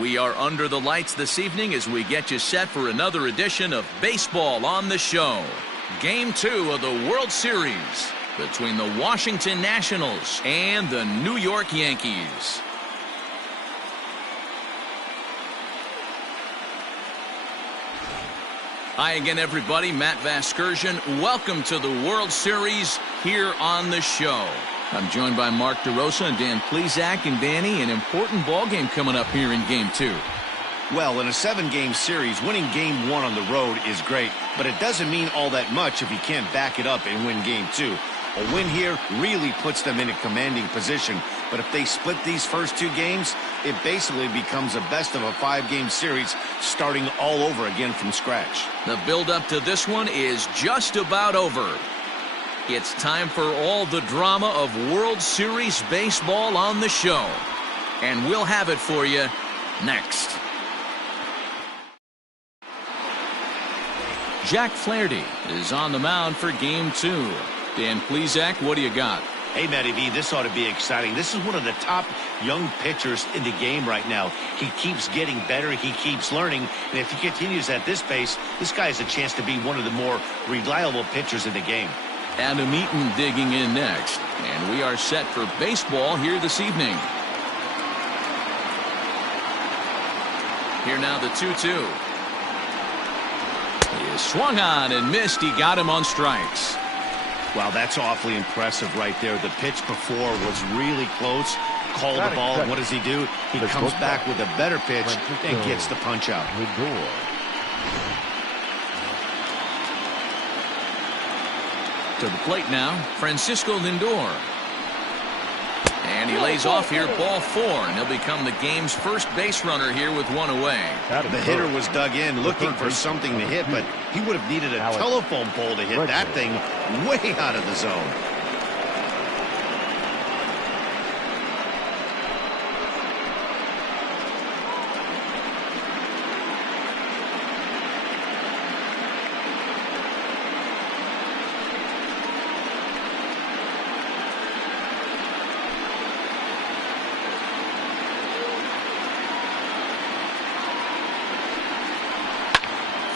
We are under the lights this evening as we get you set for another edition of Baseball on the Show. Game 2 of the World Series between the Washington Nationals and the New York Yankees. Hi again, everybody. Matt Vasgersian. Welcome to the World Series here on the show. I'm joined by Mark DeRosa and Dan Plesac. And Danny, an important ball game coming up here in Game 2. Well, in a 7-game series, winning Game 1 on the road is great, but it doesn't mean all that much if you can't back it up and win Game 2. A win here really puts them in a commanding position, but if they split these first 2 games, it basically becomes a best of a 5-game series starting all over again from scratch. The build-up to this one is just about over. It's time for all the drama of World Series baseball on the show. And we'll have it for you next. Jack Flaherty is on the mound for Game 2. Dan Plesac, what do you got? Hey, Matty V, this ought to be exciting. This is one of the top young pitchers in the game right now. He keeps getting better. He keeps learning. And if he continues at this pace, this guy has a chance to be one of the more reliable pitchers in the game. Adam Eaton digging in next. And we are set for baseball here this evening. Here now the 2-2. He is swung on and missed. He got him on strikes. Wow, that's awfully impressive right there. The pitch before was really close. Called the ball. And what does he do? He comes back with a better pitch and gets the punch out. To the plate now, Francisco Lindor. And he lays off here, ball 4, and he'll become the game's first base runner here with 1 away. The hitter was dug in looking for something to hit, but he would have needed a telephone pole to hit that thing way out of the zone.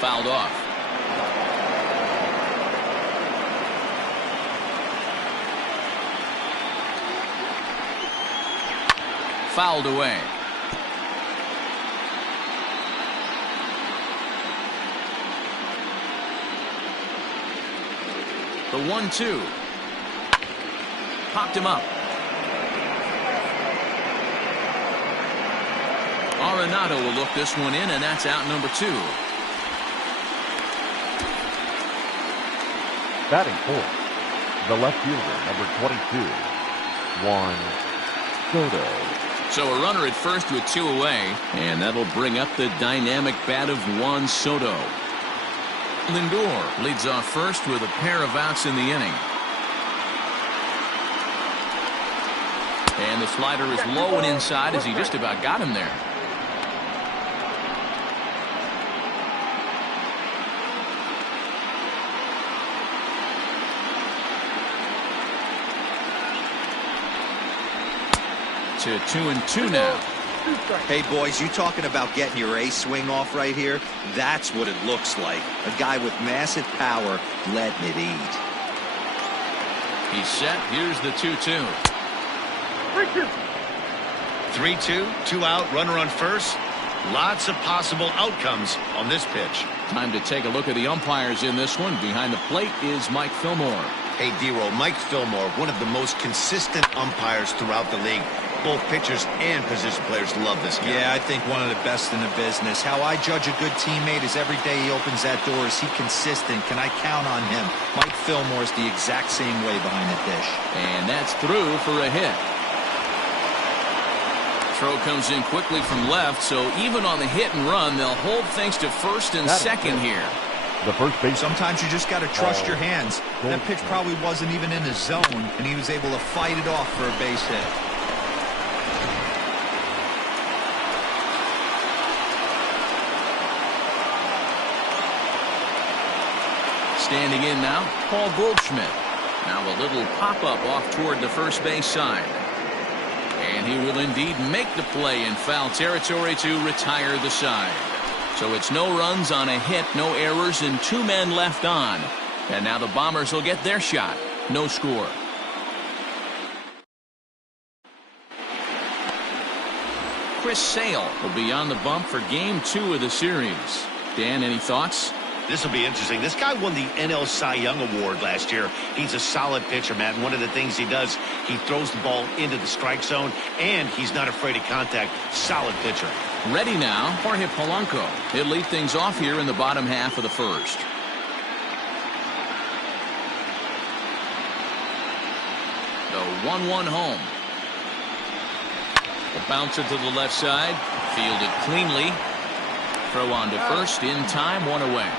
Fouled off. Fouled away. The 1-2. Popped him up. Arenado will look this one in, and that's out number 2. Batting fourth, the left fielder, number 22, Juan Soto. So a runner at first with 2 away, and that'll bring up the dynamic bat of Juan Soto. Lindor leads off first with a pair of outs in the inning. And the slider is low and inside as he just about got him there. To 2-2 now. Hey boys, you talking about getting your ace swing off right here? That's what it looks like. A guy with massive power letting it eat. He's set. Here's the 2-2. 3-2, 2 out, runner on first. Lots of possible outcomes on this pitch. Time to take a look at the umpires in this one. Behind the plate is Mike Fillmore. Hey, D-Roll, Mike Fillmore, one of the most consistent umpires throughout the league. Both pitchers and position players love this guy. Yeah, I think one of the best in the business. How I judge a good teammate is every day he opens that door. Is he consistent? Can I count on him? Mike Fillmore is the exact same way behind the dish. And that's through for a hit. Throw comes in quickly from left, so even on the hit and run, they'll hold things to first and second here. The first base. Sometimes you just got to trust your hands. That pitch probably wasn't even in the zone, and he was able to fight it off for a base hit. Standing in now, Paul Goldschmidt. Now a little pop-up off toward the first base side. And he will indeed make the play in foul territory to retire the side. So it's no runs on a hit, no errors, and 2 men left on. And now the Bombers will get their shot. No score. Chris Sale will be on the bump for Game 2 of the series. Dan, any thoughts? This will be interesting. This guy won the NL Cy Young Award last year. He's a solid pitcher, Matt. And one of the things he does, he throws the ball into the strike zone, and he's not afraid of contact. Solid pitcher. Ready now, Jorge Polanco. He'll lead things off here in the bottom half of the first. The 1-1 home. The bouncer to the left side. Fielded cleanly. Throw on to first in time, 1 away.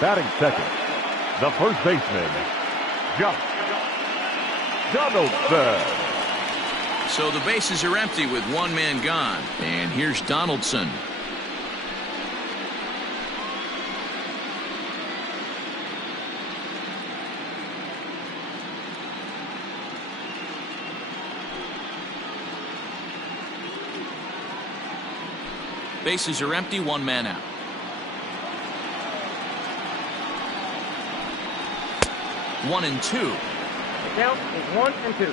Batting second, the first baseman, Josh Donaldson. So the bases are empty with 1 man gone. And here's Donaldson. Bases are empty, 1 man out. One and two. The count is 1 and 2.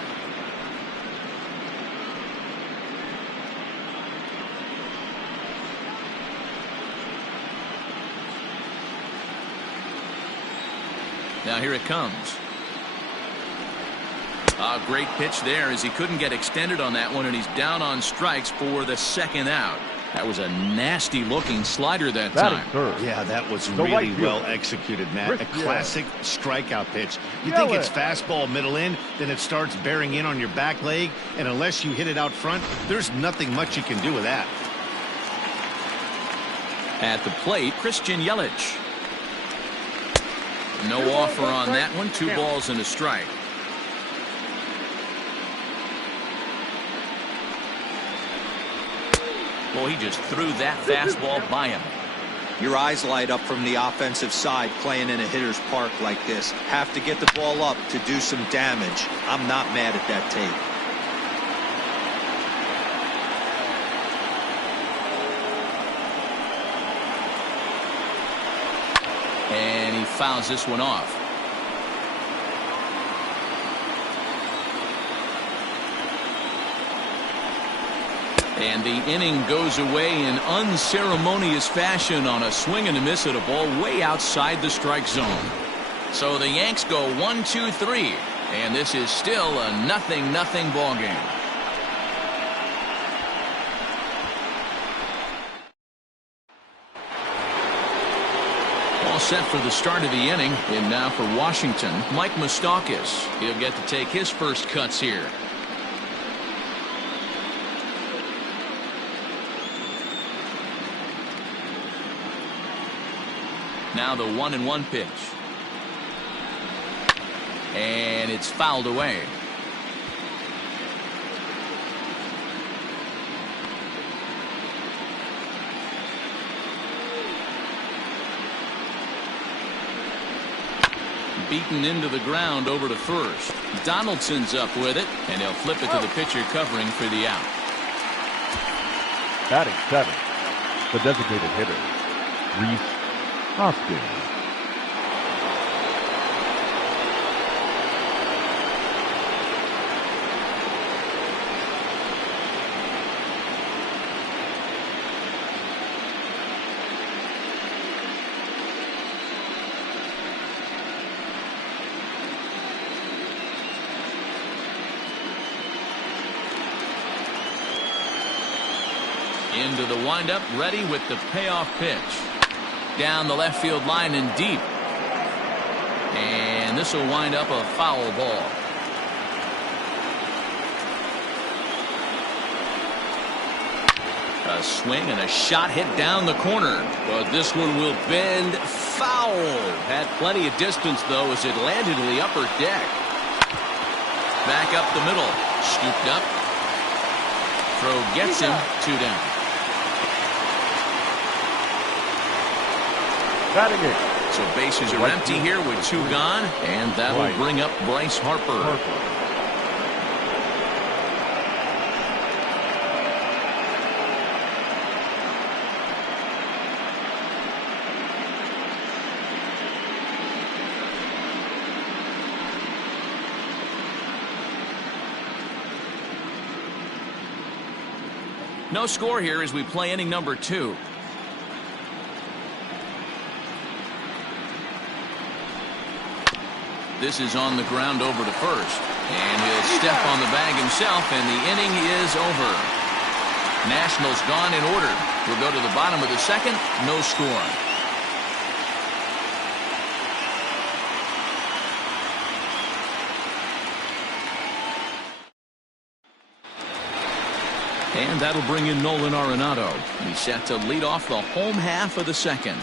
Now here it comes. A great pitch there as he couldn't get extended on that one, and he's down on strikes for the second out. That was a nasty looking slider that time. Yeah, that was really well executed, Matt. A classic strikeout pitch. You think it's fastball middle in, then it starts bearing in on your back leg, and unless you hit it out front, there's nothing much you can do with that. At the plate, Christian Yelich. No offer on that one. 2 balls and a strike. Well, he just threw that fastball by him. Your eyes light up from the offensive side playing in a hitter's park like this. Have to get the ball up to do some damage. I'm not mad at that tape. And he fouls this one off. And the inning goes away in unceremonious fashion on a swing and a miss at a ball way outside the strike zone. So the Yanks go 1-2-3, and this is still a 0-0 ball game. All set for the start of the inning, and now for Washington, Mike Moustakas. He'll get to take his first cuts here. Now the 1-1 pitch. And it's fouled away. Beaten into the ground over to first. Donaldson's up with it, and he'll flip it to the pitcher covering for the out. Batting seventh, the designated hitter, Reese Hoskins. Into the windup, ready with the payoff pitch. Down the left field line and deep. And this will wind up a foul ball. A swing and a shot hit down the corner. But this one will bend foul. Had plenty of distance, though, as it landed in the upper deck. Back up the middle. Scooped up. Throw gets him. 2 down. Batting it, So bases are empty here with 2 gone, and that'll bring up Bryce Harper. No score here as we play inning number 2. This is on the ground over to first. And he'll step on the bag himself, and the inning is over. Nationals gone in order. We'll go to the bottom of the second. No score. And that'll bring in Nolan Arenado. He's set to lead off the home half of the second.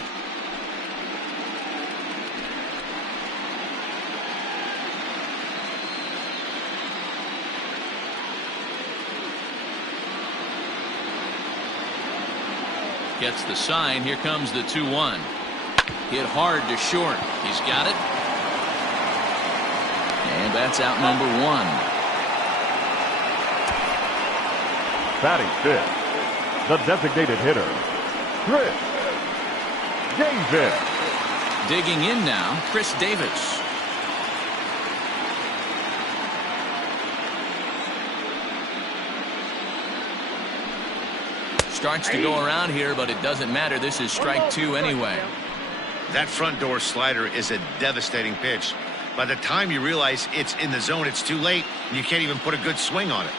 Gets the sign. Here comes the 2-1. Hit hard to short. He's got it. And that's out number 1. Batting fifth, the designated hitter, Chris Davis. Digging in now, Chris Davis. Starts to go around here, but it doesn't matter. This is strike 2 anyway. That front door slider is a devastating pitch. By the time you realize it's in the zone, it's too late, and you can't even put a good swing on it.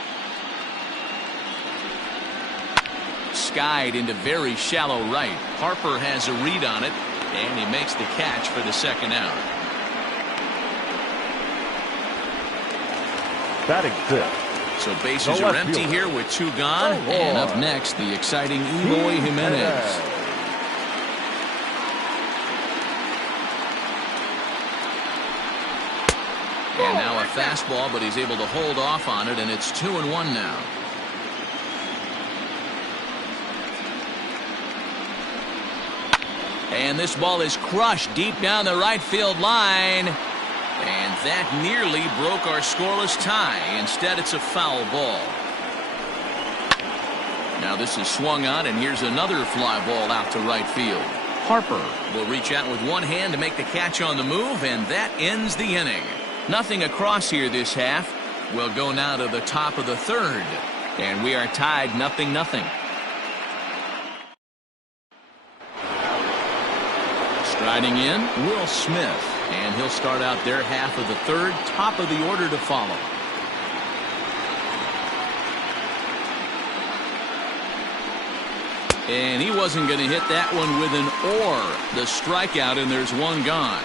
Skied into very shallow right. Harper has a read on it, and he makes the catch for the second out. Batting fifth. So bases are empty here with 2 gone. And up next, the exciting Eloy Jimenez. And now a fastball, but he's able to hold off on it, and it's 2-1 now. And this ball is crushed deep down the right field line. And that nearly broke our scoreless tie. Instead, it's a foul ball. Now this is swung on, and here's another fly ball out to right field. Harper will reach out with one hand to make the catch on the move, and that ends the inning. Nothing across here this half. We'll go now to the top of the third. And we are tied 0-0. Striding in, Will Smith, and he'll start out their half of the third, top of the order to follow. And he wasn't going to hit that one with an or. The strikeout, and there's 1 gone.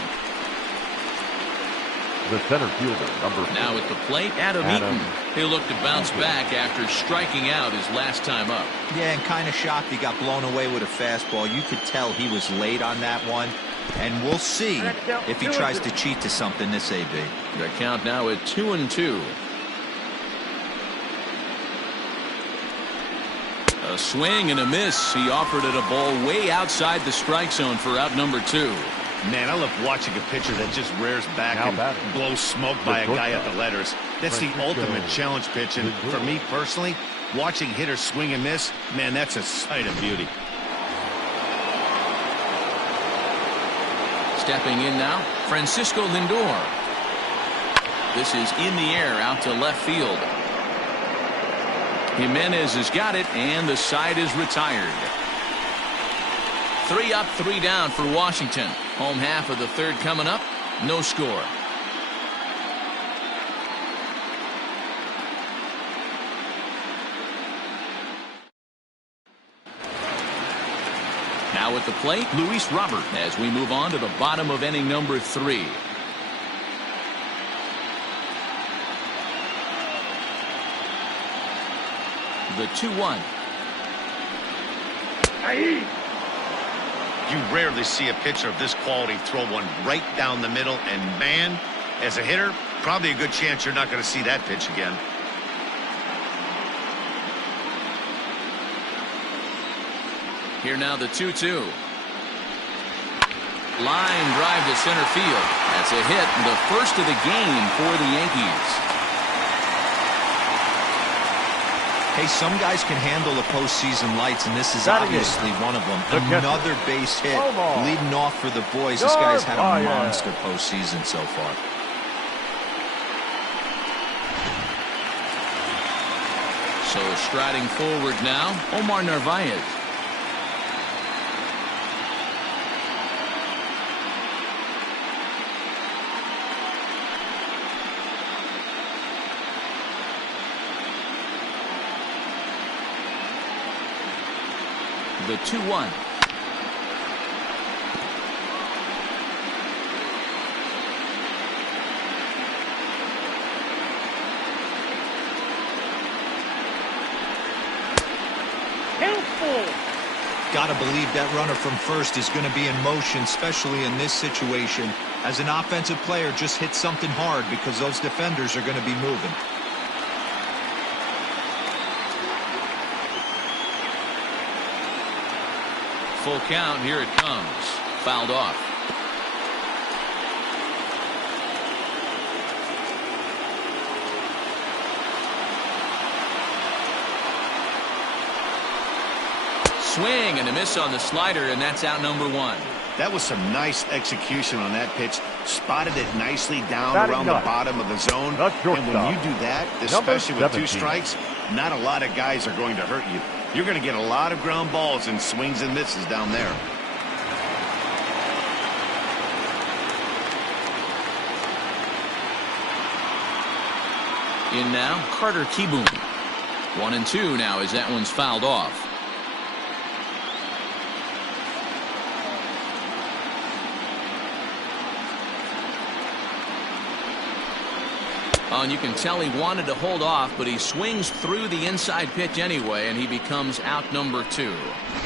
The center fielder, number 4. Now at the plate, Adam Eaton. He'll look to bounce back after striking out his last time up. Yeah, and kind of shocked he got blown away with a fastball. You could tell he was late on that one. And we'll see if he tries to cheat to something this AB. The count now at 2-2. A swing and a miss. He offered it a ball way outside the strike zone for out number 2. Man, I love watching a pitcher that just rears back and blows smoke by a guy at the letters. That's the ultimate challenge pitch. And for me personally, watching hitters swing and miss, man, that's a sight of beauty. Stepping in now, Francisco Lindor. This is in the air out to left field. Jimenez has got it, and the side is retired. 3 up, 3 down for Washington. Home half of the third coming up. No score. Now at the plate, Luis Robert, as we move on to the bottom of inning number 3. The 2-1. You rarely see a pitcher of this quality throw one right down the middle, and man, as a hitter, probably a good chance you're not going to see that pitch again. Here now the 2-2. Line drive to center field. That's a hit, the first of the game for the Yankees. Hey, some guys can handle the postseason lights, and this is obviously one of them. Another base hit leading off for the boys. This guy's had a monster postseason so far. So striding forward now, Omar Narvaez. The 2-1. Got to believe that runner from first is going to be in motion, especially in this situation. As an offensive player, just hit something hard because those defenders are going to be moving. Full count, here it comes. Fouled off. Swing and a miss on the slider, and that's out number one. That was some nice execution on that pitch. Spotted it nicely down around the bottom of the zone. And when you do that, especially with 2 strikes, not a lot of guys are going to hurt you. You're going to get a lot of ground balls and swings and misses down there. In now, Carter Kieboom. 1-2 now as that one's fouled off. Oh, and you can tell he wanted to hold off, but he swings through the inside pitch anyway, and he becomes out number 2.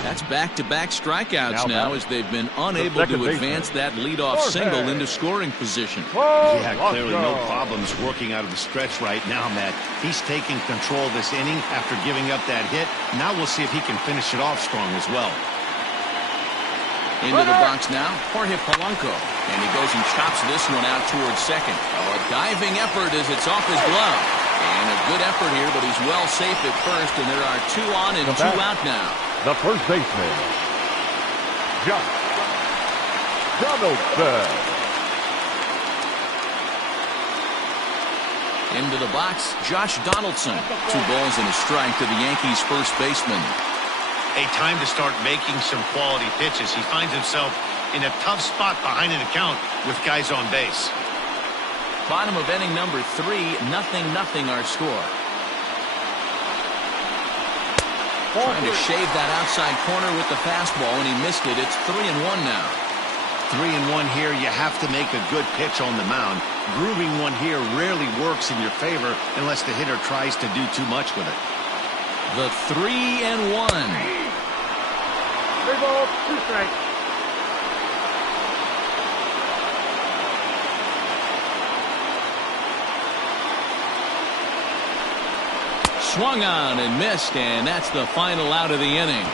That's back-to-back strikeouts now as they've been unable to advance that leadoff single into scoring position. Yeah, clearly no problems working out of the stretch right now, Matt. He's taking control of this inning after giving up that hit. Now we'll see if he can finish it off strong as well. Into the box now, Jorge Polanco. And he goes and chops this one out towards second. Oh, a diving effort as it's off his glove. And a good effort here, but he's well safe at first, and there are 2 on and 2 out now. The first baseman, Josh Donaldson. Into the box, Josh Donaldson. 2 balls and a strike to the Yankees' first baseman. A time to start making some quality pitches. He finds himself in a tough spot behind an account with guys on base. Bottom of inning number 3, 0-0 our score. Trying to shave that outside corner with the fastball, and he missed it. It's 3-1 now. 3-1 here. You have to make a good pitch on the mound. Grooving one here rarely works in your favor unless the hitter tries to do too much with it. The 3-1. 3 balls, 2 strikes. Swung on and missed, and that's the final out of the inning.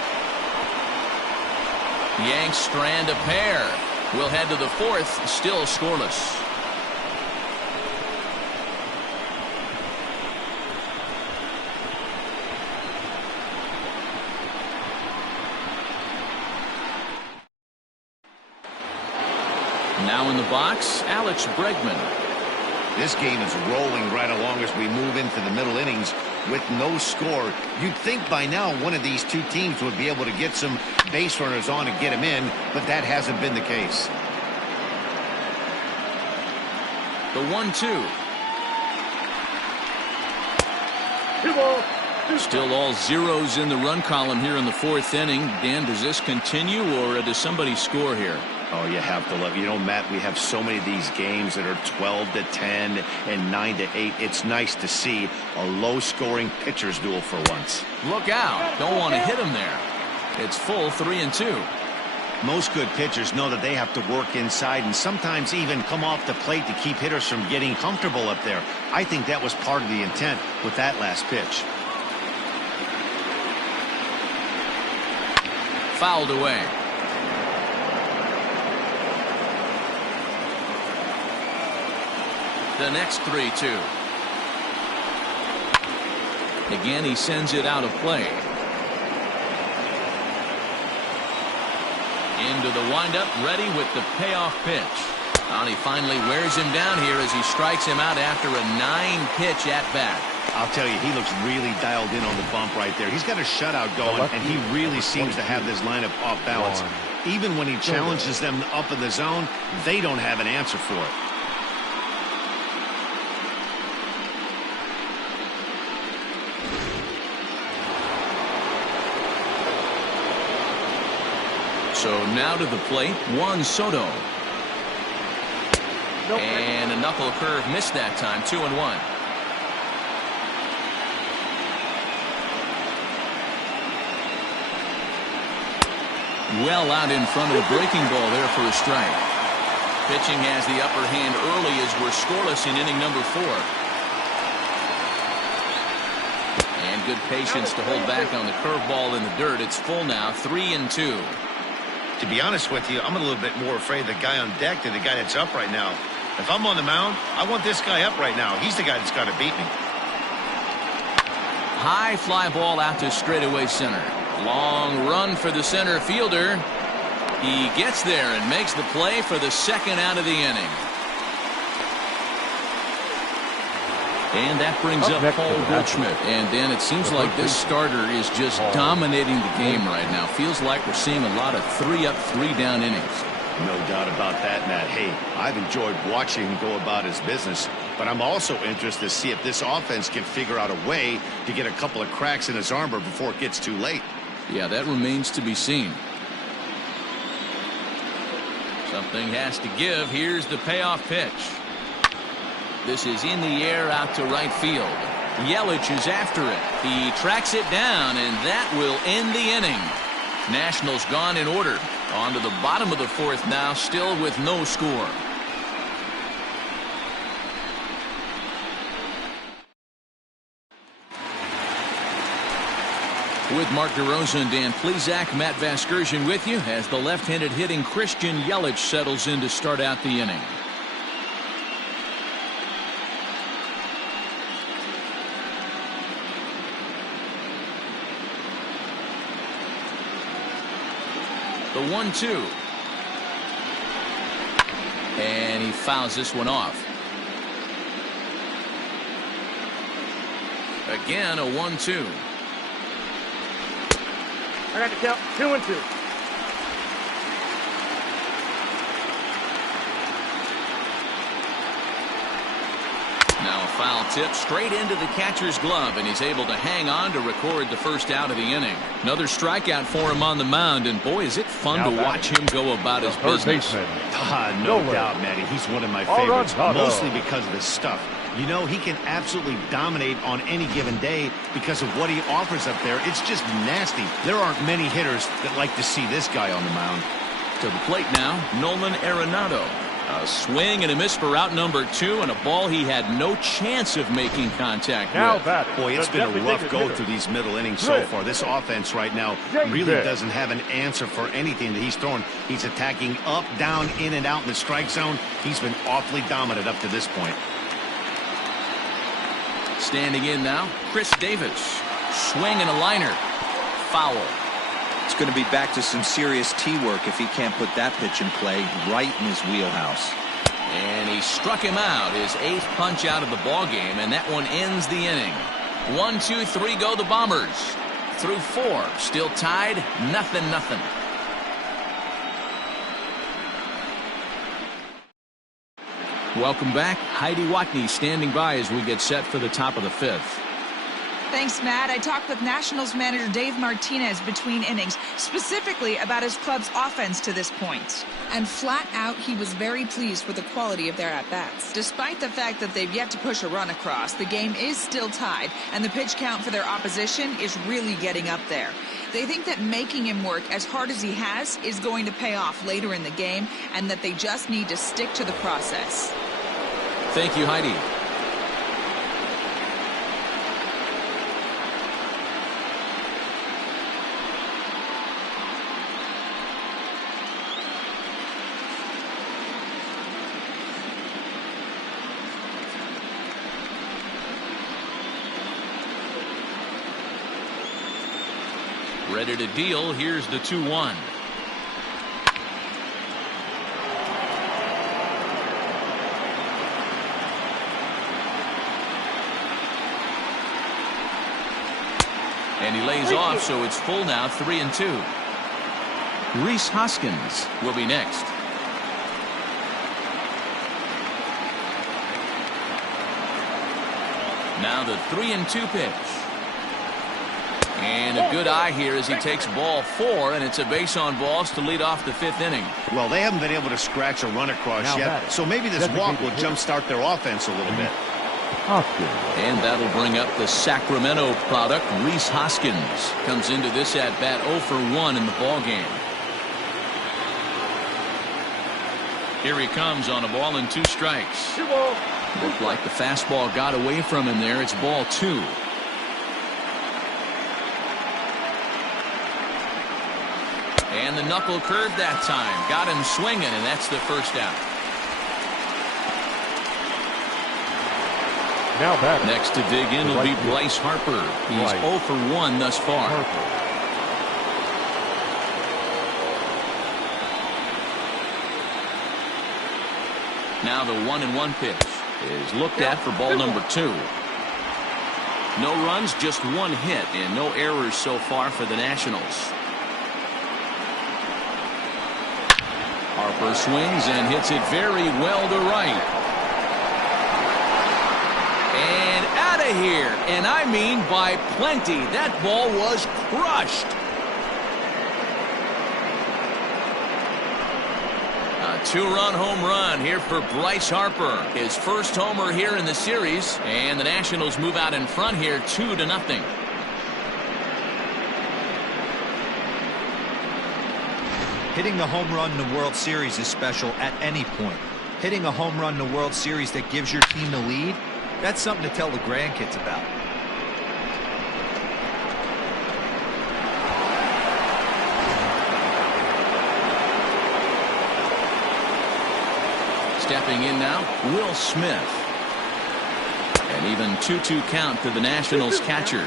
Yanks strand a pair. We'll head to the 4th, still scoreless. Now in the box, Alex Bregman. This game is rolling right along as we move into the middle innings with no score. You'd think by now one of these 2 teams would be able to get some base runners on and get them in, but that hasn't been the case. The 1-2. 2 balls, 2 Still all zeros in the run column here in the 4th inning. Dan, does this continue, or does somebody score here? Oh, you have to love. You know, Matt, we have so many of these games that are 12-10 and 9-8. It's nice to see a low-scoring pitcher's duel for once. Look out. Don't want to hit him there. It's full 3-2. Most good pitchers know that they have to work inside and sometimes even come off the plate to keep hitters from getting comfortable up there. I think that was part of the intent with that last pitch. Fouled away. the next 3-2. Again, he sends it out of play. Into the windup, ready with the payoff pitch. And he finally wears him down here as he strikes him out after a 9-pitch at-bat. I'll tell you, he looks really dialed in on the bump right there. He's got a shutout going, and he really seems to have this lineup off balance. Even when he challenges them up in the zone, they don't have an answer for it. So now to the plate, Juan Soto. And a knuckle curve missed that time, 2-1. Well out in front of the breaking ball there for a strike. Pitching has the upper hand early as we're scoreless in inning number 4. And good patience to hold back on the curveball in the dirt. It's full now, 3-2. To be honest with you, I'm a little bit more afraid of the guy on deck than the guy that's up right now. If I'm on the mound, I want this guy up right now. He's the guy that's got to beat me. High fly ball out to straightaway center. Long run for the center fielder. He gets there and makes the play for the second out of the inning. And that brings up Paul Goldschmidt. And Dan, it seems like this starter is just dominating the game right now. Feels like we're seeing a lot of 3-up, 3-down innings. No doubt about that, Matt. Hey, I've enjoyed watching him go about his business, but I'm also interested to see if this offense can figure out a way to get a couple of cracks in his armor before it gets too late. Yeah, that remains to be seen. Something has to give. Here's the payoff pitch. This is in the air out to right field. Yelich is after it. He tracks it down, and that will end the inning. Nationals gone in order. On to the bottom of the 4th now, still with no score. With Mark DeRosa and Dan Plesac, Matt Vasgersian with you as the left-handed hitting Christian Yelich settles in to start out the inning. The 1-2. And he fouls this one off. Again, a 1-2. I got the count. 2-2. Now a foul tip straight into the catcher's glove, and he's able to hang on to record the first out of the inning. Another strikeout for him on the mound, and boy, is it fun to watch him go about his business. No doubt, Matty. He's one of my favorites, mostly because of his stuff. You know, he can absolutely dominate on any given day because of what he offers up there. It's just nasty. There aren't many hitters that like to see this guy on the mound. To the plate now, Nolan Arenado. A swing and a miss for out number 2, and a ball he had no chance of making contact with. Boy, it's been a rough go through these middle innings so far. This offense right now really doesn't have an answer for anything that he's throwing. He's attacking up, down, in, and out in the strike zone. He's been awfully dominant up to this point. Standing in now, Chris Davis. Swing and a liner. Foul. It's going to be back to some serious T-work if he can't put that pitch in play right in his wheelhouse. And he struck him out, his 8th punch out of the ball game, and that one ends the inning. 1, 2, 3 go the Bombers. Through 4, still tied, 0-0. Welcome back. Heidi Watney standing by as we get set for the top of the 5th. Thanks, Matt. I talked with Nationals manager Dave Martinez between innings, specifically about his club's offense to this point. And flat out, he was very pleased with the quality of their at-bats. Despite the fact that they've yet to push a run across, the game is still tied, and the pitch count for their opposition is really getting up there. They think that making him work as hard as he has is going to pay off later in the game, and that they just need to stick to the process. Thank you, Heidi. Ready to deal. Here's the 2-1. And he lays off, so it's full now, 3-2. Rhys Hoskins will be next. Now the 3-2 pitch. And a good eye here as he takes ball 4, and it's a base on balls to lead off the 5th inning. Well, they haven't been able to scratch a run across yet, so maybe this walk will jumpstart their offense a little bit. And that'll bring up the Sacramento product. Rhys Hoskins comes into this at-bat 0 for 1 in the ballgame. Here he comes on a ball and 2 strikes. Looked like the fastball got away from him there. It's ball 2. And the knuckle curve that time. Got him swinging, and that's the first out. Now batter. Next to dig in will be Bryce Harper. He's 0 for 1 thus far. Now the 1-1 pitch is looked at for ball number 2. No runs, just 1 hit, and no errors so far for the Nationals. Harper swings and hits it very well to right. And out of here. And I mean by plenty. That ball was crushed. A 2-run home run here for Bryce Harper. His first homer here in the series. And the Nationals move out in front here 2-0. Hitting the home run in the World Series is special at any point. Hitting a home run in the World Series that gives your team the lead, that's something to tell the grandkids about. Stepping in now, Will Smith. And even 2-2 count to the Nationals catcher.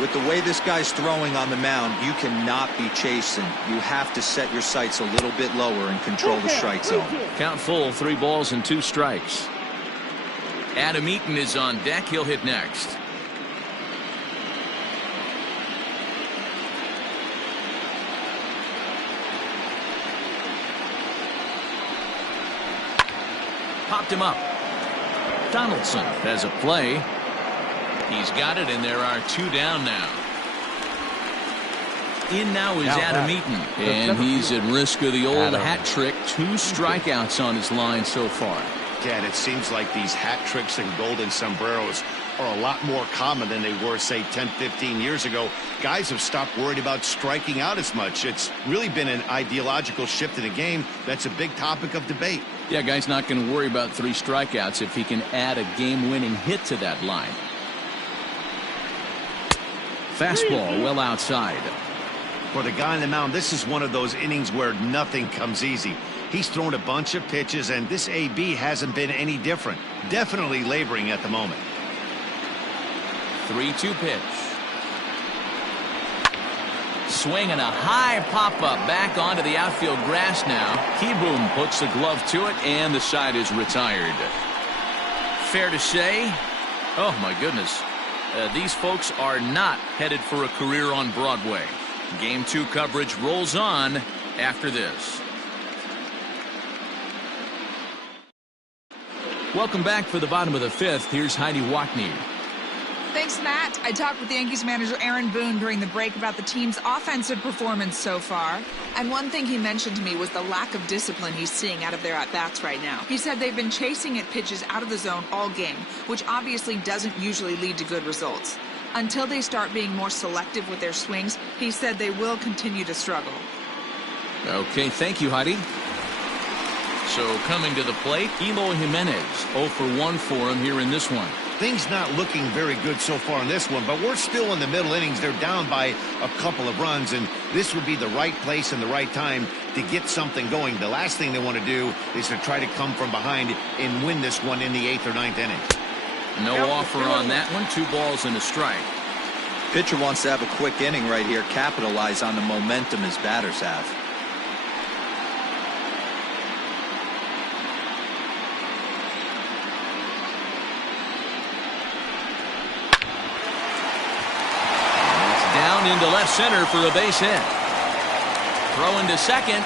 With the way this guy's throwing on the mound, you cannot be chasing. You have to set your sights a little bit lower and control the strike zone. Count full, 3 balls and 2 strikes. Adam Eaton is on deck. He'll hit next. Popped him up. Donaldson has a play. He's got it, and there are 2 down now. In now is Adam Eaton, and he's at risk of the old hat trick. 2 strikeouts on his line so far. Dad, it seems like these hat tricks and golden sombreros are a lot more common than they were, say, 10, 15 years ago. Guys have stopped worried about striking out as much. It's really been an ideological shift in the game. That's a big topic of debate. Yeah, guy's not going to worry about 3 strikeouts if he can add a game-winning hit to that line. Fastball well outside. For the guy on the mound, this is one of those innings where nothing comes easy. He's thrown a bunch of pitches, and this AB hasn't been any different. Definitely laboring at the moment. 3-2 pitch. Swing and a high pop-up back onto the outfield grass now. Keyboom puts the glove to it, and the side is retired. Fair to say, oh my goodness, these folks are not headed for a career on Broadway. Game 2 coverage rolls on after this. Welcome back for the bottom of the 5th. Here's Heidi Watney. Thanks, Matt. I talked with Yankees manager Aaron Boone during the break about the team's offensive performance so far. And one thing he mentioned to me was the lack of discipline he's seeing out of their at-bats right now. He said they've been chasing at pitches out of the zone all game, which obviously doesn't usually lead to good results. Until they start being more selective with their swings, he said they will continue to struggle. Okay, thank you, Heidi. So coming to the plate, Eloy Jimenez, 0 for 1 for him here in this one. Things not looking very good so far in this one, but we're still in the middle innings. They're down by a couple of runs, and this would be the right place and the right time to get something going. The last thing they want to do is to try to come from behind and win this one in the 8th or 9th inning. No offer on that one. 2 balls and a strike. Pitcher wants to have a quick inning right here, capitalize on the momentum his batters have. It's down into left center for a base hit. Throw into second.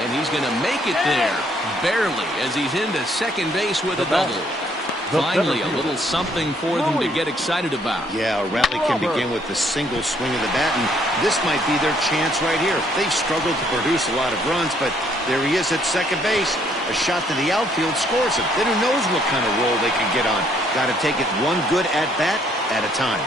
And he's going to make it there, barely, as he's into second base with a double. Finally, a little something for them to get excited about. Yeah, a rally can begin with a single swing of the bat, and this might be their chance right here. They've struggled to produce a lot of runs, but there he is at second base. A shot to the outfield scores him. Then who knows what kind of roll they can get on. Got to take it one good at-bat at a time.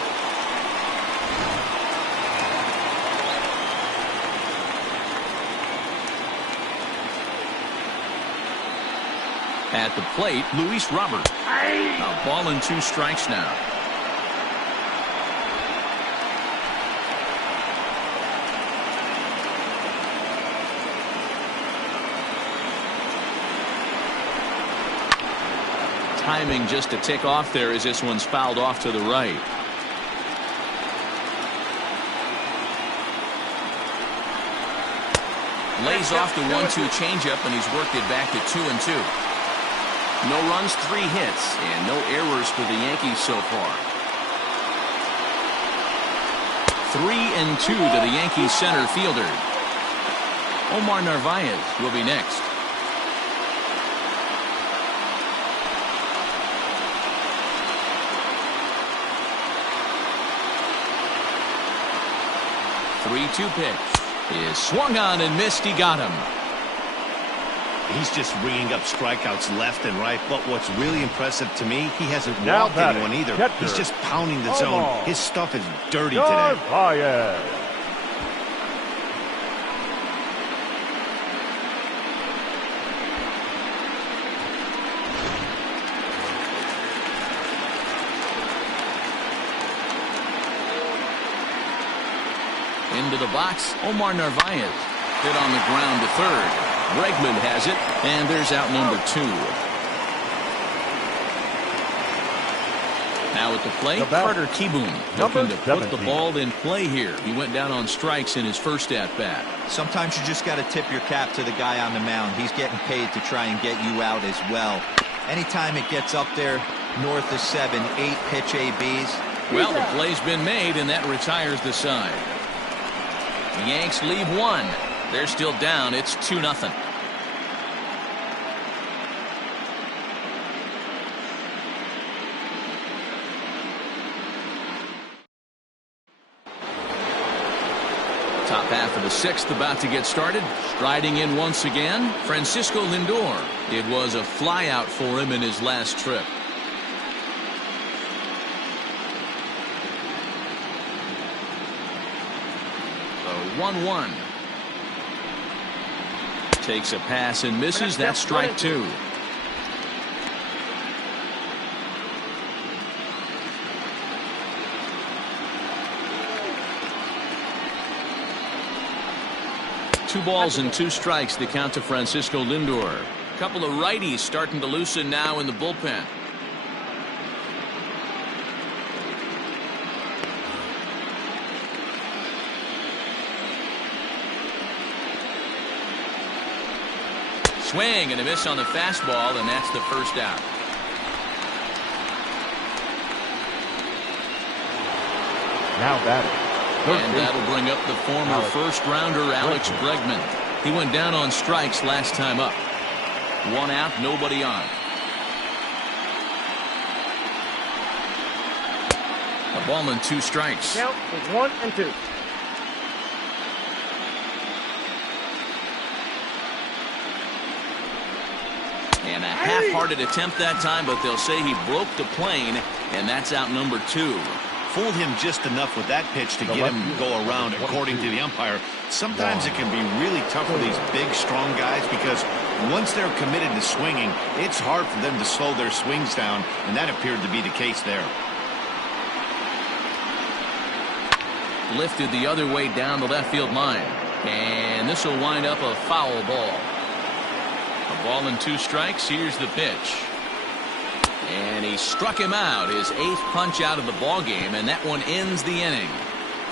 At the plate, Luis Robert. A ball and 2 strikes now. Timing just a tick off there as this one's fouled off to the right. Lays off the 1-2 changeup, and he's worked it back to 2-2. No runs, 3 hits, and no errors for the Yankees so far. 3-2 to the Yankees center fielder. Omar Narvaez will be next. Three-two pitch is swung on and missed. He got him. He's just ringing up strikeouts left and right, but what's really impressive to me, he hasn't walked anyone either. He's just pounding the zone. His stuff is dirty today. Into the box, Omar Narvaez. Hit on the ground to third. Bregman has it, and there's out number 2. Now at the plate, Carter Kieboom looking to put the ball in play here. He went down on strikes in his first at-bat. Sometimes you just got to tip your cap to the guy on the mound. He's getting paid to try and get you out as well. Anytime it gets up there north of 7, 8 pitch ABs. Well, the play's been made, and that retires the side. The Yanks leave 1. They're still down. It's 2-0. Top half of the 6th about to get started. Striding in once again, Francisco Lindor. It was a flyout for him in his last trip. The 1-1. Takes a pass and misses. That's strike 2. Two balls and 2 strikes, the count to Francisco Lindor. A couple of righties starting to loosen now in the bullpen. Swing and a miss on the fastball, and that's the first out. Now batting. And that'll bring up the former first-rounder Alex Bregman. He went down on strikes last time up. 1 out, nobody on. A ball and 2 strikes. Count is 1-2. And a half-hearted attempt that time, but they'll say he broke the plane, and that's out number 2. Fooled him just enough with that pitch to get him to go around, according to the umpire. Sometimes it can be really tough for these big, strong guys because once they're committed to swinging, it's hard for them to slow their swings down, and that appeared to be the case there. Lifted the other way down the left field line, and this will wind up a foul ball. A ball and 2 strikes. Here's the pitch. And he struck him out, his 8th punch out of the ball game, and that one ends the inning.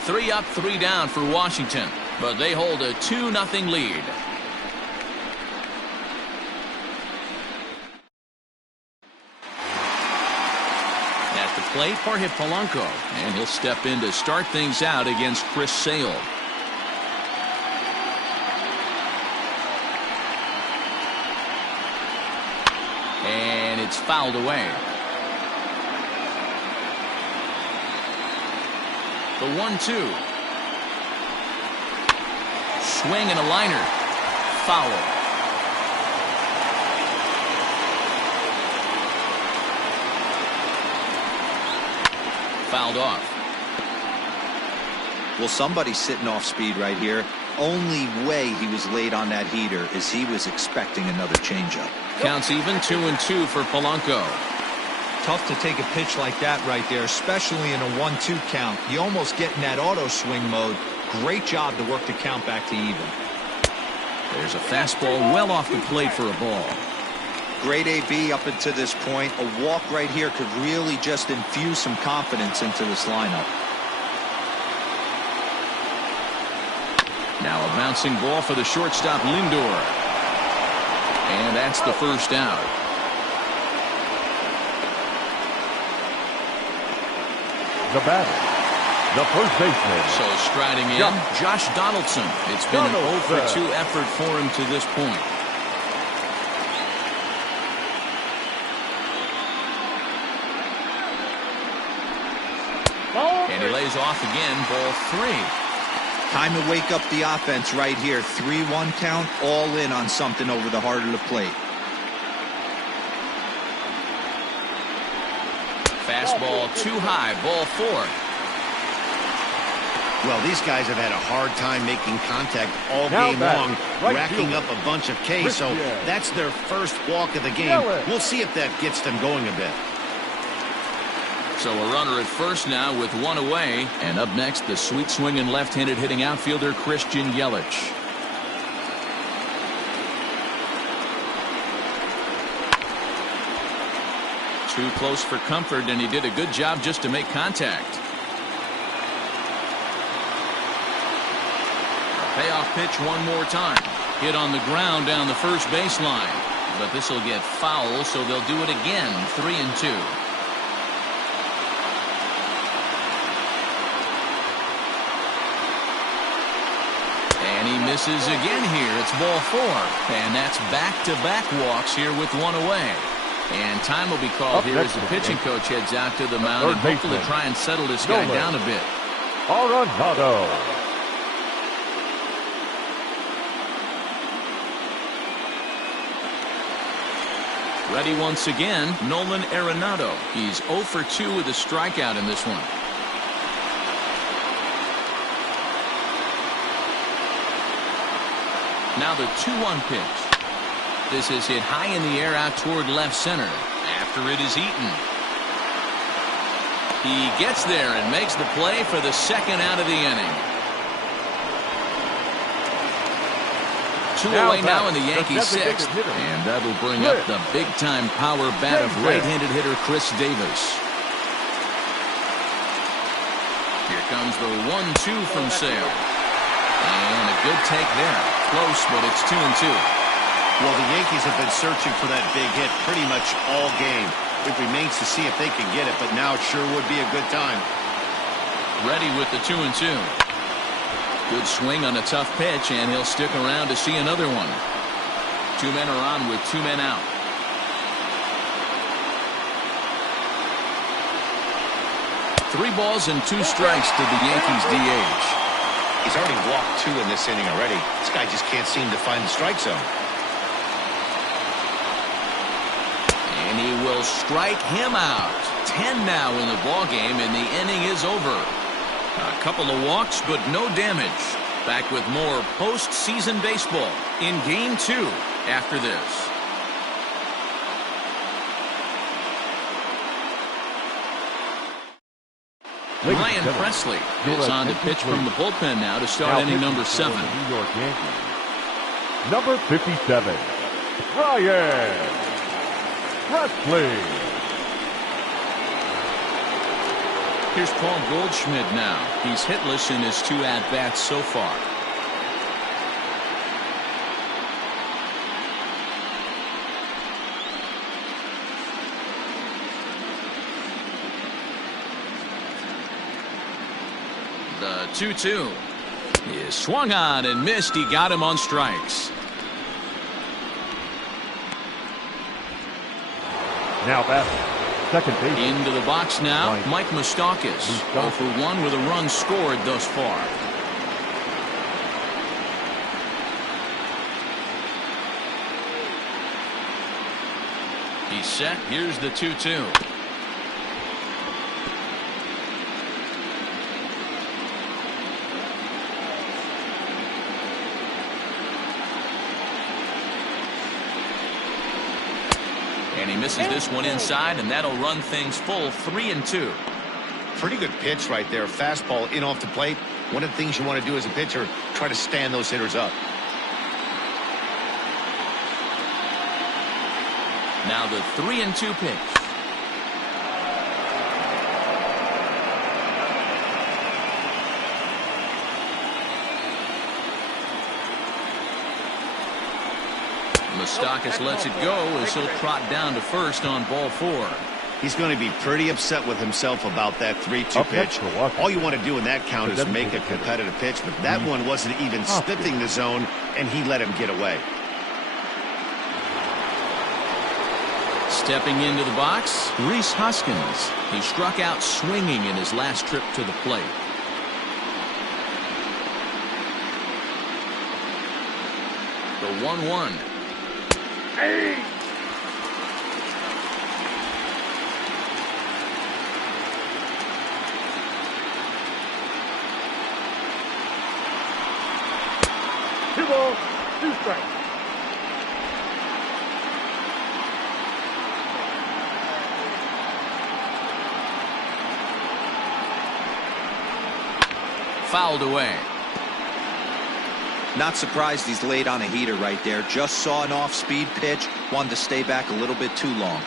3 up, 3 down for Washington, but they hold a 2-0 lead. At the plate, Jorge Polanco, and he'll step in to start things out against Chris Sale. And it's fouled away. The 1-2. Swing and a liner. Foul. Fouled off. Well, somebody's sitting off speed right here. Only way he was late on that heater is he was expecting another changeup. Counts even, 2-2 for Polanco. Tough to take a pitch like that right there, especially in a 1-2 count. You almost get in that auto swing mode. Great job to work the count back to even. There's a fastball well off the plate for a ball. Great AB up until this point. A walk right here could really just infuse some confidence into this lineup. Now a bouncing ball for the shortstop Lindor. And that's the first out. The batter, the first baseman. So striding in, Josh Donaldson. It's been an 0-for-2 effort for him to this point. And he lays off again, ball 3. Time to wake up the offense right here. 3-1 count, all in on something over the heart of the plate. Fastball too high, ball 4. Well, these guys have had a hard time making contact all game long, racking up a bunch of Ks, so that's their first walk of the game. We'll see if that gets them going a bit. So a runner at first now with 1 away. And up next, the sweet swinging left-handed hitting outfielder Christian Yelich. Too close for comfort, and he did a good job just to make contact. A payoff pitch one more time. Hit on the ground down the first baseline. But this will get foul, so they'll do it again. 3-2. And he misses again here. It's ball 4. And that's back-to-back walks here with 1 away. And time will be called here as the pitching coach heads out to the mound and hopefully try and settle this guy down a bit. Arenado. Ready once again, Nolan Arenado. He's 0-for-2 with a strikeout in this one. Now the 2-1 pitch. This is hit high in the air out toward left center. After it is eaten. He gets there and makes the play for the second out of the inning. 2 away now in the Yankees' 6th. And that'll bring up the big-time power bat of right-handed hitter Chris Davis. Here comes the 1-2 from Sale. And a good take there. Close, but it's 2-2. Well, the Yankees have been searching for that big hit pretty much all game. It remains to see if they can get it, but now it sure would be a good time. Ready with the 2-2. Good swing on a tough pitch, and he'll stick around to see another one. 2 men are on with 2 men out. Three balls and 2 strikes to the Yankees DH. He's already walked 2 in this inning already. This guy just can't seem to find the strike zone. And he will strike him out. 10 now in the ball game, and the inning is over. A couple of walks, but no damage. Back with more postseason baseball in Game 2 after this. Ryan Presley is on to pitch from the bullpen now to start inning number 7. New York Yankees. Number 57, Ryan Presley. Here's Paul Goldschmidt now. He's hitless in his 2 at-bats so far. The 2-2 is swung on and missed. He got him on strikes. Now batting, second base. Into the box now, Mike Moustakas. 0 for 1 with a run scored thus far. He's set. Here's the 2-2. And he misses this one inside, and that'll run things full 3-2. Pretty good pitch right there. Fastball in off the plate. One of the things you want to do as a pitcher, try to stand those hitters up. Now the 3-2 pitch. Moustakas lets it go as he'll trot down to first on ball 4. He's going to be pretty upset with himself about that 3-2 pitch. All you want to do in that count is make a competitive pitch, but that one wasn't even sniffing the zone, and he let him get away. Stepping into the box, Rhys Hoskins. He struck out swinging in his last trip to the plate. The 1-1. Hey! Two balls, 2 strikes. Fouled away. Not surprised he's laid on a heater right there. Just saw an off-speed pitch. Wanted to stay back a little bit too long.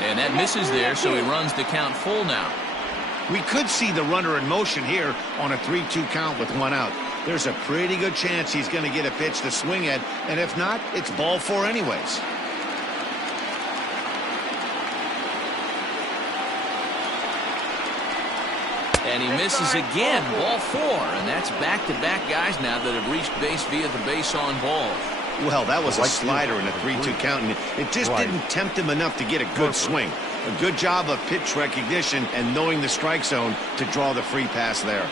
And that misses there, so he runs the count full now. We could see the runner in motion here on a 3-2 count with 1 out. There's a pretty good chance he's going to get a pitch to swing at, and if not, it's ball 4 anyways. And he misses again, ball 4, and that's back-to-back guys now that have reached base via the base on ball. Well, that was a slider in a 3-2 count, and it just didn't tempt him enough to get a good swing. A good job of pitch recognition and knowing the strike zone to draw the free pass there.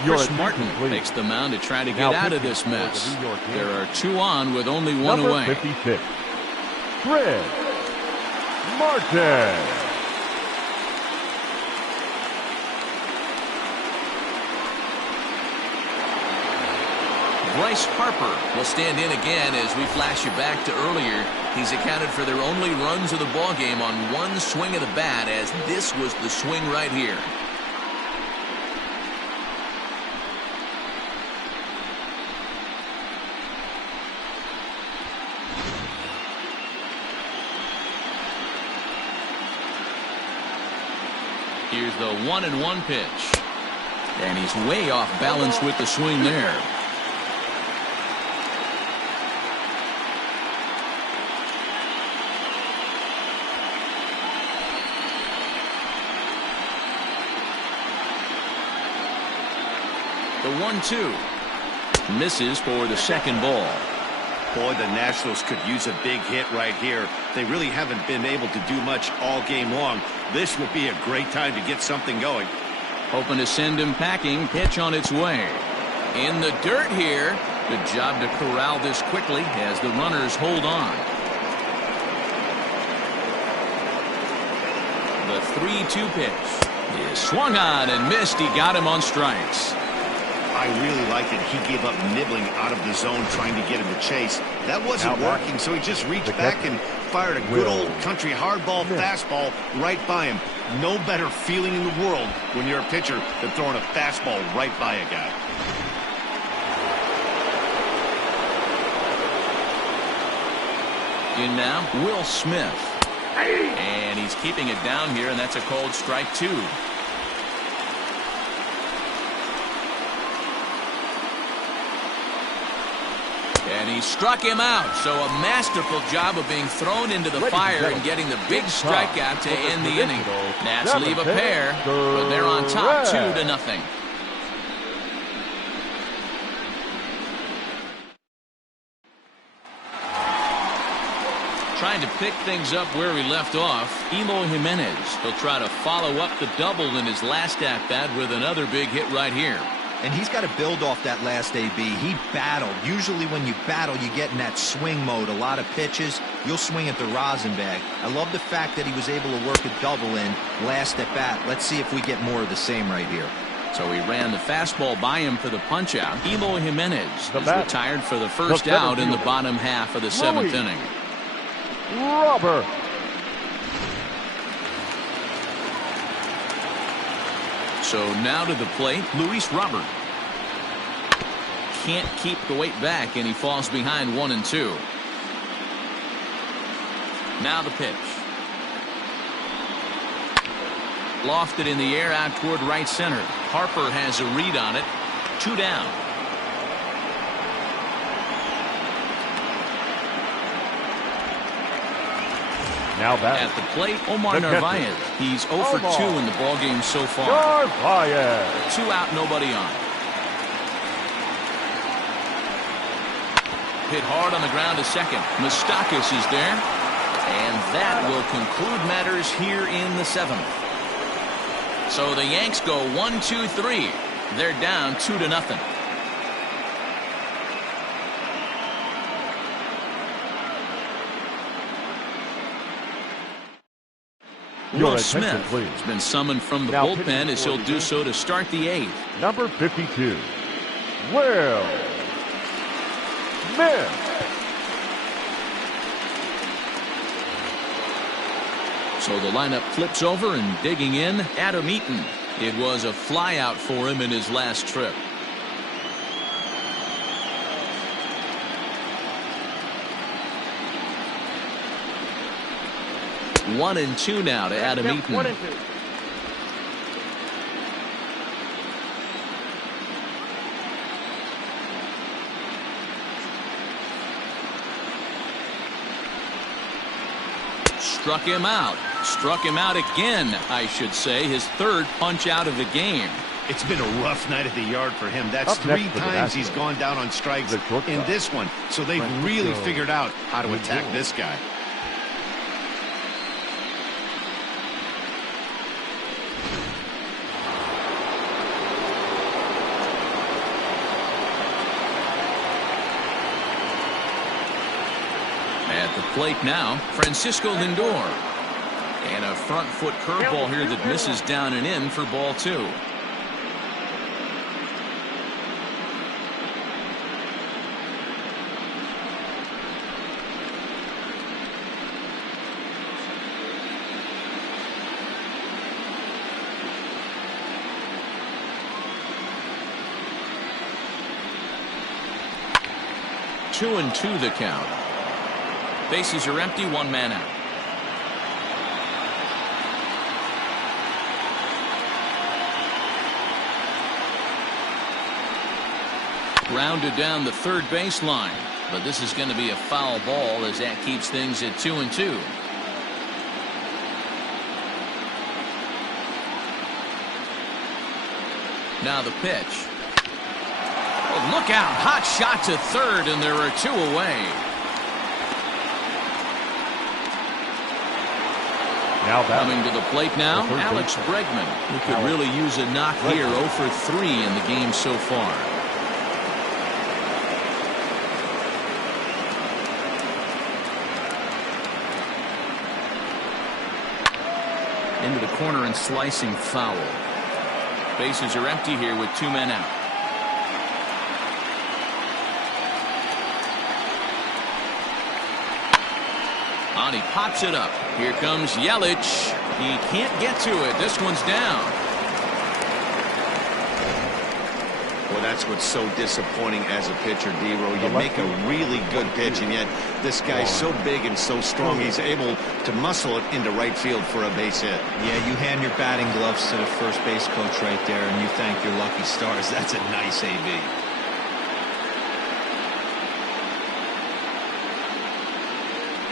Chris Martin takes the mound to try to get out of this mess. There are 2 on with only 1 away. 56, Chris Martin. Bryce Harper will stand in again as we flash you back to earlier. He's accounted for their only runs of the ball game on 1 swing of the bat, as this was the swing right here. Here's the 1-1 pitch. And he's way off balance with the swing there. The 1-2 misses for the second ball. Boy, the Nationals could use a big hit right here. They really haven't been able to do much all game long. This would be a great time to get something going. Hoping to send him packing. Pitch on its way. In the dirt here. Good job to corral this quickly as the runners hold on. The 3-2 pitch is swung on and missed. He got him on strikes. I really like it. He gave up nibbling out of the zone trying to get him to chase. That wasn't working, so he just reached back and fired a good old country hardball fastball right by him. No better feeling in the world when you're a pitcher than throwing a fastball right by a guy. In now, Will Smith. And he's keeping it down here, and that's a called strike 2. And he struck him out. So a masterful job of being thrown into the fire and getting the big strikeout to end the inning. Nats leave a pair, but they're on top 2-0. Trying to pick things up where he left off, Eloy Jimenez. He'll try to follow up the double in his last at-bat with another big hit right here. And he's got to build off that last AB. He battled. Usually when you battle, you get in that swing mode. A lot of pitches, you'll swing at the rosin bag. I love the fact that he was able to work a double in last at bat. Let's see if we get more of the same right here. So he ran the fastball by him for the punch-out. Eloy Jimenez is retired for the first out in the bottom half of the 7th inning. Robert. So now to the plate, Luis Robert. Can't keep the weight back, and he falls behind 1-2. Now the pitch. Lofted in the air out toward right center. Harper has a read on it. 2 down. Now back at the plate, Omar Narvaez. He's 0 for 2 in the ballgame so far. Narvaez. 2 out, nobody on. Hit hard on the ground to second. Moustakas is there. And that will conclude matters here in the 7th. So the Yanks go 1-2-3. They're down 2-0. Will Smith has been summoned from the bullpen as he'll do so to start the 8th. Number 52, Will Smith. So the lineup flips over, and digging in, Adam Eaton. It was a flyout for him in his last trip. One and two now to Adam Eaton. 1-2. Struck him out. Struck him out again, I should say. His 3rd punch out of the game. It's been a rough night at the yard for him. That's 3 times he's gone down on strikes in this one. So they've really figured out how to attack this guy. At the plate now, Francisco Lindor. And a front foot curveball here that misses down and in for ball 2. Two and two the count. Bases are empty, 1 man out. Grounded down the 3rd baseline, but this is going to be a foul ball as that keeps things at 2 and 2. Now the pitch. Oh, look out, hot shot to 3rd, and there are 2 away. Now coming to the plate now, Alex Bregman, who could really use a knock here. 0 for 3 in the game so far. Into the corner and slicing foul. Bases are empty here with 2 men out. On, he pops it up. Here comes Yelich. He can't get to it. This one's down. that's what's so disappointing as a pitcher, D-Roll. You make a really good pitch, and yet this guy's so big and so strong, he's able to muscle it into right field for a base hit. Yeah, you hand your batting gloves to the first base coach right there, and you thank your lucky stars. That's a nice AB.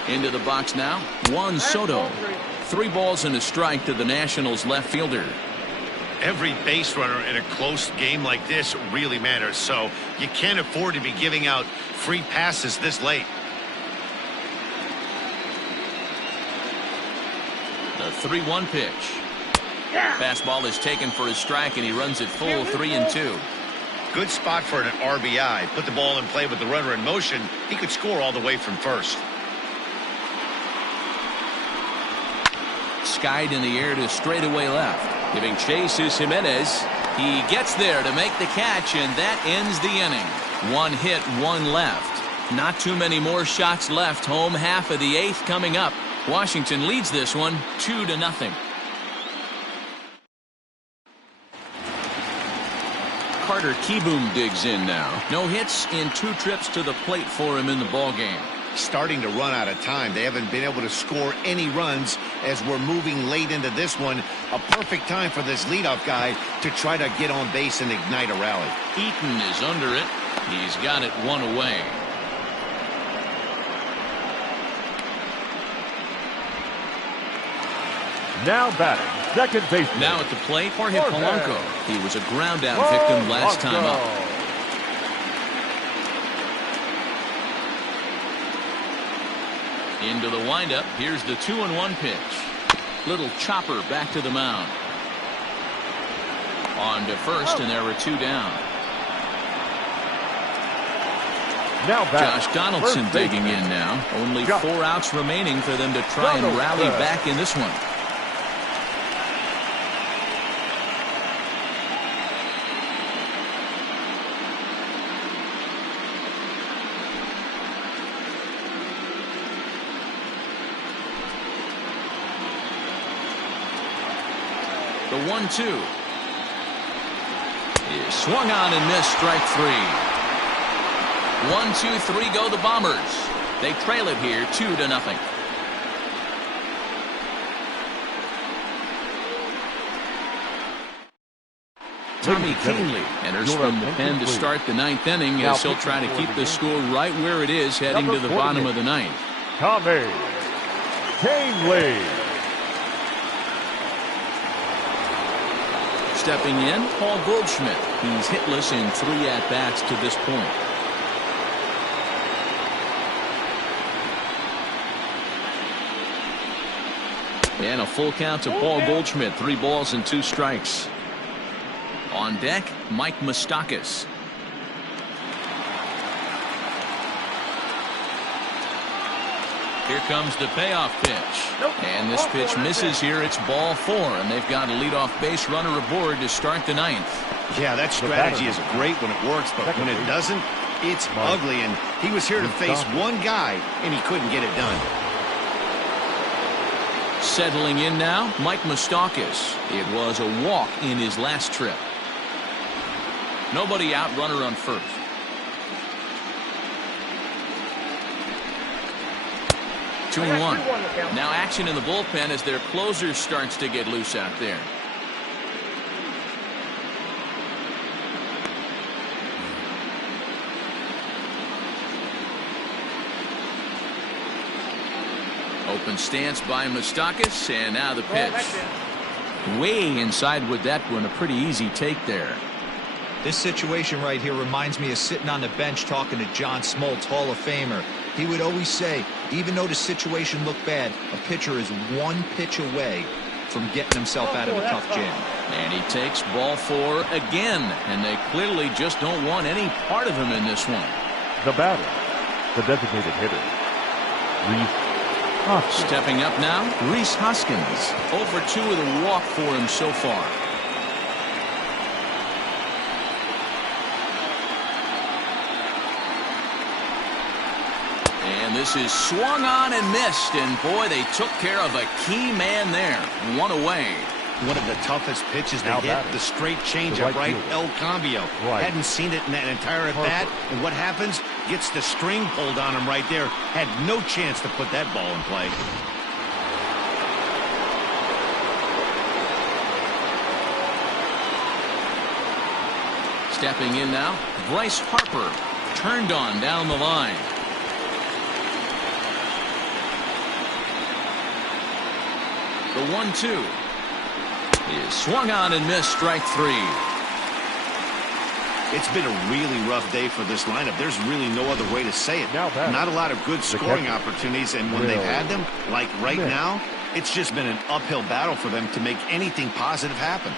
Into the box now, Juan Soto. 3 balls and a strike to the Nationals left fielder. Every base runner in a close game like this really matters, so you can't afford to be giving out free passes this late. The 3-1 pitch. Fastball is taken for a strike, and he runs it full 3-2. Good spot for an RBI. Put the ball in play with the runner in motion. He could score all the way from first. Skied in the air to straightaway left. Giving chase is Jimenez. He gets there to make the catch, and that ends the inning. 1 hit, 1 left. Not too many more shots left. Home half of the 8th coming up. Washington leads this one 2-0. Carter Kieboom digs in now. No hits in 2 trips to the plate for him in the ballgame. Starting to run out of time. They haven't been able to score any runs as we're moving late into this one. A perfect time for this leadoff guy to try to get on base and ignite a rally. Eaton is under it. He's got it 1 away. Now batting, second baseman. Now at the plate, Jorge Polanco. He was a ground out victim last time up. Into the windup. Here's the 2-1 pitch. Little chopper back to the mound. On to first, and there were 2 down. Now back. Josh Donaldson digging in now. Only 4 outs remaining for them to try and rally back in this one. The 1-2 is swung on and missed. Strike 3. 1-2-3 go the Bombers. They trail it here 2-0. Tommy Kingley enters from the pen to start the 9th inning as he'll try to keep the score right where it is heading to the bottom of the 9th. Tommy Kingley. Stepping in, Paul Goldschmidt. He's hitless in 3 at-bats to this point. And a full count to Paul Goldschmidt. 3 balls and 2 strikes. On deck, Mike Moustakas. Here comes the payoff pitch. And this pitch misses here. It's ball 4, and they've got a leadoff base runner aboard to start the 9th. Yeah, that strategy is great when it works, but when it doesn't, it's ugly. And he was here to face one guy, and he couldn't get it done. Settling in now, Mike Moustakas. It was a walk in his last trip. Nobody out, runner on first. Two and one. Now action in the bullpen as their closer starts to get loose out there. Open stance by Moustakas, and now the pitch. Way inside with that one. A pretty easy take there. This situation right here reminds me of sitting on the bench talking to John Smoltz, Hall of Famer. He would always say, even though the situation looked bad, a pitcher is one pitch away from getting himself out of a tough jam. And he takes ball 4 again, and they clearly just don't want any part of him in this one. The batter, the designated hitter, Rhys Hoskins. Stepping up now, Rhys Hoskins. 0-for-2 with a walk for him so far. And this is swung on and missed, and boy, they took care of a key man there. 1 away. One of the toughest pitches they Now hit, batting. the straight changeup, right right? fielder. El Cambio. Right. Hadn't seen it in that entire at-bat. And what happens? Gets the string pulled on him right there. Had no chance to put that ball in play. Stepping in now, Bryce Harper. Turned on down the line. The 1-2 is swung on and missed, strike three. It's been a really rough day for this lineup. There's really no other way to say it. Now batting. Not a lot of good scoring opportunities, and when they've had them, like right now, it's just been an uphill battle for them to make anything positive happen.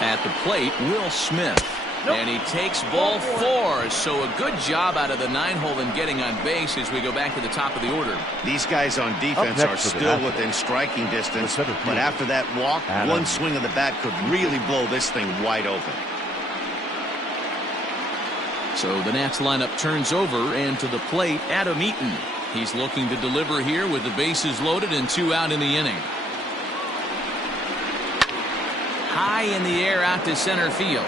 At the plate, Will Smith. And he takes ball four. So a good job out of the 9-hole in getting on base as we go back to the top of the order. These guys on defense are still within striking distance, but after that walk, one swing of the bat could really blow this thing wide open. So the Nats lineup turns over, and to the plate, Adam Eaton. He's looking to deliver here with the bases loaded and 2 out in the inning. High in the air out to center field.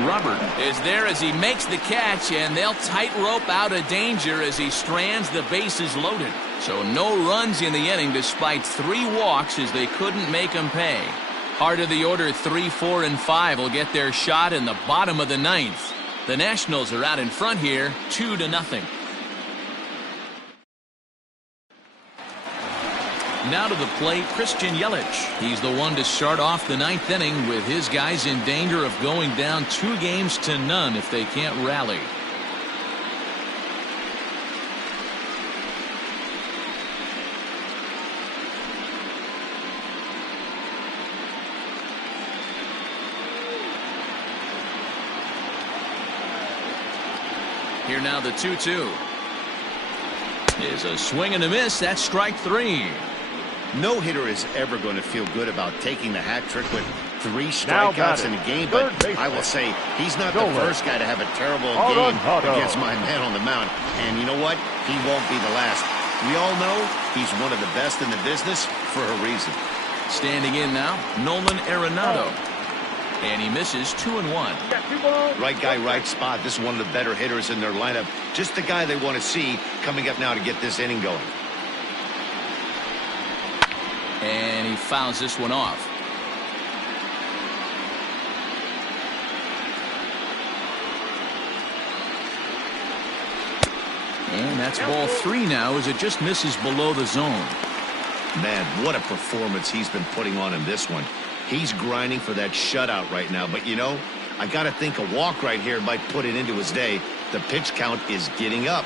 Robert is there as he makes the catch, and they'll tightrope out of danger as he strands the bases loaded. So no runs in the inning despite 3 walks as they couldn't make him pay. Heart of the order 3, 4, and 5 will get their shot in the bottom of the 9th. The Nationals are out in front here 2-0. Now to the plate, Christian Yelich. He's the one to start off the 9th inning with his guys in danger of going down 2-0 if they can't rally. Here now the 2-2. Is a swing and a miss. That's strike 3. No hitter is ever going to feel good about taking the hat trick with 3 strikeouts in a game, but I will say he's not the first guy to have a terrible game against my man on the mound. And you know what? He won't be the last. We all know he's one of the best in the business for a reason. Standing in now, Nolan Arenado. And he misses 2-1. Right guy, right spot. This is one of the better hitters in their lineup. Just the guy they want to see coming up now to get this inning going. And he fouls this one off. And that's ball 3 now as it just misses below the zone. Man, what a performance he's been putting on in this one. He's grinding for that shutout right now. But, you know, I got to think a walk right here might put it into his day. The pitch count is getting up.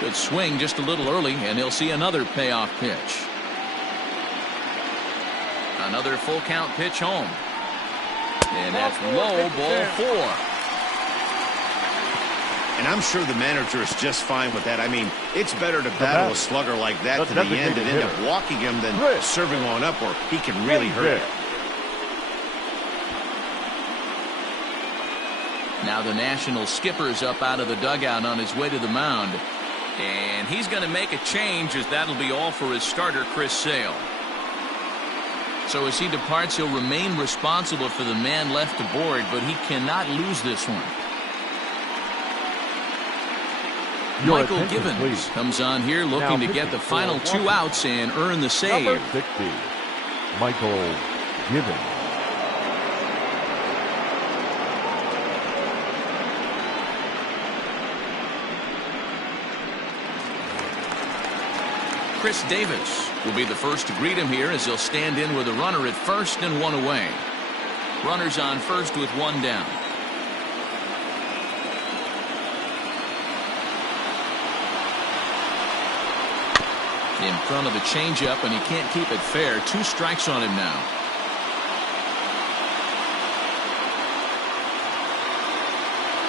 Good swing just a little early, and he'll see another payoff pitch. Another full count pitch home. And that's low, ball 4. And I'm sure the manager is just fine with that. I mean, it's better to battle a slugger like that to the end and end up walking him than serving one up where he can really hurt it. Now the National skipper's up out of the dugout on his way to the mound. And he's going to make a change as that'll be all for his starter, Chris Sale. So as he departs, he'll remain responsible for the man left aboard, but he cannot lose this one. Michael Givens comes on here looking to get the final 2 outs and earn the save. Number 60, Michael Givens. Chris Davis will be the first to greet him here as he'll stand in with a runner at first and 1 away. Runners on first with 1 down. In front of the changeup, and he can't keep it fair. 2 strikes on him now.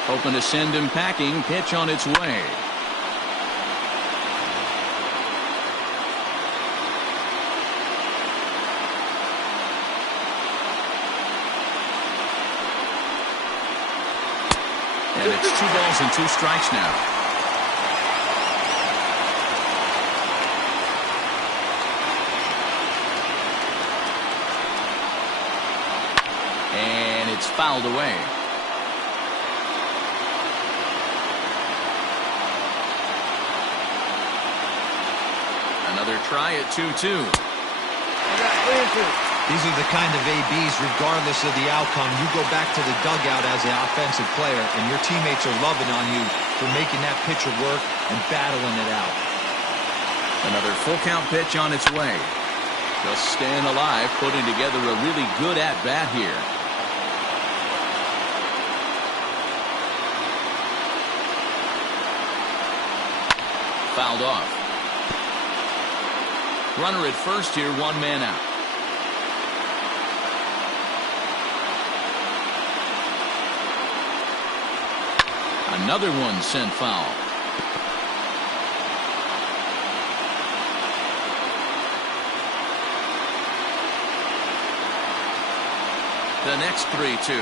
Hoping to send him packing. Pitch on its way. And it's 2 balls and 2 strikes now. And it's fouled away. Another try at 2-2. These are the kind of ABs, regardless of the outcome. You go back to the dugout as an offensive player, and your teammates are loving on you for making that pitcher work and battling it out. Another full count pitch on its way. Just staying alive, putting together a really good at-bat here. Fouled off. Runner at first here, 1 man out. Another one sent foul. The next 3-2.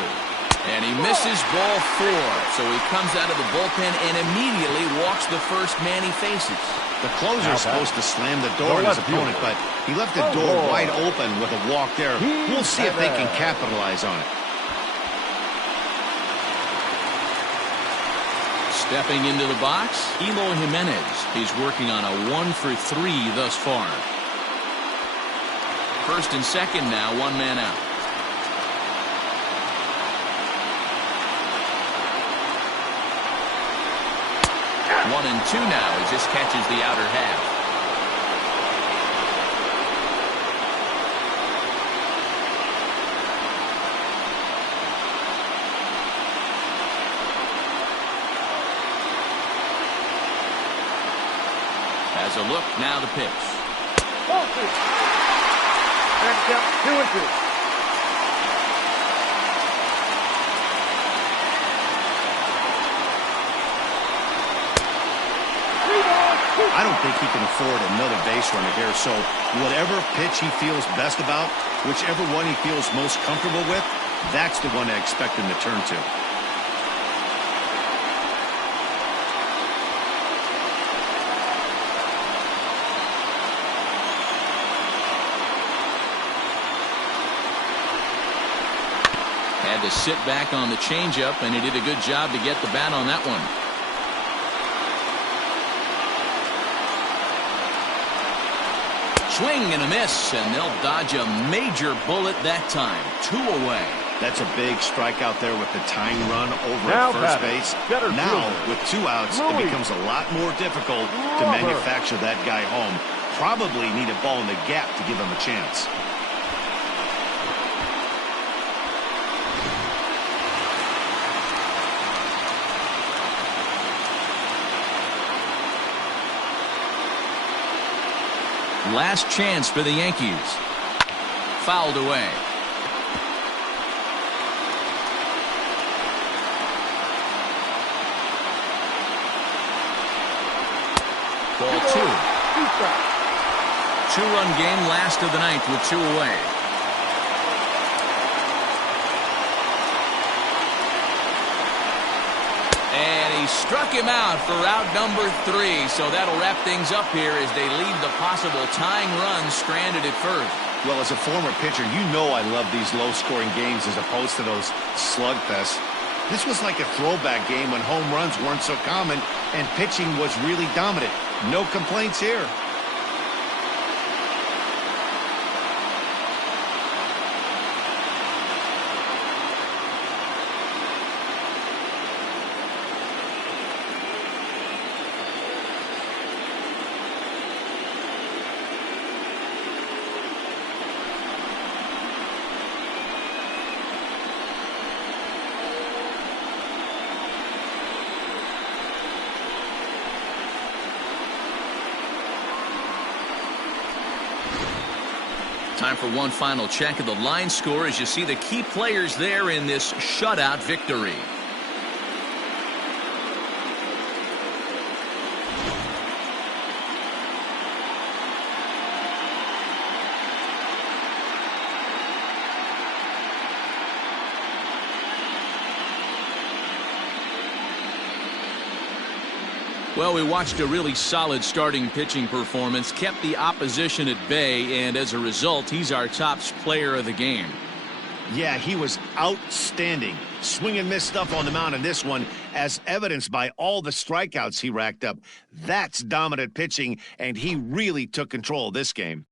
And he misses ball 4. So he comes out of the bullpen and immediately walks the first man he faces. The closer is supposed to slam the door on his opponent, but he left the door wide open with a walk there. We'll see if they can capitalize on it. Stepping into the box, Eloy Jimenez. He's working on a 1 for 3 thus far. First and second now, 1 man out. One and 2 now. He just catches the outer half. Has a look, now the pitch. And count 2-2. I don't think he can afford another base runner here, so whatever pitch he feels best about, whichever one he feels most comfortable with, that's the one I expect him to turn to. Had to sit back on the changeup, and he did a good job to get the bat on that one. Swing and a miss, and they'll dodge a major bullet that time. 2 away. That's a big strikeout there with the tying run over Now at first batting, base. center Now, fielder, with 2 outs, it Louis. becomes a lot more difficult to Robert. manufacture that guy home. Probably need a ball in the gap to give him a chance. Last chance for the Yankees. Fouled away. Ball 2. 2-run game, last of the ninth with 2 away. And he struck him out for out number 3. So that'll wrap things up here as they leave the possible tying run stranded at first. Well, as a former pitcher, you know I love these low-scoring games as opposed to those slugfests. This was like a throwback game when home runs weren't so common and pitching was really dominant. No complaints here. Time for one final check of the line score as you see the key players there in this shutout victory. Well, we watched a really solid starting pitching performance, kept the opposition at bay, and as a result, he's our top player of the game. Yeah, he was outstanding. Swing and miss stuff on the mound in this one, as evidenced by all the strikeouts he racked up. That's dominant pitching, and he really took control of this game.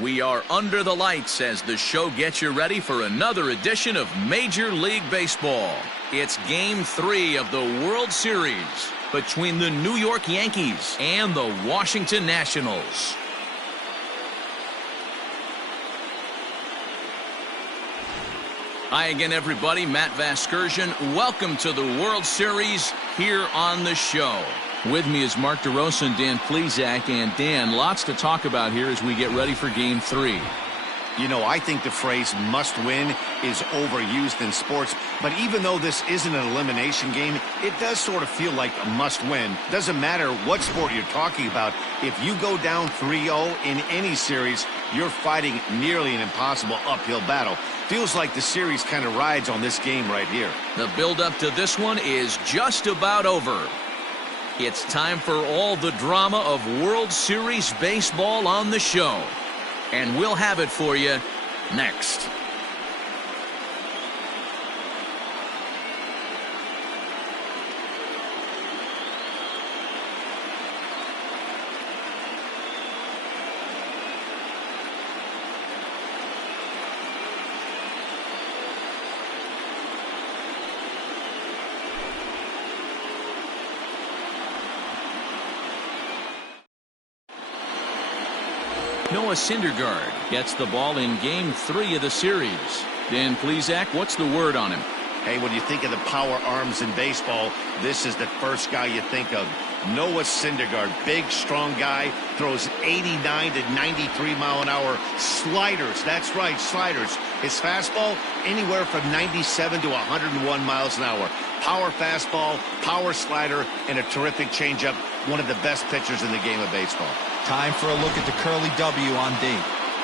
We are under the lights as the show gets you ready for another edition of Major League Baseball. It's Game 3 of the World Series between the New York Yankees and the Washington Nationals. Hi again, everybody. Matt Vasgersian. Welcome to the World Series here on the show. With me is Mark DeRosa and Dan Plesac. And Dan, lots to talk about here as we get ready for Game 3. You know, I think the phrase must win is overused in sports, but even though this isn't an elimination game, it does sort of feel like a must win. Doesn't matter what sport you're talking about. If you go down 3-0 in any series, you're fighting nearly an impossible uphill battle. Feels like the series kind of rides on this game right here. The build-up to this one is just about over. It's time for all the drama of World Series baseball on the show. And we'll have it for you next. Noah Syndergaard gets the ball in Game 3 of the series. Dan Plesac, what's the word on him? Hey, when you think of the power arms in baseball, this is the first guy you think of. Noah Syndergaard, big, strong guy, throws 89 to 93 mile an hour sliders. That's right, sliders. His fastball, anywhere from 97 to 101 miles an hour. Power fastball, power slider, and a terrific changeup. one of the best pitchers in the game of baseball. Time for a look at the curly W on D.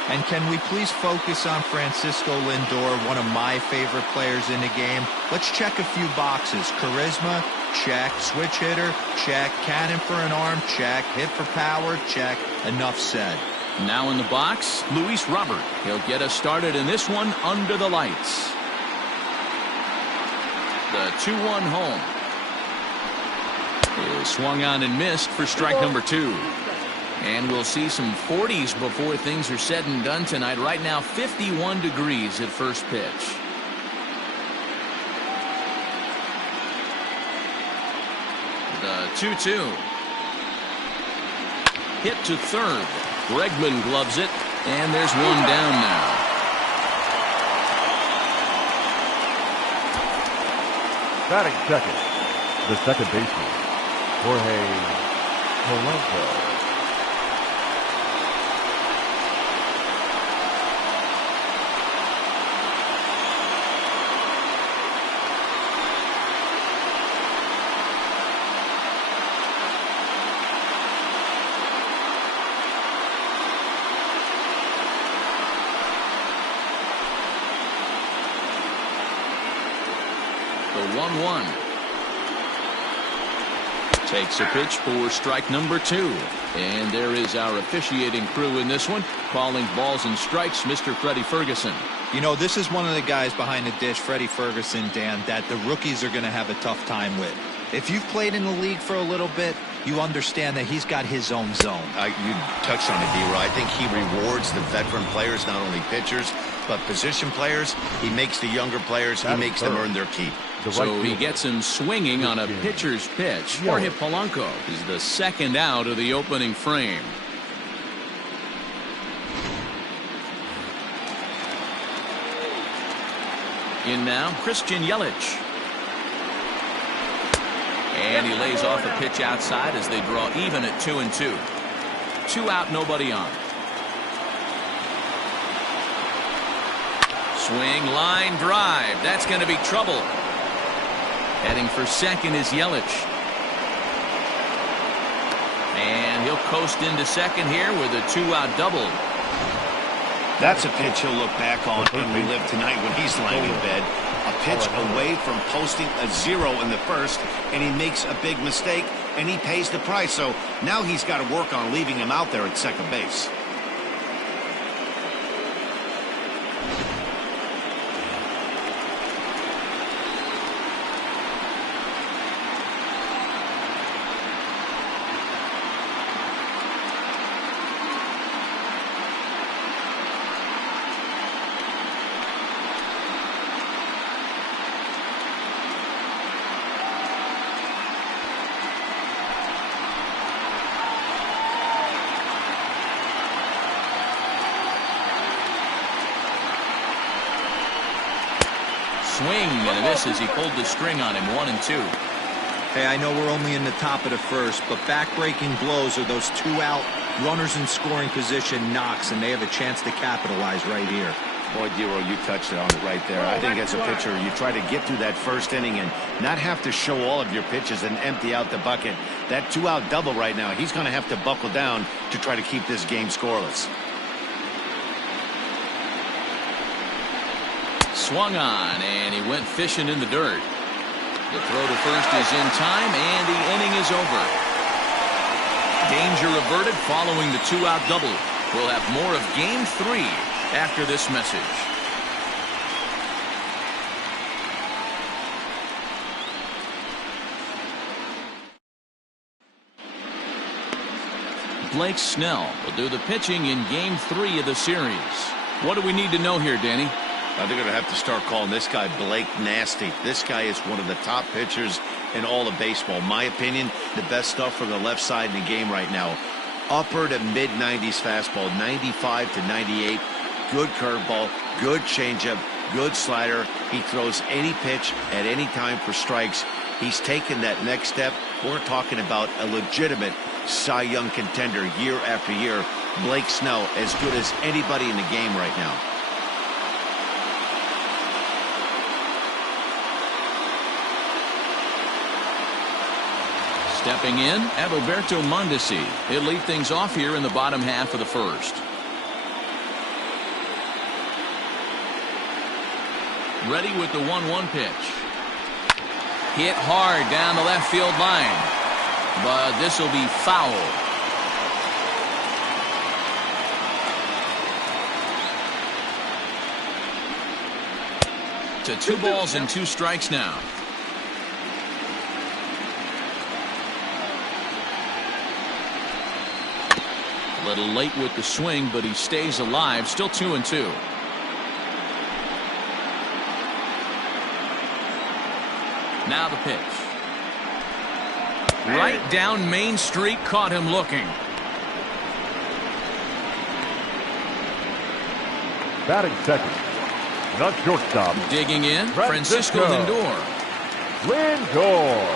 And can we please focus on Francisco Lindor, one of my favorite players in the game? Let's check a few boxes. Charisma, check. Switch hitter, check. Cannon for an arm, check. Hit for power, check. Enough said. Now in the box, Luis Robert. He'll get us started in this one under the lights. The 2-1 home is swung on and missed for strike number 2. And we'll see some 40s before things are said and done tonight. Right now, 51 degrees at first pitch. The 2-2. Hit to third. Bregman gloves it, and there's one down now. Batting second, the second baseman, Jorge Polanco. The 1-1. Takes a pitch for strike number 2. And there is our officiating crew in this one, calling balls and strikes, Mr. Freddie Ferguson. You know, this is one of the guys behind the dish, Freddie Ferguson, Dan, that the rookies are going to have a tough time with. If you've played in the league for a little bit, you understand that he's got his own zone. You touched on it, D-Roy. I think he rewards the veteran players, not only pitchers, but position players. He makes the younger players, he makes them earn their keep. So he gets him swinging on a pitcher's pitch. Jorge Polanco is the second out of the opening frame. In now, Christian Yelich. And he lays off a pitch outside as they draw even at 2-2. 2 out, nobody on. Swing, line, drive. That's going to be trouble. Heading for second is Yelich. And he'll coast into second here with a 2-out double. That's a pitch he'll look back on and relive tonight when he's lying in bed. A pitch away from posting a 0 in the first, and he makes a big mistake, and he pays the price. So now he's got to work on leaving him out there at second base. Swing and a miss as he pulled the string on him. 1-2. Hey, I know we're only in the top of the first, but back-breaking blows are those 2-out runners in scoring position knocks, and they have a chance to capitalize right here. Boy, D-Roy, you touched it on it right there. I think as a pitcher, you try to get through that first inning and not have to show all of your pitches and empty out the bucket. That 2-out double right now, he's going to have to buckle down to try to keep this game scoreless. Swung on, and he went fishing in the dirt. The throw to first is in time, and the inning is over. Danger averted following the 2-out double. We'll have more of Game 3 after this message. Blake Snell will do the pitching in Game 3 of the series. What do we need to know here, Danny? They're going to have to start calling this guy Blake Nasty. This guy is one of the top pitchers in all of baseball. My opinion, the best stuff from the left side in the game right now. Upper to mid-90s fastball, 95 to 98. Good curveball, good changeup, good slider. He throws any pitch at any time for strikes. He's taken that next step. We're talking about a legitimate Cy Young contender year after year. Blake Snell, as good as anybody in the game right now. Stepping in, Adalberto Mondesi. He'll lead things off here in the bottom half of the first. Ready with the 1-1 pitch. Hit hard down the left field line, but this will be foul. To 2 balls and 2 strikes now. A little late with the swing, but he stays alive. Still 2-2. Now the pitch. Right down Main Street, caught him looking. Batting second, the shortstop. Digging in, Francisco Lindor. Lindor.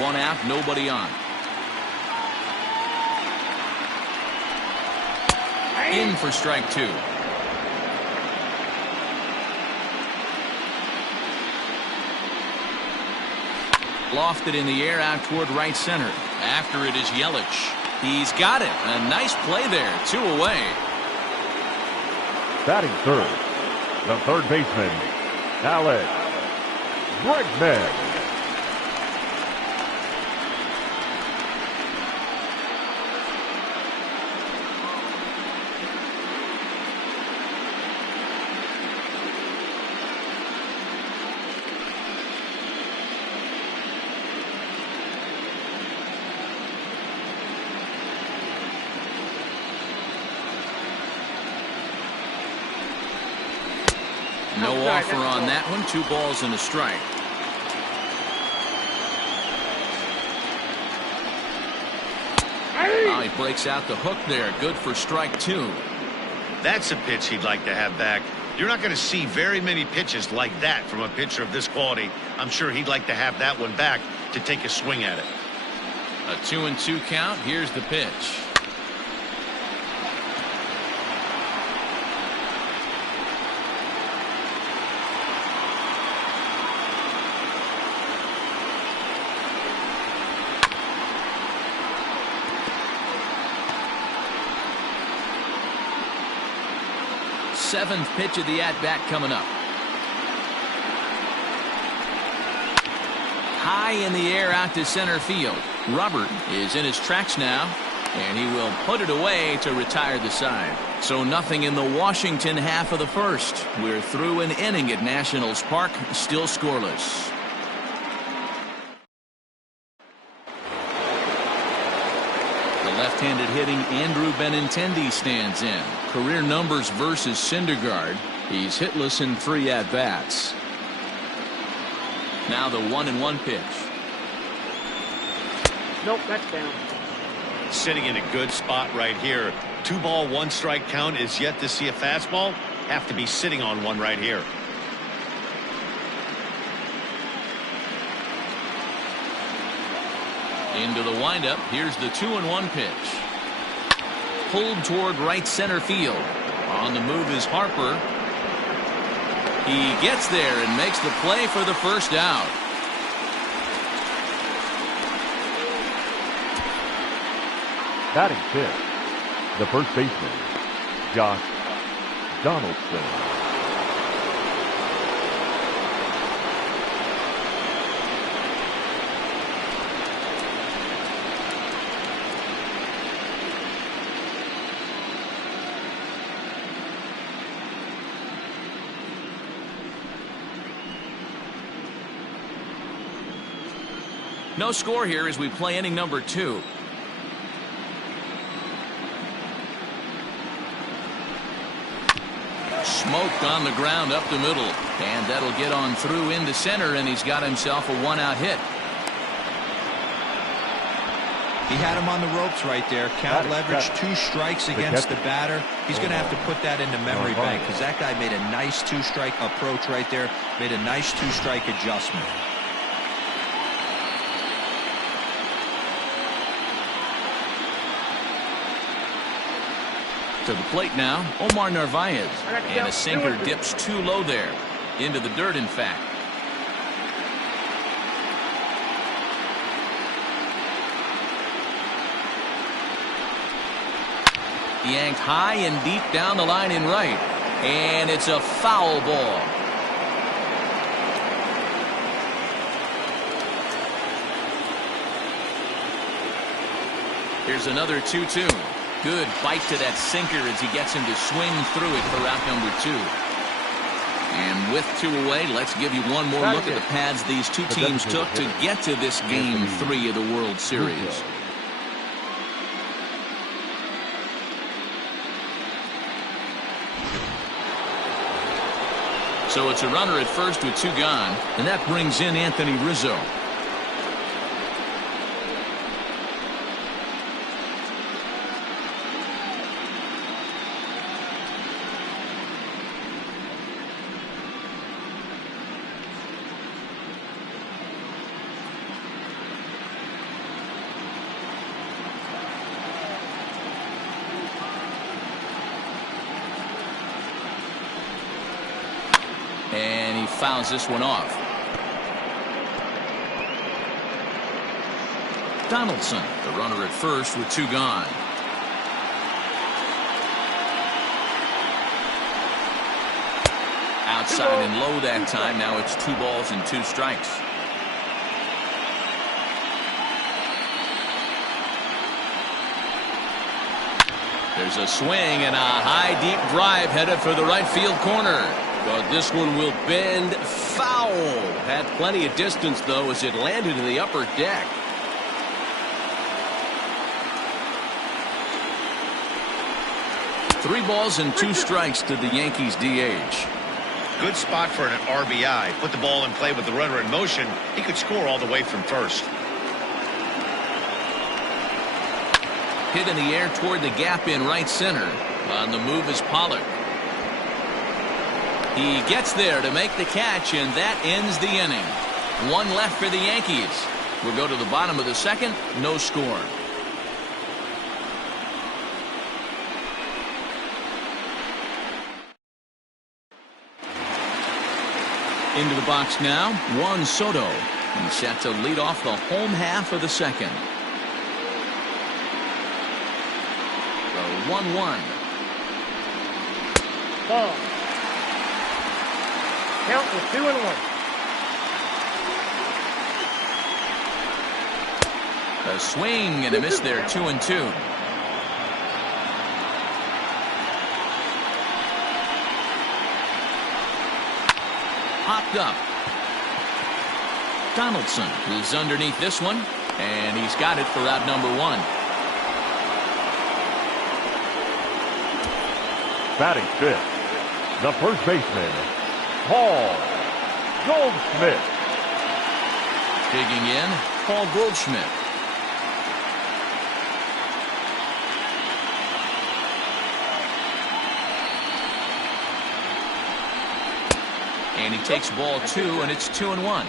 1 out, nobody on. In for strike 2. Lofted in the air out toward right center. After it is Yelich. He's got it. A nice play there. 2 away. Batting third, the third baseman, Alex Bregman. No offer on that one. 2 balls and a strike. Oh, he breaks out the hook there. Good for strike 2. That's a pitch he'd like to have back. You're not going to see very many pitches like that from a pitcher of this quality. I'm sure he'd like to have that one back to take a swing at it. A 2-2 count. Here's the pitch. Seventh pitch of the at-bat coming up. High in the air out to center field. Robert is in his tracks now, and he will put it away to retire the side. So nothing in the Washington half of the first. We're through an inning at Nationals Park, still scoreless. Left-handed hitting Andrew Benintendi stands in. Career numbers versus Syndergaard. He's hitless in 3 at-bats. Now the 1-1 pitch. Nope, that's down. Sitting in a good spot right here. 2 ball, 1 strike count is yet to see a fastball. Have to be sitting on one right here. Into the windup. Here's the 2-1 pitch. Pulled toward right center field. On the move is Harper. He gets there and makes the play for the first out. Batting fifth, the first baseman, Josh Donaldson. No score here as we play inning number 2. Smoked on the ground up the middle, and that'll get on through into center, and he's got himself a 1-out hit. He had him on the ropes right there. Count leverage, 2 strikes against the batter. He's going to have to put that into memory bank because that guy made a nice 2-strike approach right there, made a nice 2-strike adjustment. To the plate now, Omar Narvaez, and a sinker dips too low there, into the dirt in fact. Yanked high and deep down the line in right. And it's a foul ball. Here's another 2-2. Good bite to that sinker as he gets him to swing through it for out number 2. And with 2 away, let's give you one more look at the paths these two teams took to get to this Game 3 of the World Series. So it's a runner at first with 2 gone, and that brings in Anthony Rizzo. And he fouls this one off. Donaldson, the runner at first with 2 gone. Outside and low that time. Now it's 2 balls and 2 strikes. There's a swing and a high deep drive headed for the right field corner. But this one will bend foul. Had plenty of distance, though, as it landed in the upper deck. Three balls and 2 strikes to the Yankees DH. Good spot for an RBI. Put the ball in play with the runner in motion. He could score all the way from first. Hit in the air toward the gap in right center. On the move is Pollard. He gets there to make the catch, and that ends the inning. 1 left for the Yankees. We'll go to the bottom of the second. No score. Into the box now, Juan Soto. He's set to lead off the home half of the second. The 1-1. Ball. Count was 2-1. A swing and a miss there, 2-2. Popped up. Donaldson is underneath this one, and he's got it for out number 1. Batting 5th, the first baseman, Paul Goldschmidt. Digging in, Paul Goldschmidt. And he takes ball 2, and it's 2-1.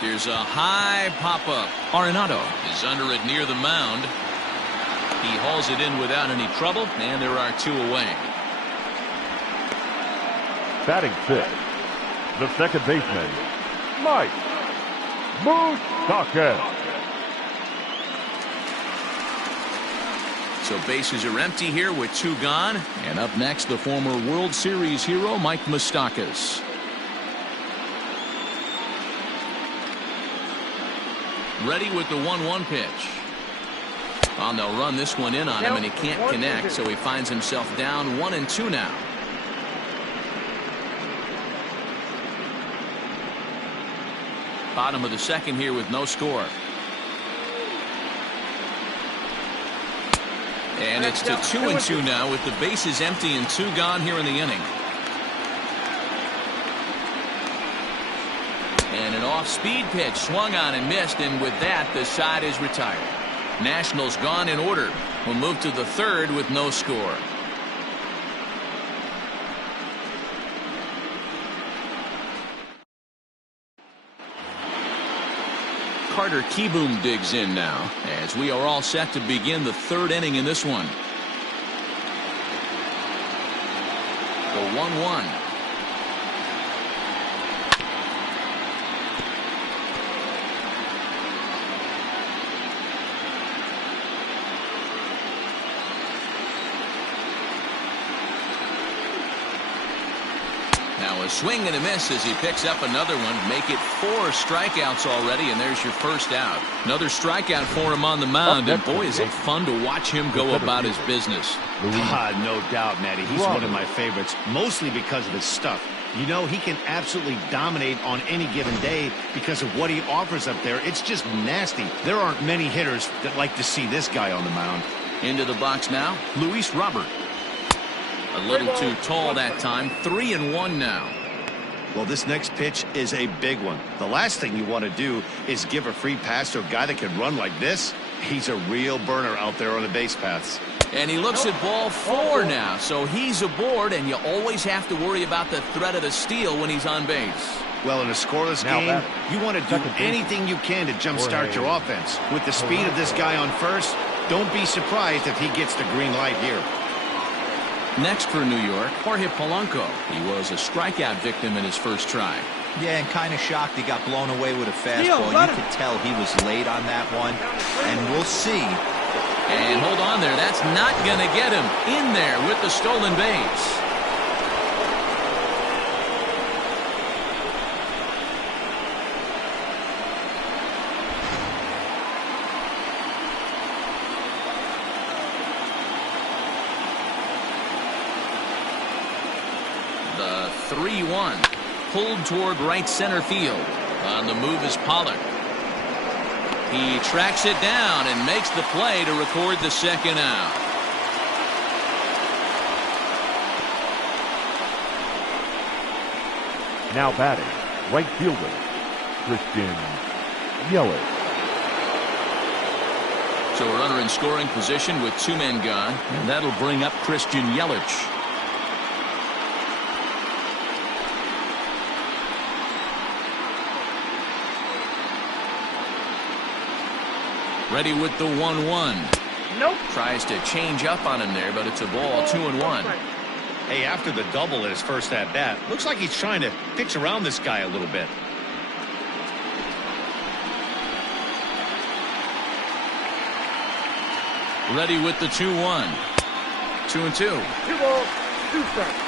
Here's a high pop-up. Arenado is under it near the mound. He hauls it in without any trouble, and there are 2 away. Batting 5th, the second baseman, Mike Moustakas. So bases are empty here with 2 gone. And up next, the former World Series hero, Mike Moustakas. Ready with the 1-1 pitch. Oh, they'll run this one in on him, and he can't connect, so he finds himself down 1-2 now. Bottom of the second here with no score. And it's to 2-2 now with the bases empty and 2 gone here in the inning. And an off-speed pitch swung on and missed, and with that the side is retired. Nationals gone in order. We'll move to the 3rd with no score. Carter Kieboom digs in now as we are all set to begin the 3rd inning in this one. The 1-1. Now a swing and a miss as he picks up another one. Make it 4 strikeouts already, and there's your first out. Another strikeout for him on the mound, and boy, is it fun to watch him go about his business. No doubt, Matty. He's one of my favorites, mostly because of his stuff. You know, he can absolutely dominate on any given day because of what he offers up there. It's just nasty. There aren't many hitters that like to see this guy on the mound. Into the box now, Luis Robert. A little too tall that time. 3-1 now. Well, this next pitch is a big one. The last thing you want to do is give a free pass to a guy that can run like this. He's a real burner out there on the base paths. And he looks at ball 4 now, so he's aboard, and you always have to worry about the threat of the steal when he's on base. Well, in a scoreless game, you want to do anything you can to jumpstart your offense. With the speed of this guy on first, don't be surprised if he gets the green light here. Next for New York, Jorge Polanco. He was a strikeout victim in his first try. Yeah, and kind of shocked he got blown away with a fastball. You could tell he was late on that one, and we'll see. And hold on there. That's not going to get him in there with the stolen base. The 3-1. Pulled toward right center field. On the move is Pollard. He tracks it down and makes the play to record the second out. Now batting, right fielder, Christian Yelich. So a runner in scoring position with 2 men gone, and that'll bring up Christian Yelich. Ready with the 1-1. Nope. Tries to change up on him there, but it's a ball. 2-1. Hey, after the double at his first at-bat, looks like he's trying to pitch around this guy a little bit. Ready with the 2-1. 2-2. 2 balls, 2 strikes.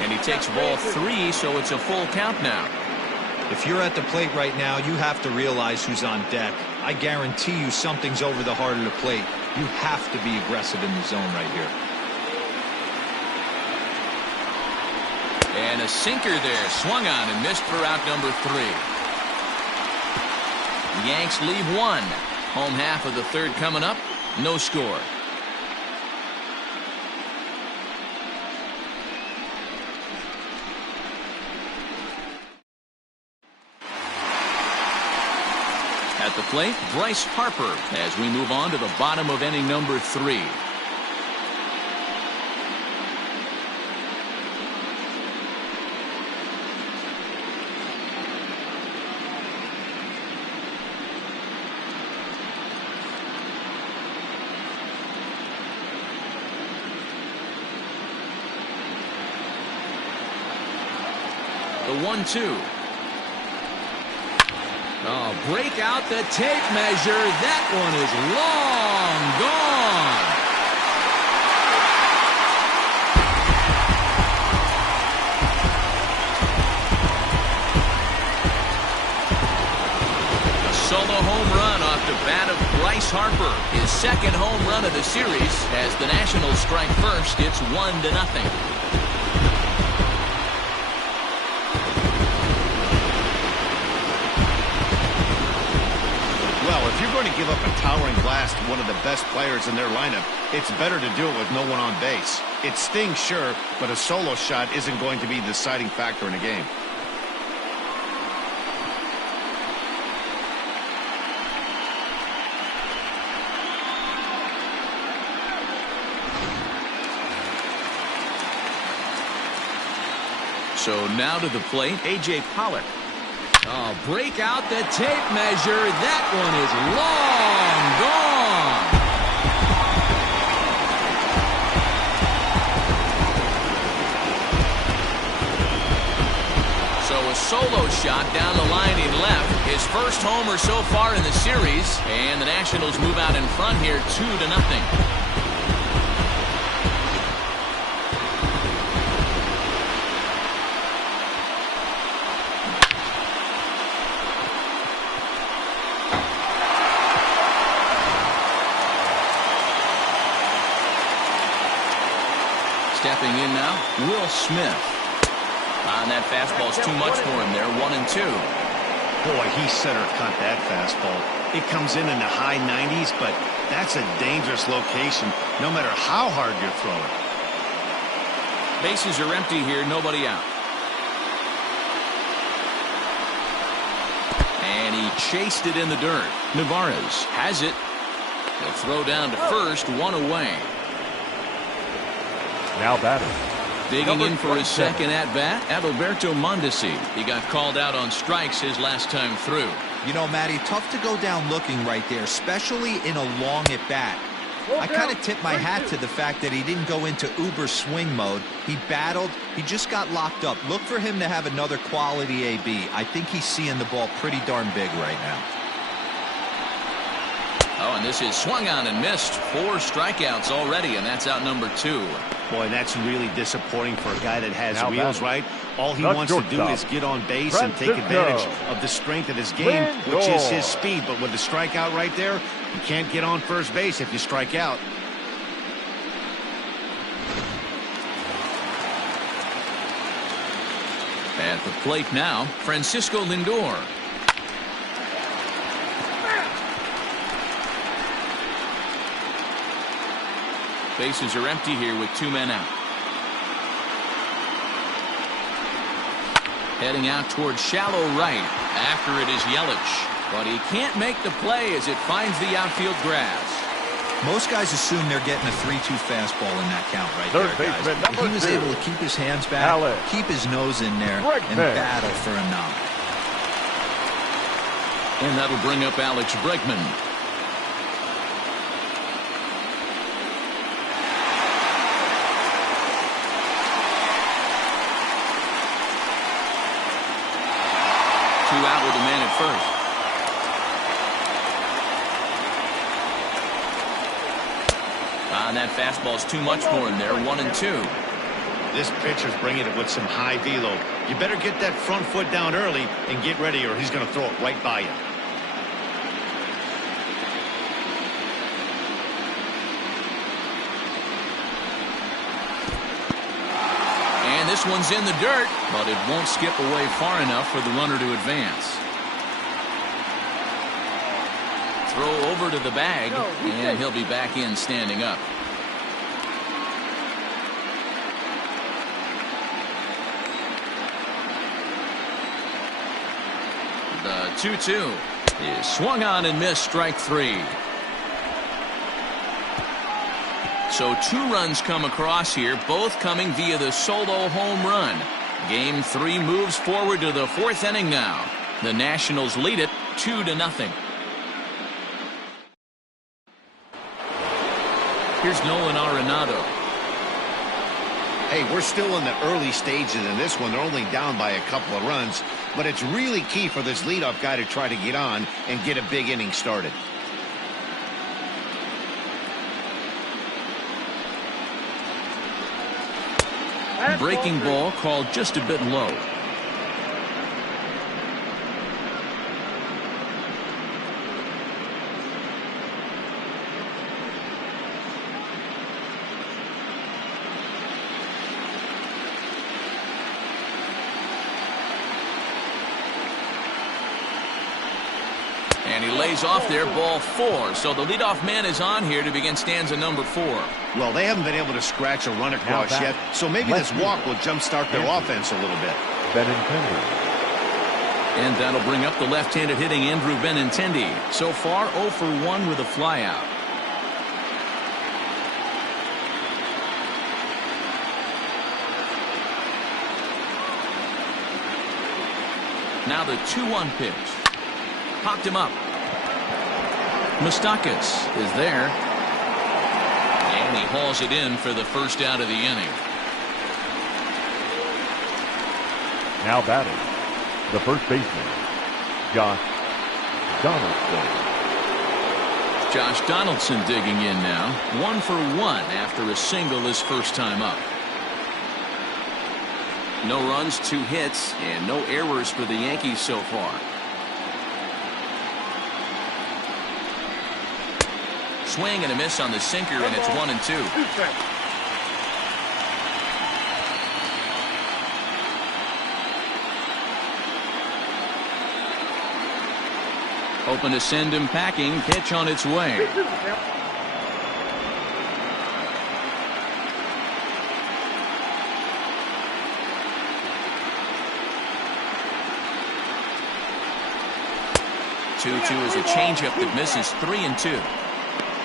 And he takes ball 3, so it's a full count now. If you're at the plate right now, you have to realize who's on deck. I guarantee you something's over the heart of the plate. You have to be aggressive in the zone right here. And a sinker there, swung on and missed for out number 3. The Yanks leave 1. Home half of the third coming up. No score. At the plate, Bryce Harper as we move on to the bottom of inning number 3. The 1-2. Oh, break out the tape measure. That one is long gone. A solo home run off the bat of Bryce Harper. His second home run of the series. As the Nationals strike first, it's 1-0. If you're going to give up a towering blast to one of the best players in their lineup, it's better to do it with no one on base. It stings, sure, but a solo shot isn't going to be the deciding factor in a game. So now to the plate, A.J. Pollock. Oh, break out the tape measure. That one is long gone. So a solo shot down the line in left. His first homer so far in the series. And the Nationals move out in front here 2-0. Stepping in now, Will Smith. On that fastball's too much for him there, 1-2. Boy, he center cut that fastball. It comes in the high 90s, but that's a dangerous location no matter how hard you're throwing. Bases are empty here, nobody out. And he chased it in the dirt. Navarez has it. They'll throw down to first, one away. Now batting. Digging in for his second at-bat, Adalberto Mondesi. He got called out on strikes his last time through. You know, Matty, tough to go down looking right there, especially in a long at-bat. I kind of tip my hat to the fact that he didn't go into uber swing mode. He battled. He just got locked up. Look for him to have another quality AB. I think he's seeing the ball pretty darn big right now. Oh, and this is swung on and missed. 4 strikeouts already, and that's out number 2. Boy, that's really disappointing for a guy that has wheels, right? All he wants to do is get on base and take advantage of the strength of his game, which is his speed. But with the strikeout right there, you can't get on first base if you strike out. At the plate now, Francisco Lindor. Bases are empty here with 2 men out. Heading out towards shallow right. After it is Yelich. But he can't make the play as it finds the outfield grass. Most guys assume they're getting a 3-2 fastball in that count right there, guys. But he was able to keep his hands back, keep his nose in there, and battle for a knock. And that'll bring up Alex Bregman. Out with a man at first. And that fastball's too much for him there. 1-2. This pitcher's bringing it with some high velo. You better get that front foot down early and get ready, or he's going to throw it right by you. And this one's in the dirt, but it won't skip away far enough for the runner to advance. Throw over to the bag, and he'll be back in standing up. The 2-2 is swung on and missed, strike 3. So 2 runs come across here, both coming via the solo home run. Game 3 moves forward to the 4th inning now. The Nationals lead it 2-0. Here's Nolan Arenado. Hey, we're still in the early stages in this one. They're only down by a couple of runs, but it's really key for this leadoff guy to try to get on and get a big inning started. Breaking ball called just a bit low. And he lays off there, ball 4. So the leadoff man is on here to begin stanza number 4. Well, they haven't been able to scratch a run across yet, so maybe this walk will jumpstart their offense a little bit. Benintendi. And that'll bring up the left-handed hitting Andrew Benintendi. So far, 0 for 1 with a flyout. Now the 2-1 pitch. Popped him up. Moustakas is there. And he hauls it in for the first out of the inning. Now batting. the first baseman, Josh Donaldson. Josh Donaldson digging in now. 1 for 1 after a single his first time up. No runs, 2 hits, and no errors for the Yankees so far. Swing and a miss on the sinker, and it's 1-2. Open to send him packing. Pitch on its way. Two is a changeup that misses. 3-2.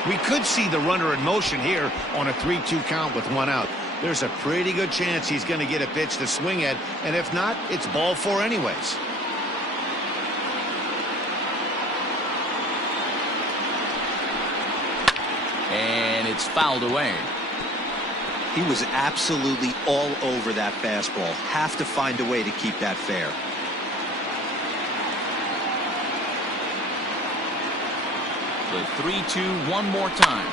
We could see the runner in motion here on a 3-2 count with 1 out. There's a pretty good chance he's going to get a pitch to swing at, and if not, it's ball 4 anyways. And it's fouled away. He was absolutely all over that fastball. Have to find a way to keep that fair. The 3-2 one more time.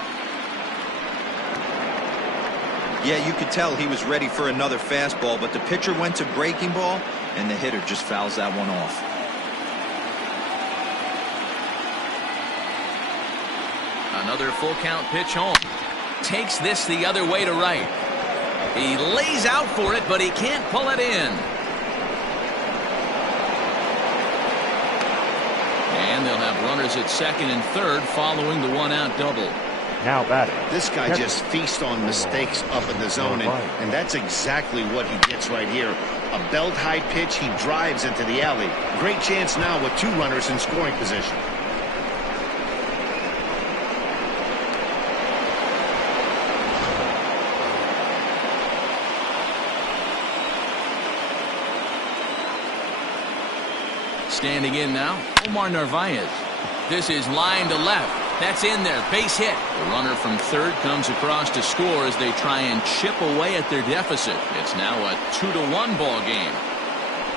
Yeah, you could tell he was ready for another fastball, but the pitcher went to breaking ball, and the hitter just fouls that one off. Another full count pitch home. Takes this the other way to right. He lays out for it, but he can't pull it in. And they'll have runners at second and third following the 1-out double. Now batting. This guy Hedges. just feasts on mistakes up in the zone, and that's exactly what he gets right here. A belt-high pitch, he drives into the alley. Great chance now with 2 runners in scoring position. Standing in now, Omar Narvaez. This is line to left. That's in there. Base hit. The runner from third comes across to score as they try and chip away at their deficit. It's now a 2-1 ball game.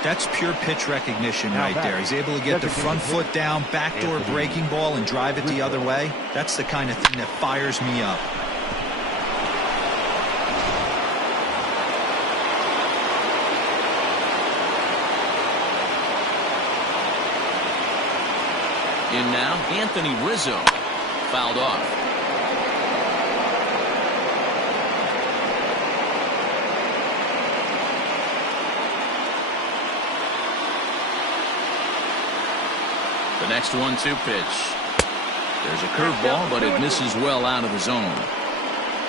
That's pure pitch recognition right there. He's able to get the front foot down, backdoor breaking ball, and drive it the other way. That's the kind of thing that fires me up. In now, Anthony Rizzo. Fouled off. The next 1-2 pitch. There's a curveball, but it misses well out of the zone.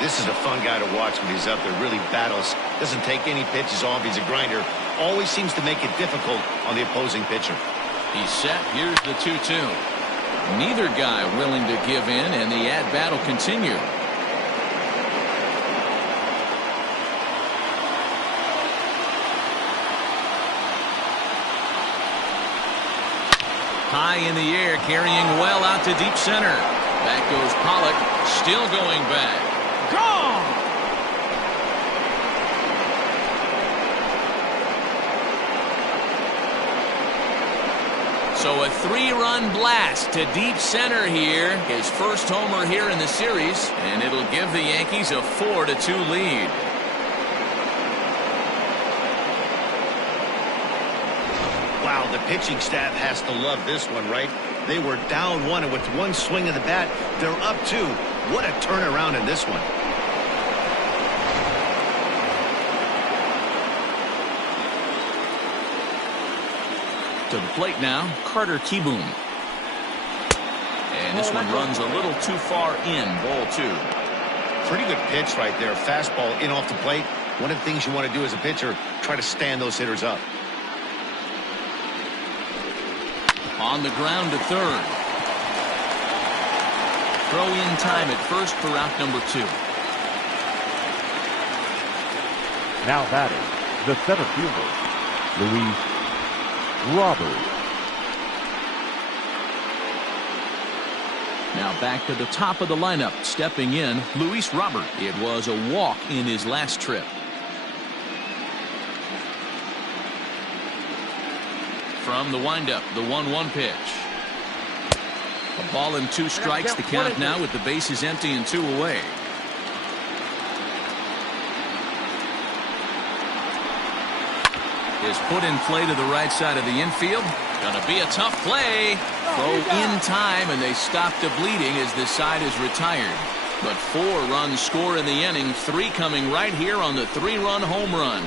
This is a fun guy to watch when he's up there. Really battles. Doesn't take any pitches off. He's a grinder. Always seems to make it difficult on the opposing pitcher. He's set. Here's the 2-2. Neither guy willing to give in, and the at-bat will continue. High in the air, carrying well out to deep center. Back goes Pollock, still going back. Gone! So a 3-run blast to deep center here. His first homer here in the series, and it'll give the Yankees a 4-2 lead. Wow, the pitching staff has to love this one, right? They were down 1, and with 1 swing of the bat, they're up 2. What a turnaround in this one. To the plate now, Carter Kieboom. And this one runs a little too far in, ball 2. Pretty good pitch right there. Fastball in off the plate. One of the things you want to do as a pitcher, try to stand those hitters up. On the ground to third. Throw in time at first for out number 2. Now batting, the center fielder, Luis Robert. Now back to the top of the lineup, stepping in, Luis Robert. It was a walk in his last trip. from the windup, the 1-1 pitch. A ball and 2 strikes, the count now with the bases empty and 2 away. Is put in play to the right side of the infield. Gonna be a tough play. Throw in time, and they stop the bleeding as this side is retired. But 4 runs score in the inning, 3 coming right here on the 3-run home run.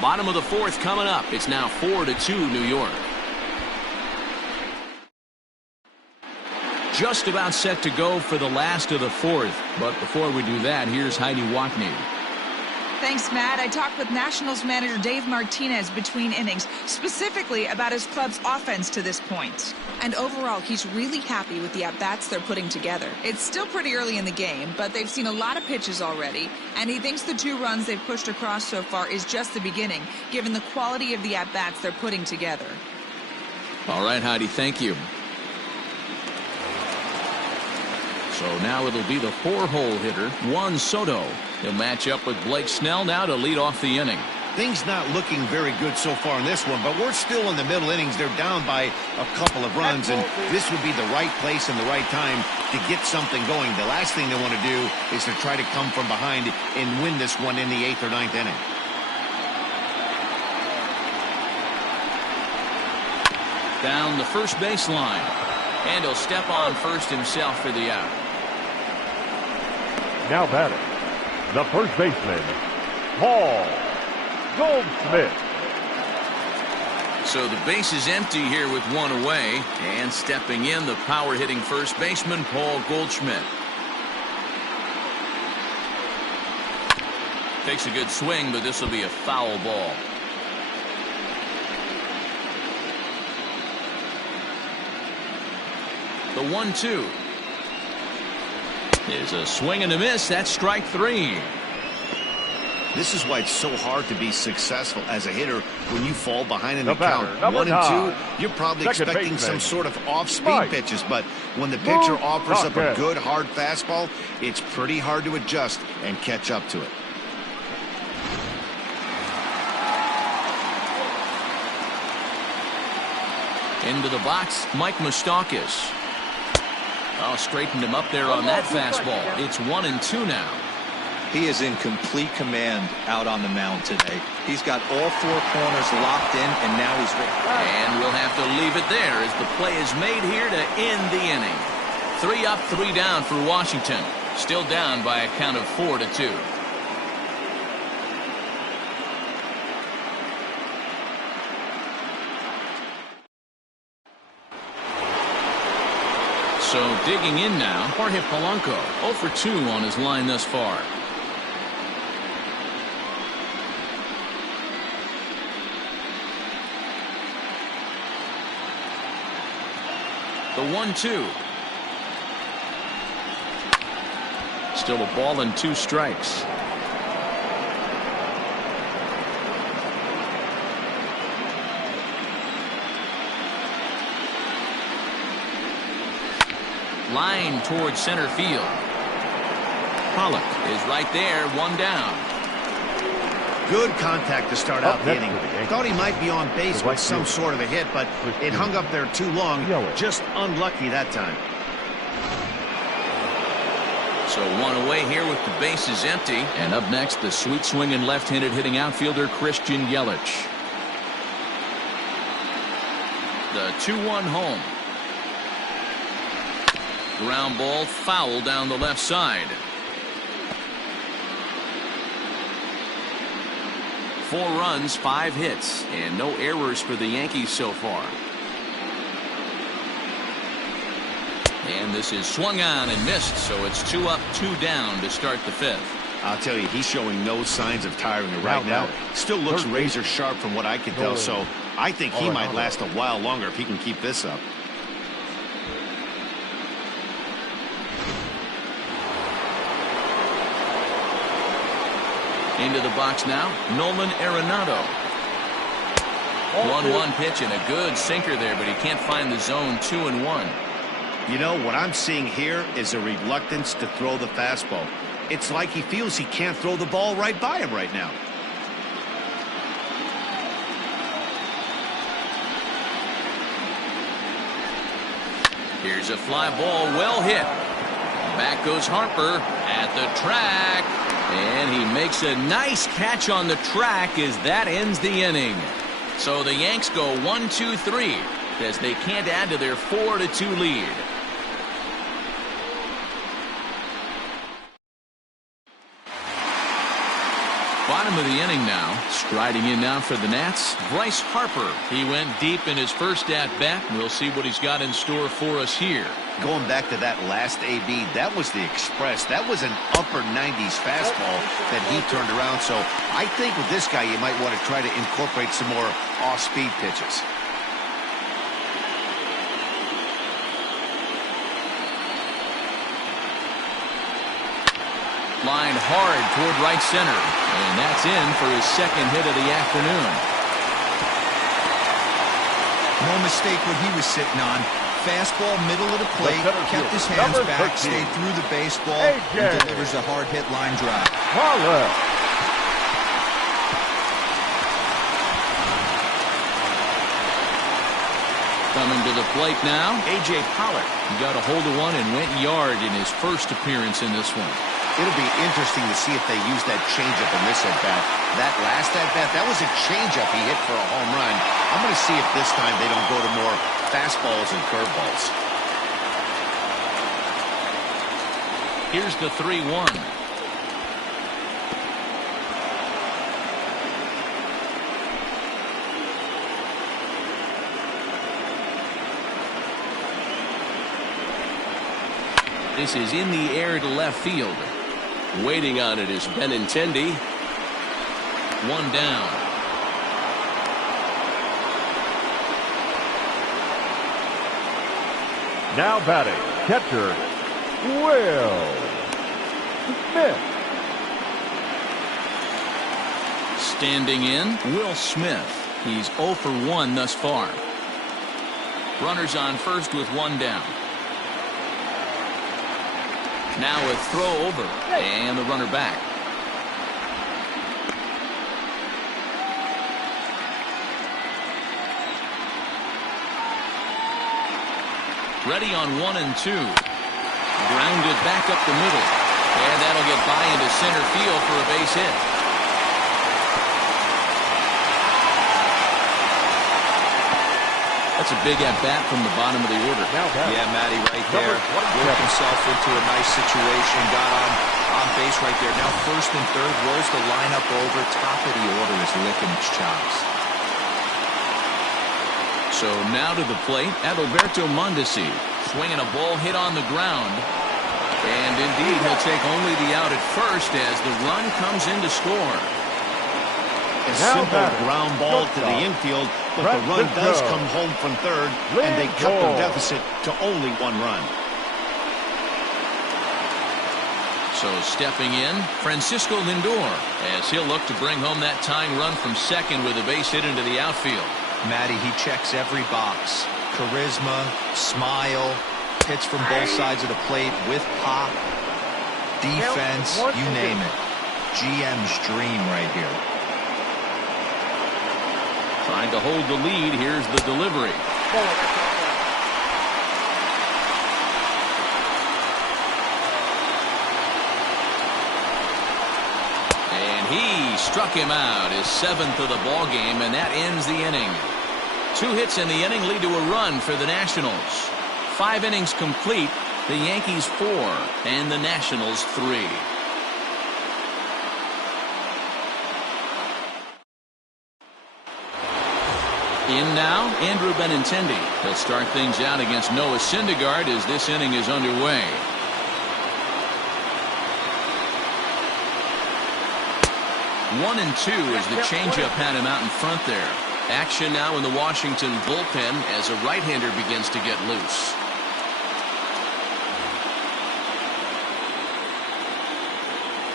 Bottom of the 4th coming up. It's now 4-2 New York. Just about set to go for the last of the 4th. But before we do that, here's Heidi Wackney. Thanks, Matt. I talked with Nationals manager Dave Martinez between innings, specifically about his club's offense to this point. And overall, he's really happy with the at-bats they're putting together. It's still pretty early in the game, but they've seen a lot of pitches already, and he thinks the 2 runs they've pushed across so far is just the beginning, given the quality of the at-bats they're putting together. All right, Heidi, thank you. So now it'll be the 4-hole hitter, Juan Soto. He'll match up with Blake Snell now to lead off the inning. Things not looking very good so far in this one, but we're still in the middle innings. They're down by a couple of runs, and this would be the right place and the right time to get something going. The last thing they want to do is to try to come from behind and win this one in the 8th or 9th inning. Down the first baseline, and he'll step on first himself for the out. Now batting, the first baseman, Paul Goldschmidt. So the base is empty here with 1 away, and stepping in, the power-hitting first baseman, Paul Goldschmidt. Takes a good swing, but this will be a foul ball. The 1-2 is a swing and a miss. That's strike 3. This is why it's so hard to be successful as a hitter when you fall behind in the batter, count. 1 and 2, 9, you're probably second expecting baseman, some sort of off-speed Mike pitches, but when the pitcher offers up a Tucker. good hard fastball, it's pretty hard to adjust and catch up to it. Into the box, Mike Moustakas. Oh, straightened him up there on that fastball. It's 1-2 now. He is in complete command out on the mound today. He's got all 4 corners locked in, and now he's ready. And we'll have to leave it there as the play is made here to end the inning. 3 up, 3 down for Washington. Still down by a count of 4-2. So digging in now, Jorge Polanco, 0 for 2 on his line thus far. The 1-2. Still a ball and 2 strikes. Line towards center field. Pollock is right there, 1 down. Good contact to start out the next inning. for the Yankees. Thought he might be on base The right with some fielder. sort of a hit, but it hung up there too long. Yelich. Just unlucky that time. So 1 away here with the bases empty. And up next, the sweet swinging left-handed hitting outfielder Christian Yelich. The 2-1 home. Ground ball foul down the left side. 4 runs, 5 hits, and no errors for the Yankees so far. And this is swung on and missed, so it's 2 up, 2 down to start the 5th. I'll tell you, he's showing no signs of tiring right now. Still looks razor sharp from what I can tell, so I think he might last a while longer if he can keep this up. Into the box now, Nolan Arenado. 1-1 pitch and a good sinker there, but he can't find the zone. 2-1. You know, what I'm seeing here is a reluctance to throw the fastball. It's like he feels he can't throw the ball right by him right now. Here's a fly ball well hit. Back goes Harper at the track. And he makes a nice catch on the track as that ends the inning. So the Yanks go 1-2-3 as they can't add to their 4-2 lead. Bottom of the inning now. Striding in now for the Nats, Bryce Harper. He went deep in his first at-bat. We'll see what he's got in store for us here. Going back to that last AB, that was the express. That was an upper 90s fastball that he turned around. So I think with this guy, you might want to try to incorporate some more off-speed pitches. Lined hard toward right center. And that's in for his second hit of the afternoon. No mistake what he was sitting on. Fastball, middle of the plate, kept his hands back, stayed through the baseball, and delivers a hard-hit line drive. Coming to the plate now, A.J. Pollock. He got a hold of one and went yard in his first appearance in this one. It'll be interesting to see if they use that changeup in this at-bat. That last at-bat, that was a changeup he hit for a home run. I'm going to see if this time they don't go to more fastballs and curveballs. Here's the 3-1. This is in the air to left field. Waiting on it is Benintendi. One down. Now batting, catcher, Will Smith. Standing in, Will Smith. He's 0 for 1 thus far. Runners on first with one down. Now a throw over, and the runner back. Ready on 1 and 2. Grounded back up the middle. And that'll get by into center field for a base hit. That's a big at-bat from the bottom of the order. Yeah, Matty, right there. Worked himself into a nice situation. Got on base right there. Now first and third, rolls the lineup over. Top of the order is licking its chops. So now to the plate, Adalberto Mondesi. Swinging a ball hit on the ground. And indeed, he'll take only the out at first as the run comes in to score. A simple ground ball to the infield, but the run does come home from third, and they cut their deficit to only 1 run. So stepping in, Francisco Lindor, as he'll look to bring home that tying run from second with a base hit into the outfield. Matty, he checks every box. Charisma, smile, hits from both sides of the plate with pop, defense, you name it. GM's dream right here. Trying to hold the lead. Here's the delivery. And he struck him out, his 7th of the ball game, and that ends the inning. 2 hits in the inning lead to a run for the Nationals. 5 innings complete. The Yankees 4 and the Nationals 3. In now, Andrew Benintendi. He'll start things out against Noah Syndergaard as this inning is underway. One and 2 as the changeup had him out in front there. Action now in the Washington bullpen as a right-hander begins to get loose.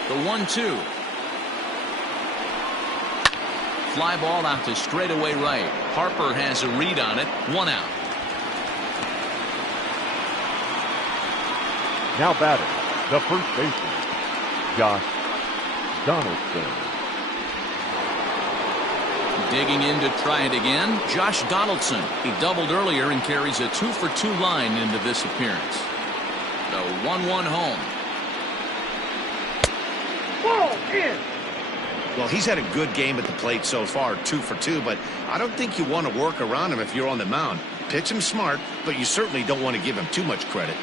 The 1-2. Fly ball out to straightaway right. Harper has a read on it. 1 out. Now batting, the first baseman, Josh Donaldson. Digging in to try it again, Josh Donaldson. He doubled earlier and carries a 2-for-2 line into this appearance. The 1-1 home. Ball in. Well, he's had a good game at the plate so far, 2 for 2, but I don't think you want to work around him if you're on the mound. Pitch him smart, but you certainly don't want to give him too much credit.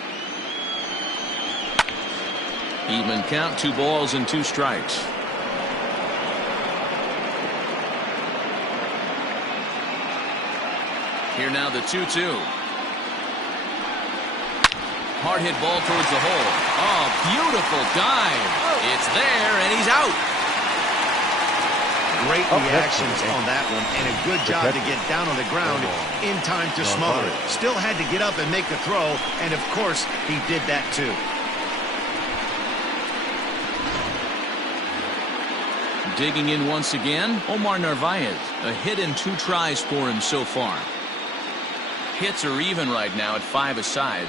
Even count, 2 balls and 2 strikes. Here now the 2-2. Hard hit ball towards the hole. Oh, beautiful dive. It's there, and he's out. Great reactions on that one, and a good job to get down on the ground in time to smother it. Still had to get up and make the throw, and of course, he did that too. Digging in once again, Omar Narvaez. A hit in 2 tries for him so far. Hits are even right now at 5 aside.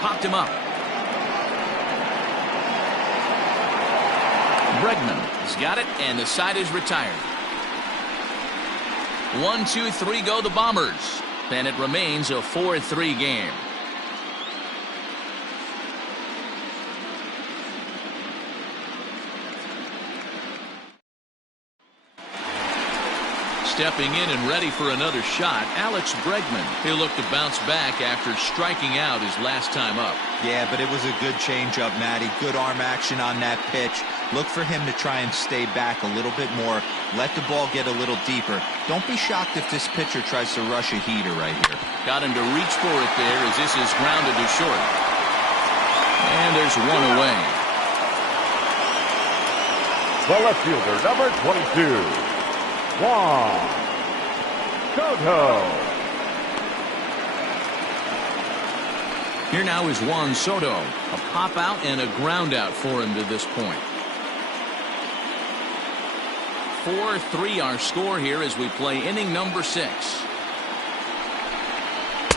Popped him up. Bregman has got it, and the side is retired. 1, 2, 3 go the Bombers, and it remains a 4-3 game. Stepping in and ready for another shot, Alex Bregman. He'll look to bounce back after striking out his last time up. Yeah, but it was a good changeup, Matty. Good arm action on that pitch. Look for him to try and stay back a little bit more. Let the ball get a little deeper. Don't be shocked if this pitcher tries to rush a heater right here. Got him to reach for it there as this is grounded to short. And there's one away. The left fielder, number 22. Juan Soto. Here now is Juan Soto. A pop out and a ground out for him to this point. 4-3 our score here as we play inning number 6.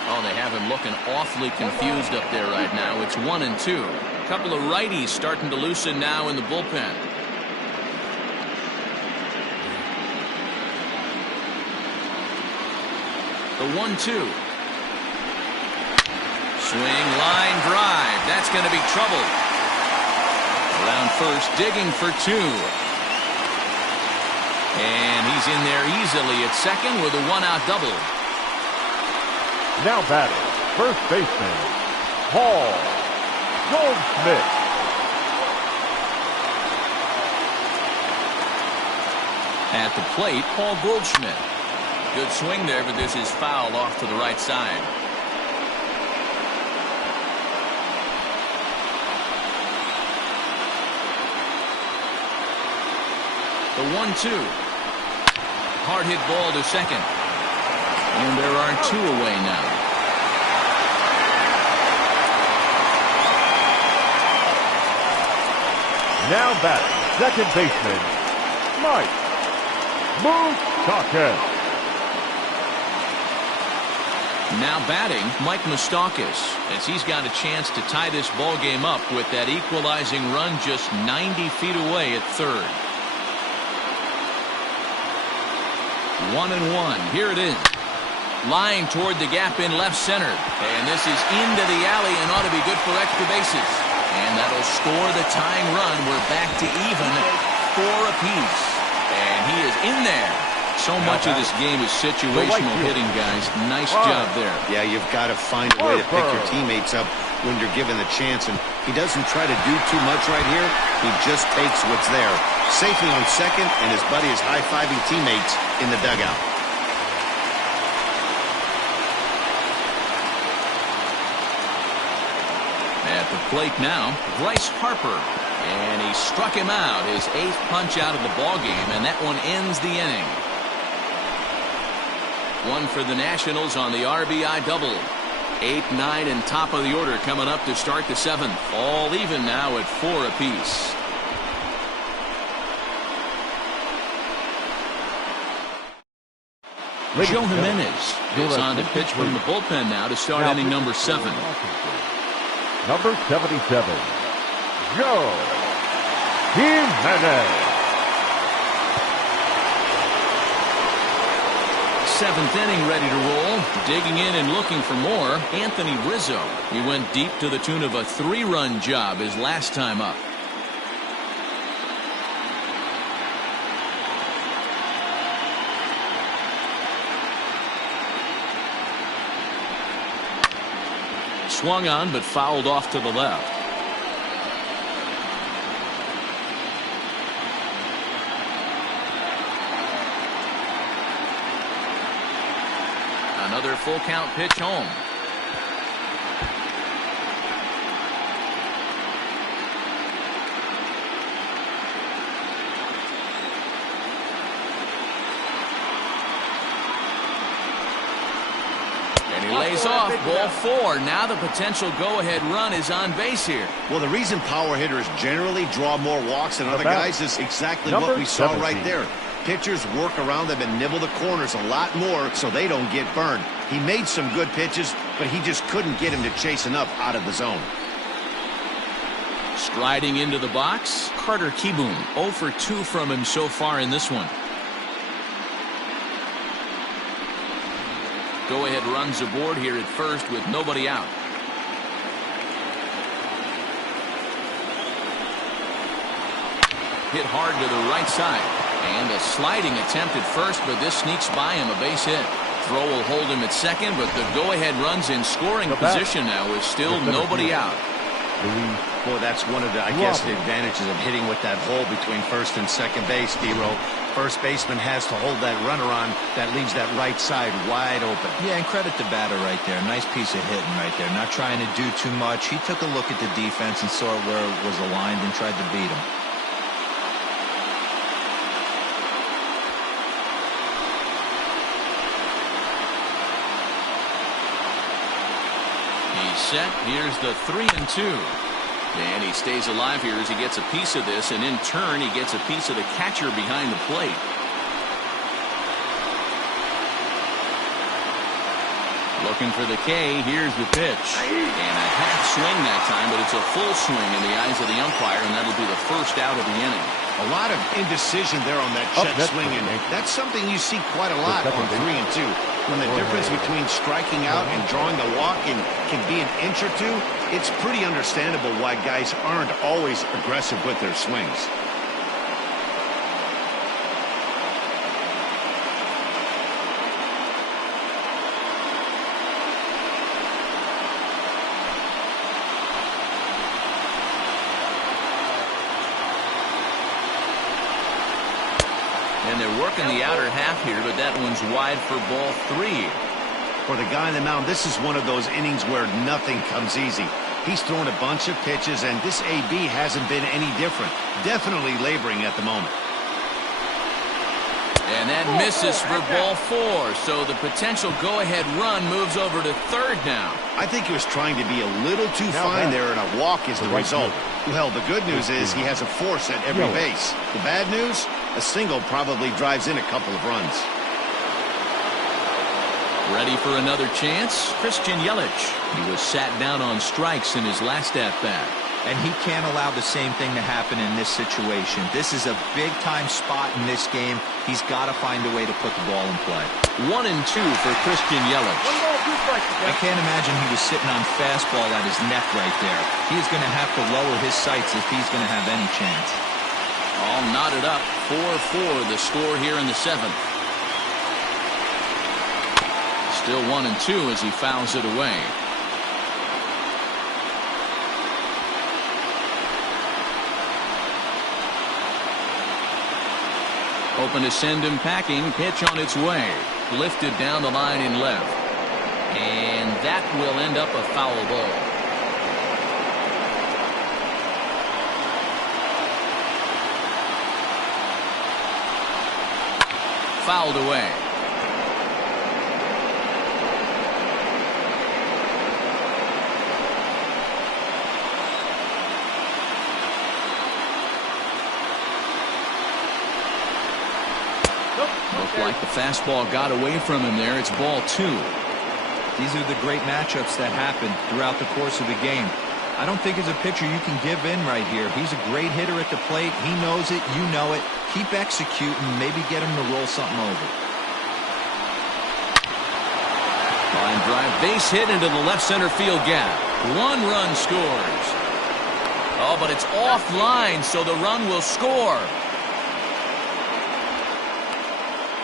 Oh, they have him looking awfully confused up there right now. It's 1-2. A couple of righties starting to loosen now in the bullpen. The 1-2. Swing, line, drive. That's going to be trouble. Around first, digging for 2. And he's in there easily at second with a 1-out double. Now batting, first baseman, Paul Goldschmidt. At the plate, Paul Goldschmidt. Good swing there, but this is foul off to the right side. The 1-2. Hard hit ball to second. And there are 2 away now. Now batting, second baseman, Mike Moustakas. Now batting, Mike Moustakas, as he's got a chance to tie this ball game up with that equalizing run just 90 feet away at third. 1-1. Here it is. Line toward the gap in left center. And this is into the alley and ought to be good for extra bases. And that'll score the tying run. We're back to even, 4 apiece. And he is in there. So much of this game is situational hitting, guys. Nice job there. Yeah, you've got to find a way to pick your teammates up when you're given the chance. And he doesn't try to do too much right here. He just takes what's there. Safely on second, and his buddy is high-fiving teammates in the dugout. At the plate now, Bryce Harper. And he struck him out, his 8th punch out of the ballgame, and that one ends the inning. One for the Nationals on the RBI double. 8, 9, and top of the order coming up to start the 7th. All even now at 4 apiece. Joe Jimenez is on to pitch from the bullpen now to start inning number 7. Number 77, Joe Jimenez. seventh inning ready to roll. Digging in and looking for more, Anthony Rizzo. He went deep to the tune of a 3-run job his last time up. Swung on but fouled off to the left. Another full count pitch home. And he lays off. Ball 4. Now the potential go-ahead run is on base here. Well, the reason power hitters generally draw more walks than other guys is exactly what we saw right there. Pitchers work around them and nibble the corners a lot more so they don't get burned. He made some good pitches, but he just couldn't get him to chase enough out of the zone. Striding into the box, Carter Kieboom. 0 for 2 from him so far in this one. Go-ahead runs aboard here at first with nobody out. Hit hard to the right side. And a sliding attempt at first, but this sneaks by him, a base hit. Throw will hold him at second, but the go-ahead runs in scoring position now with still nobody out. Boy, that's one of the, I guess, the advantages of hitting with that hole between first and second base, D-Row. First baseman has to hold that runner on. That leaves that right side wide open. Yeah, and credit the batter right there. Nice piece of hitting right there. Not trying to do too much. He took a look at the defense and saw where it was aligned and tried to beat him. Set. Here's the 3-2. And he stays alive here as he gets a piece of this, and in turn he gets a piece of the catcher behind the plate. Looking for the K. Here's the pitch. And a half swing that time, but it's a full swing in the eyes of the umpire, and that'll be the first out of the inning. A lot of indecision there on that check swing, and that's something you see quite a lot on 3-2. When the difference between striking out and drawing the walk can be an inch or two, it's pretty understandable why guys aren't always aggressive with their swings. And they're working the outer half here, but that one's wide for ball 3. For the guy on the mound, this is one of those innings where nothing comes easy. He's thrown a bunch of pitches, and this AB hasn't been any different. Definitely laboring at the moment. And that misses for ball 4, so the potential go-ahead run moves over to third now. I think he was trying to be a little too fine there, and a walk is the result. Well, the good news is he has a force at every base. The bad news? A single probably drives in a couple of runs. Ready for another chance? Christian Yelich. He was sat down on strikes in his last at-bat. And he can't allow the same thing to happen in this situation. This is a big-time spot in this game. He's got to find a way to put the ball in play. 1-2 for Christian Yelich. I can't imagine he was sitting on fastball at his neck right there. He's going to have to lower his sights if he's going to have any chance. All knotted up. 4-4 the score here in the 7th. Still 1-2 as he fouls it away. Open to send him packing. Pitch on its way. Lifted down the line in left. And that will end up a foul ball. Fouled away. Looked like the fastball got away from him there. It's ball 2. These are the great matchups that happen throughout the course of the game. I don't think as a pitcher you can give in right here. He's a great hitter at the plate. He knows it. You know it. Keep executing. Maybe get him to roll something over. Line drive, base hit into the left center field gap. 1 run scores. Oh, but it's offline, so the run will score.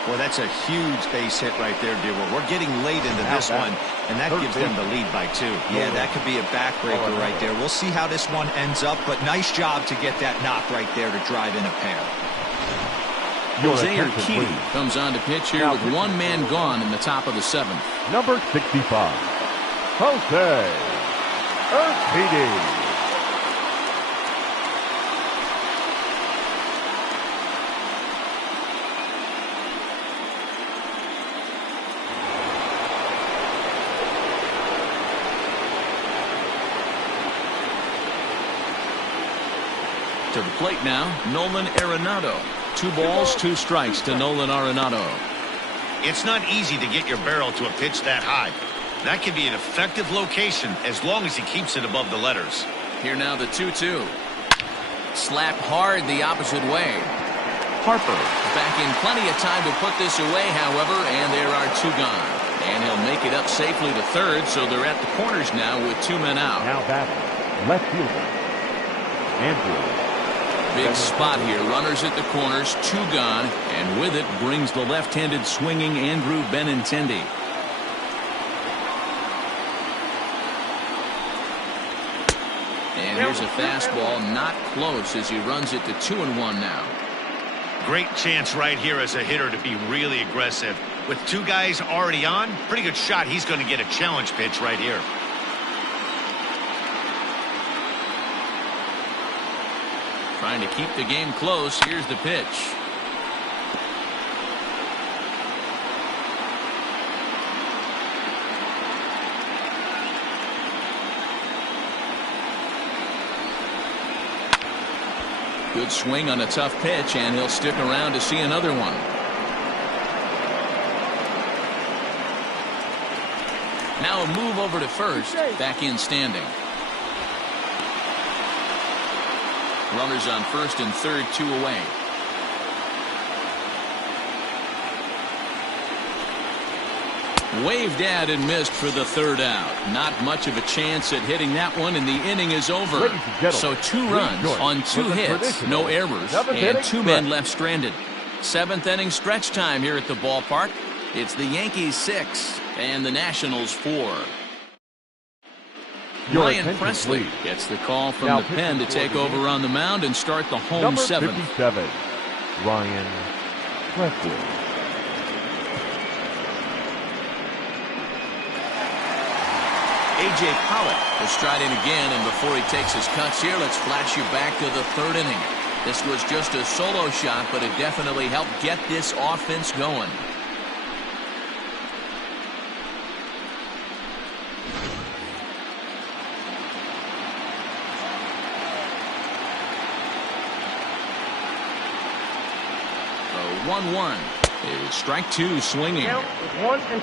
Well, that's a huge base hit right there, Dewar. We're getting late into this one, and that gives them the lead by 2. Yeah, that could be a backbreaker right there. We'll see how this one ends up, but nice job to get that knock right there to drive in a pair. Jose Urquidy comes on to pitch here with 1 man gone in the top of the 7th. Number 65, Jose Urquidy. To the plate now, Nolan Arenado. 2 balls, 2 strikes to Nolan Arenado. It's not easy to get your barrel to a pitch that high. That can be an effective location as long as he keeps it above the letters. Here now the 2-2. Slapped hard the opposite way. Harper back in plenty of time to put this away, however, and there are 2 gone. And he'll make it up safely to third, so they're at the corners now with 2 men out. Now batting, left fielder, Andrew. Big spot here. Runners at the corners, 2 gone, and with it brings the left-handed swinging Andrew Benintendi. And here's a fastball, not close as he runs it to 2-1 now. Great chance right here as a hitter to be really aggressive. With 2 guys already on, pretty good shot he's going to get a challenge pitch right here. Trying to keep the game close. Here's the pitch. Good swing on a tough pitch, and he'll stick around to see another one. Now a move over to first. Back in standing. Runners on first and third, 2 away. Waved at and missed for the 3rd out. Not much of a chance at hitting that one, and the inning is over. So 2 runs on 2 hits, no errors, and 2 men left stranded. 7th inning stretch time here at the ballpark. It's the Yankees 6 and the Nationals 4. Ryan Presley gets the call from the pen to take over on the mound and start the home 7th. Number 57, Ryan Presley. A.J. Pollock is striding again, and before he takes his cuts here, let's flash you back to the 3rd inning. This was just a solo shot, but it definitely helped get this offense going. So 1-1. It's strike 2 swinging.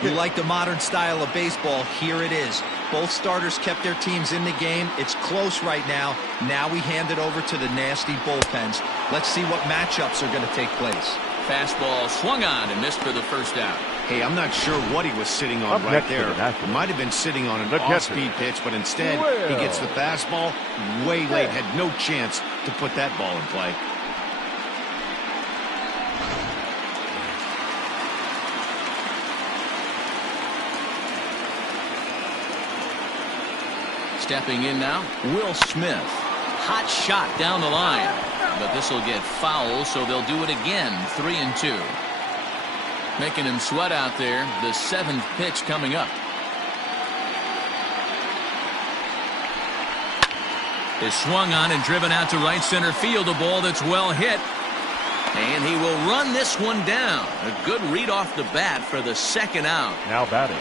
You like the modern style of baseball? Here it is. Both starters kept their teams in the game. It's close right now. Now we hand it over to the nasty bullpens. Let's see what matchups are going to take place. Fastball swung on and missed for the 1st out. Hey, I'm not sure what he was sitting on right there. He might have been sitting on an off-speed pitch, but instead he gets the fastball way late. Had no chance to put that ball in play. Stepping in now, Will Smith. Hot shot down the line. But this will get foul, so they'll do it again. 3-2. Making him sweat out there. The 7th pitch coming up. Is swung on and driven out to right center field. A ball that's well hit. And he will run this one down. A good read off the bat for the 2nd out. Now batting,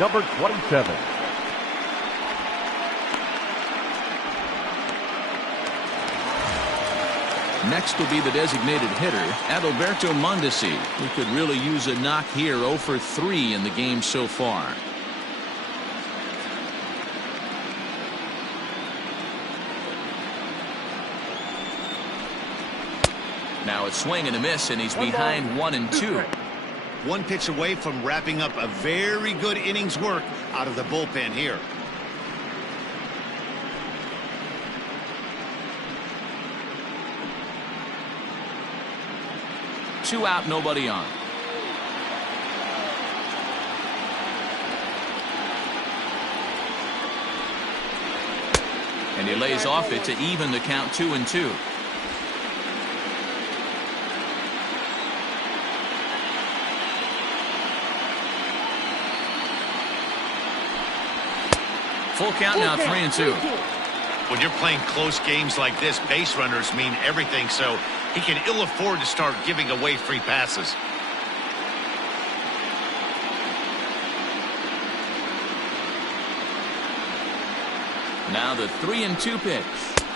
number 27. Next will be the designated hitter, Adalberto Mondesi, who could really use a knock here. 0 for 3 in the game so far. Now it's swing and a miss, and he's behind 1-2. one pitch away from wrapping up a very good innings work out of the bullpen here. Two out, nobody on. And he lays off it to even the count 2-2. Full count now, 3-2. When you're playing close games like this, base runners mean everything, so he can ill afford to start giving away free passes. Now the 3-2 pitch.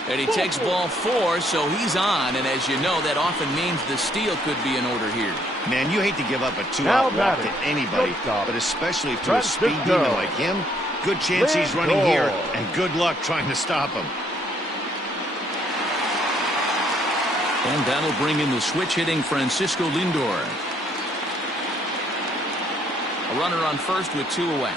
And he takes ball 4, so he's on. And as you know, that often means the steal could be in order here. Man, you hate to give up a two-out walk to anybody, but especially to a speed demon like him. Good chance he's running here, and good luck trying to stop him. And that'll bring in the switch-hitting Francisco Lindor. A runner on first with 2 away.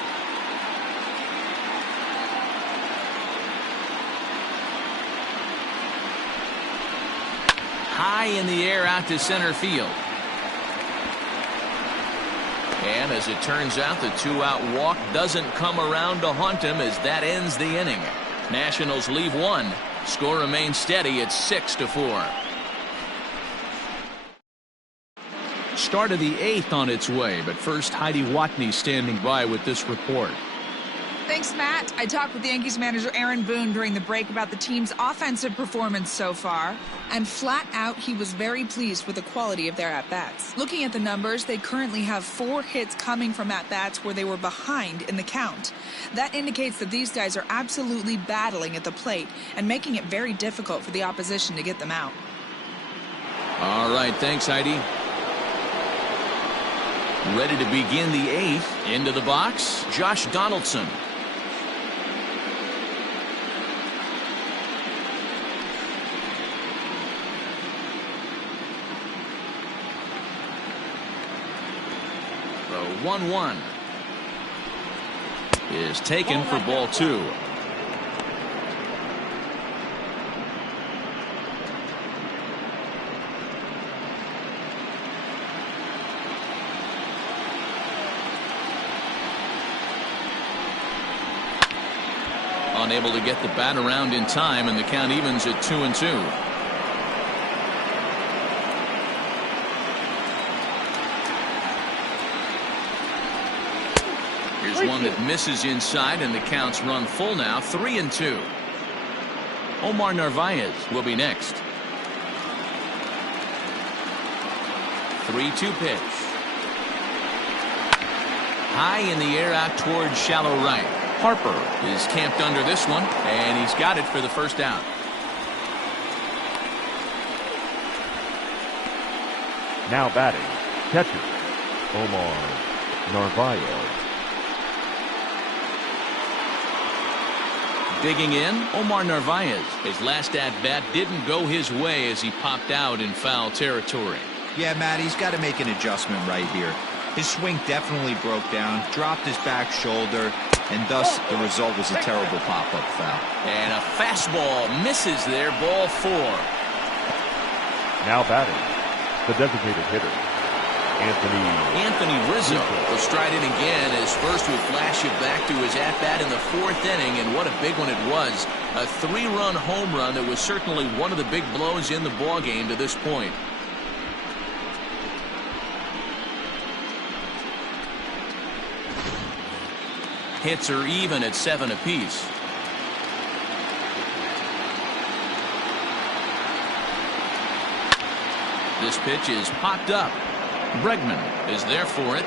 High in the air out to center field. And as it turns out, the 2-out walk doesn't come around to haunt him as that ends the inning. Nationals leave 1. Score remains steady at 6-4. Start of the 8th on its way, but first Heidi Watney standing by with this report. Thanks, Matt. I talked with the Yankees manager Aaron Boone during the break about the team's offensive performance so far, and flat out he was very pleased with the quality of their at-bats. Looking at the numbers, they currently have 4 hits coming from at-bats where they were behind in the count. That indicates that these guys are absolutely battling at the plate and making it very difficult for the opposition to get them out. All right, thanks, Heidi. Ready to begin the 8th. Into the box, Josh Donaldson. The 1-1 is taken for ball 2. Unable to get the bat around in time, and the count evens at 2-2. Here's one that misses inside, and the count's run full now, 3-2. Omar Narvaez will be next. 3-2 pitch. High in the air out towards shallow right. Harper is camped under this one, and he's got it for the first out. Now batting, catcher, Omar Narvaez. Digging in, Omar Narvaez. His last at-bat didn't go his way as he popped out in foul territory. Yeah, Matt, he's got to make an adjustment right here. His swing definitely broke down, dropped his back shoulder, and thus the result was a terrible pop-up foul. And a fastball misses there, ball 4. Now batting, the designated hitter, Anthony Rizzo will stride in again as first will flash it back to his at-bat in the 4th inning, and what a big one it was. A 3-run home run that was certainly one of the big blows in the ballgame to this point. Hits are even at 7 apiece. This pitch is popped up. Bregman is there for it.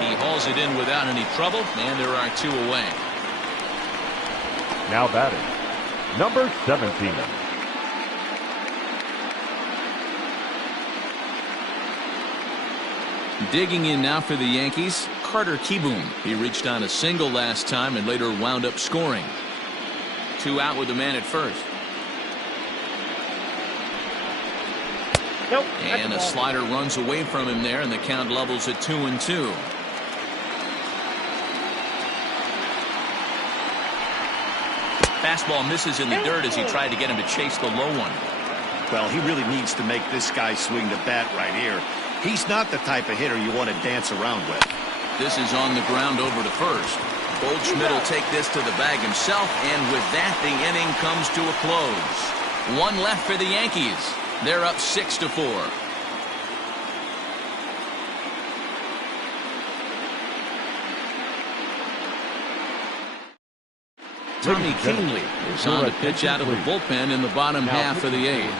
He hauls it in without any trouble, and there are 2 away. Now batting, number 17. Digging in now for the Yankees, Carter Kieboom. He reached on a single last time and later wound up scoring. 2 out with the man at first. Nope. And a slider runs away from him there, and the count levels at 2-2. Fastball misses in the dirt as he tried to get him to chase the low one. Well, he really needs to make this guy swing the bat right here. He's not the type of hitter you want to dance around with. This is on the ground over to first. Goldschmidt will take this to the bag himself, and with that, the inning comes to a close. One left for the Yankees. They're up 6-4. Tommy Kingley is on the pitch out of the bullpen in the bottom half of the eighth.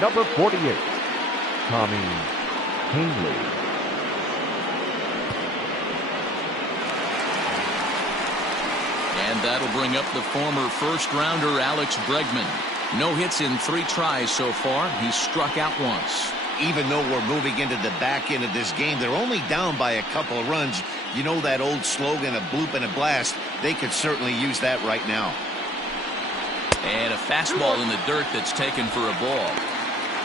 Number 48, Tommy Kingley. And that'll bring up the former first-rounder Alex Bregman. No hits in 3 tries so far. He's struck out once. Even though we're moving into the back end of this game, they're only down by a couple of runs. You know that old slogan, a bloop and a blast. They could certainly use that right now. And a fastball in the dirt that's taken for a ball.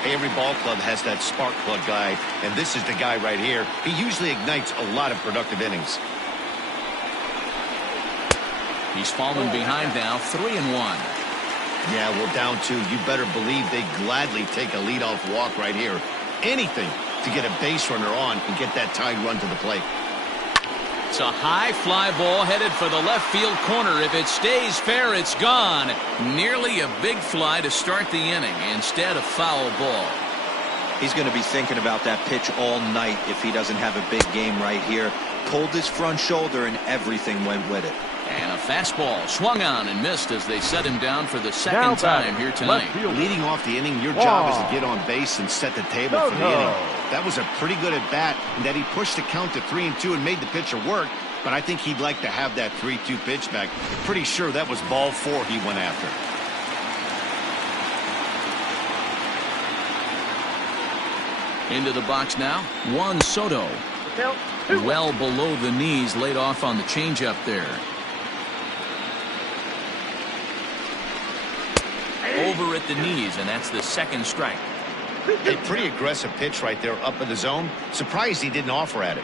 Every ball club has that spark plug guy, and this is the guy right here. He usually ignites a lot of productive innings. He's fallen behind now, 3-1. Yeah, well, down 2. You better believe they gladly take a leadoff walk right here. Anything to get a base runner on and get that tied run to the plate. It's a high fly ball headed for the left field corner. If it stays fair, it's gone. Nearly a big fly to start the inning. Instead, a foul ball. He's going to be thinking about that pitch all night if he doesn't have a big game right here. Pulled his front shoulder and everything went with it. And a fastball swung on and missed as they set him down for the second time here tonight. Leading off the inning, your job is to get on base and set the table for the inning. That was a pretty good at bat, and that he pushed the count to 3-2 and made the pitcher work. But I think he'd like to have that 3-2 pitch back. Pretty sure that was ball 4 he went after. Into the box now, Juan Soto. Well below the knees, laid off on the changeup there. Over at the knees, and that's the second strike. A pretty aggressive pitch right there up in the zone. Surprised he didn't offer at it.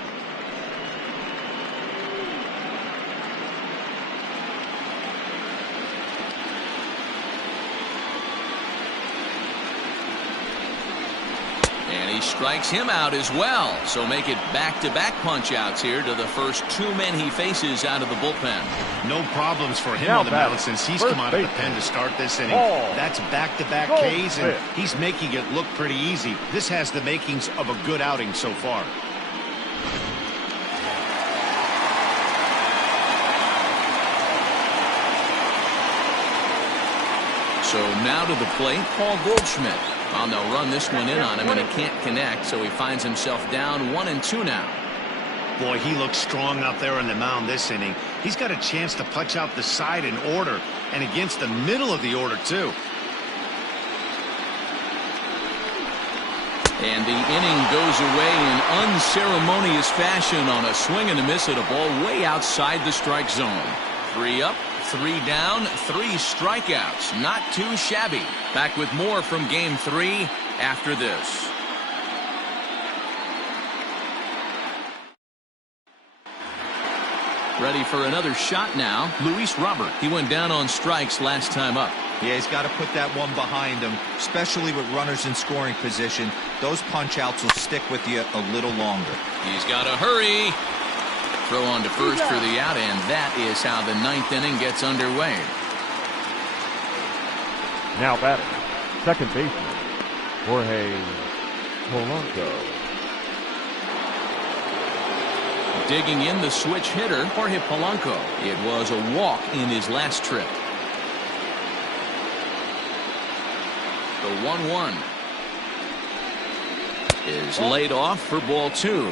And he strikes him out as well. So make it back-to-back punch-outs here to the first 2 men he faces out of the bullpen. No problems for him on the mound since he's come out of the pen to start this inning. That's back-to-back Ks, and he's making it look pretty easy. This has the makings of a good outing so far. So now to the plate, Paul Goldschmidt. Well, they'll run this one in on him, and it can't connect, so he finds himself down 1-2 now. Boy, he looks strong up there on the mound this inning. He's got a chance to punch out the side in order, and against the middle of the order, too. And the inning goes away in unceremonious fashion on a swing and a miss at a ball way outside the strike zone. 3 up, 3 down, 3 strikeouts. Not too shabby. Back with more from Game 3 after this. Ready for another shot now, Luis Robert. He went down on strikes last time up. Yeah, he's got to put that one behind him, especially with runners in scoring position. Those punch-outs will stick with you a little longer. He's got to hurry. Throw on to first for the out, and that is how the 9th inning gets underway. Now batting, second baseman, Jorge Polanco. Digging in the switch hitter, Jorge Polanco. It was a walk in his last trip. The 1-1 is laid off for ball 2.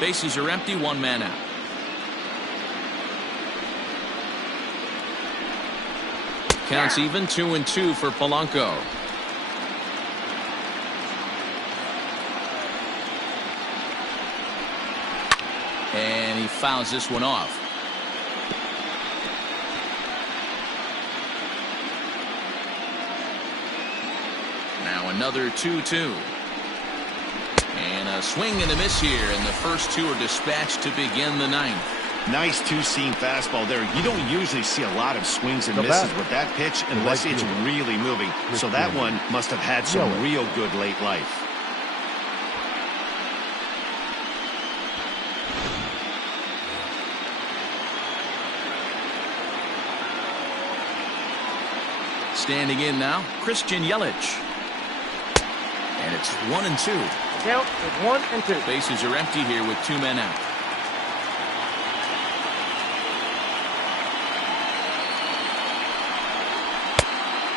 Bases are empty, 1 man out. Counts even, 2-2 for Polanco. And he fouls this one off. Now another 2-2. And a swing and a miss here, and the first two are dispatched to begin the ninth. Nice two-seam fastball there. You don't usually see a lot of swings and misses with that pitch unless it's really moving. So that one must have had some real good late life. Standing in now, Christian Yelich. And it's 1-2. Count is 1-2. Bases are empty here with 2 men out.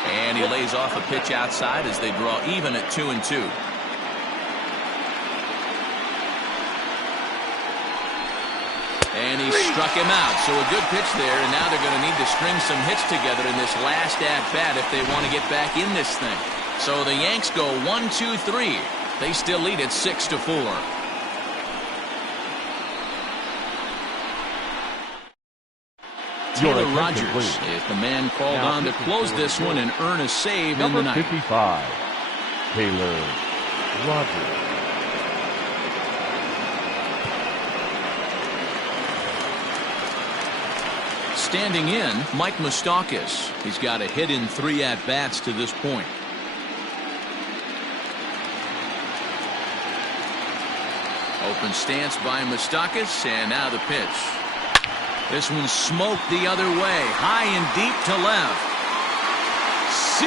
And he lays off a pitch outside as they draw even at 2-2. And he struck him out. So a good pitch there, and now they're going to need to string some hits together in this last at-bat if they want to get back in this thing. So the Yanks go 1-2-3. They still lead at 6-4. Taylor Rogers is the man called on to close this one and earn a save in the ninth. 55, Taylor Rogers. Standing in, Mike Moustakas. He's got a hit in 3 at-bats to this point. Open stance by Moustakas, and now the pitch. This one smoked the other way, high and deep to left. See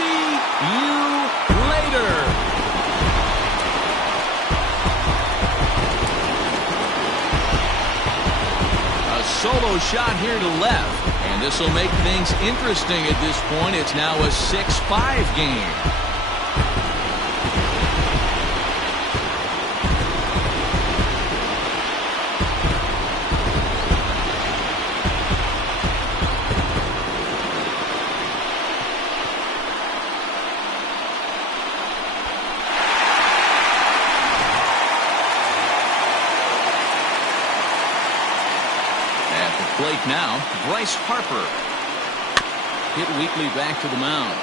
you later. A solo shot here to left, and this will make things interesting at this point. It's now a 6-5 game. Plate now, Bryce Harper. Hit weakly back to the mound.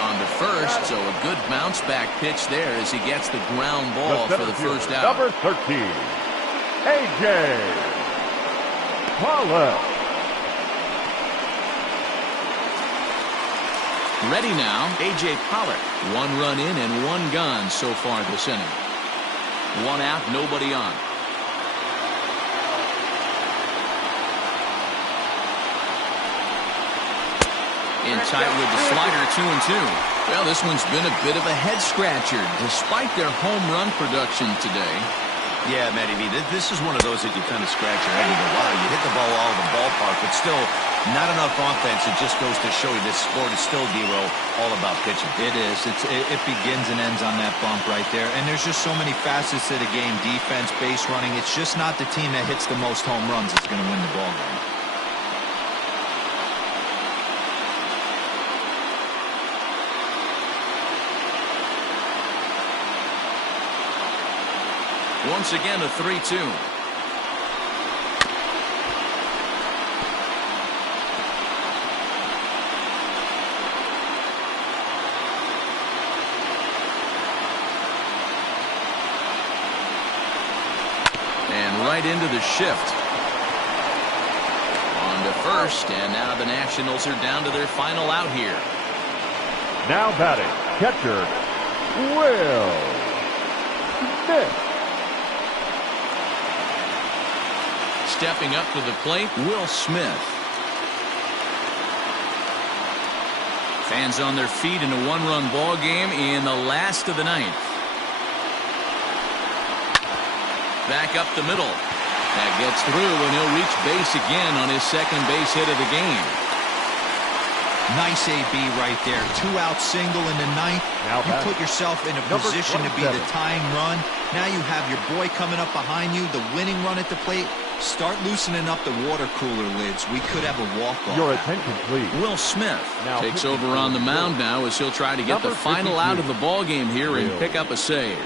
On to first, so a good bounce back pitch there as he gets the ground ball for the first out. Number 13, A.J. Pollock. Ready now, A.J. Pollock. 1 run in and 1 gone so far this inning. 1 out, nobody on. In tight with the slider, 2-2. Well, this one's been a bit of a head scratcher despite their home run production today. Yeah, Matty V, this is one of those that you kind of scratch your head and go, wow, you hit the ball all over the ballpark, but still not enough offense. It just goes to show you this sport is still, D-Row, all about pitching. It is. It begins and ends on that bump right there. And there's just so many facets to the game. Defense, base running. It's just not the team that hits the most home runs that's going to win the ball game. Once again, a 3-2. And right into the shift. On to first, and now the Nationals are down to their final out here. Now batting, catcher, Will Smith. Stepping up to the plate, Will Smith. Fans on their feet in a 1-run ball game in the last of the ninth. Back up the middle. That gets through, and he'll reach base again on his second base hit of the game. Nice AB right there. 2-out single in the ninth. Now you put yourself in a position to be the tying run. Now you have your boy coming up behind you, the winning run at the plate. Start loosening up the water cooler lids. We could have a walk-off. Your attention, please. Will Smith takes over on the mound now as he'll try to get the final out of the ball game here and pick up a save.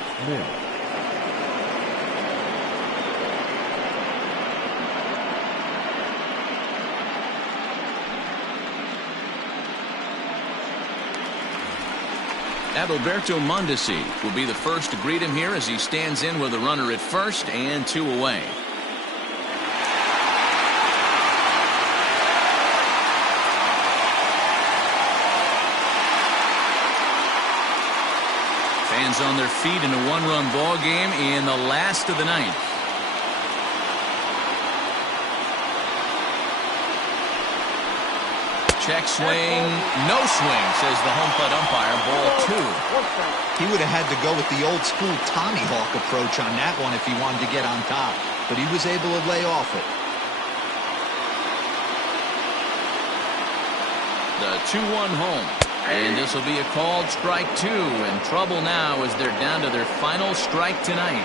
Adalberto Mondesi will be the first to greet him here as he stands in with a runner at first and 2 away. Fans on their feet in a one-run ball game in the last of the ninth. Check swing, no swing, says the home plate umpire. Ball 2. He would have had to go with the old school Tommy Hawk approach on that one if he wanted to get on top, but he was able to lay off it. The 2-1 home. And this will be a called strike 2, and trouble now as they're down to their final strike tonight.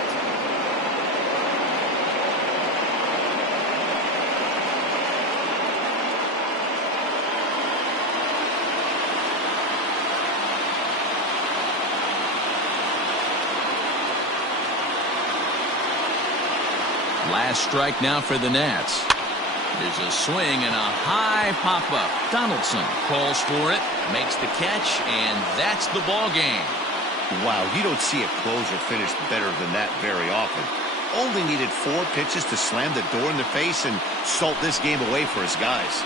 Last strike now for the Nats. There's a swing and a high pop-up. Donaldson calls for it, makes the catch, and that's the ball game. Wow, you don't see a closer finish better than that very often. Only needed 4 pitches to slam the door in their face and salt this game away for his guys.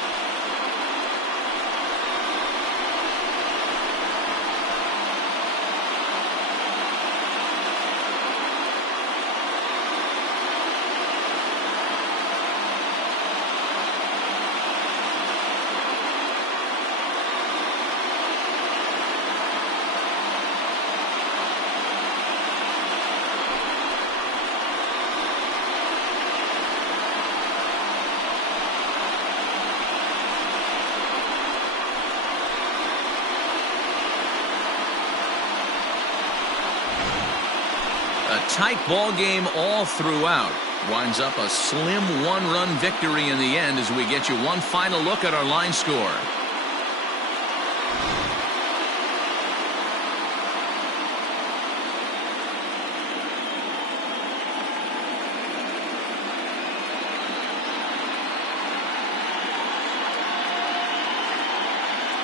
A tight ball game all throughout. Winds up a slim 1-run victory in the end as we get you one final look at our line score.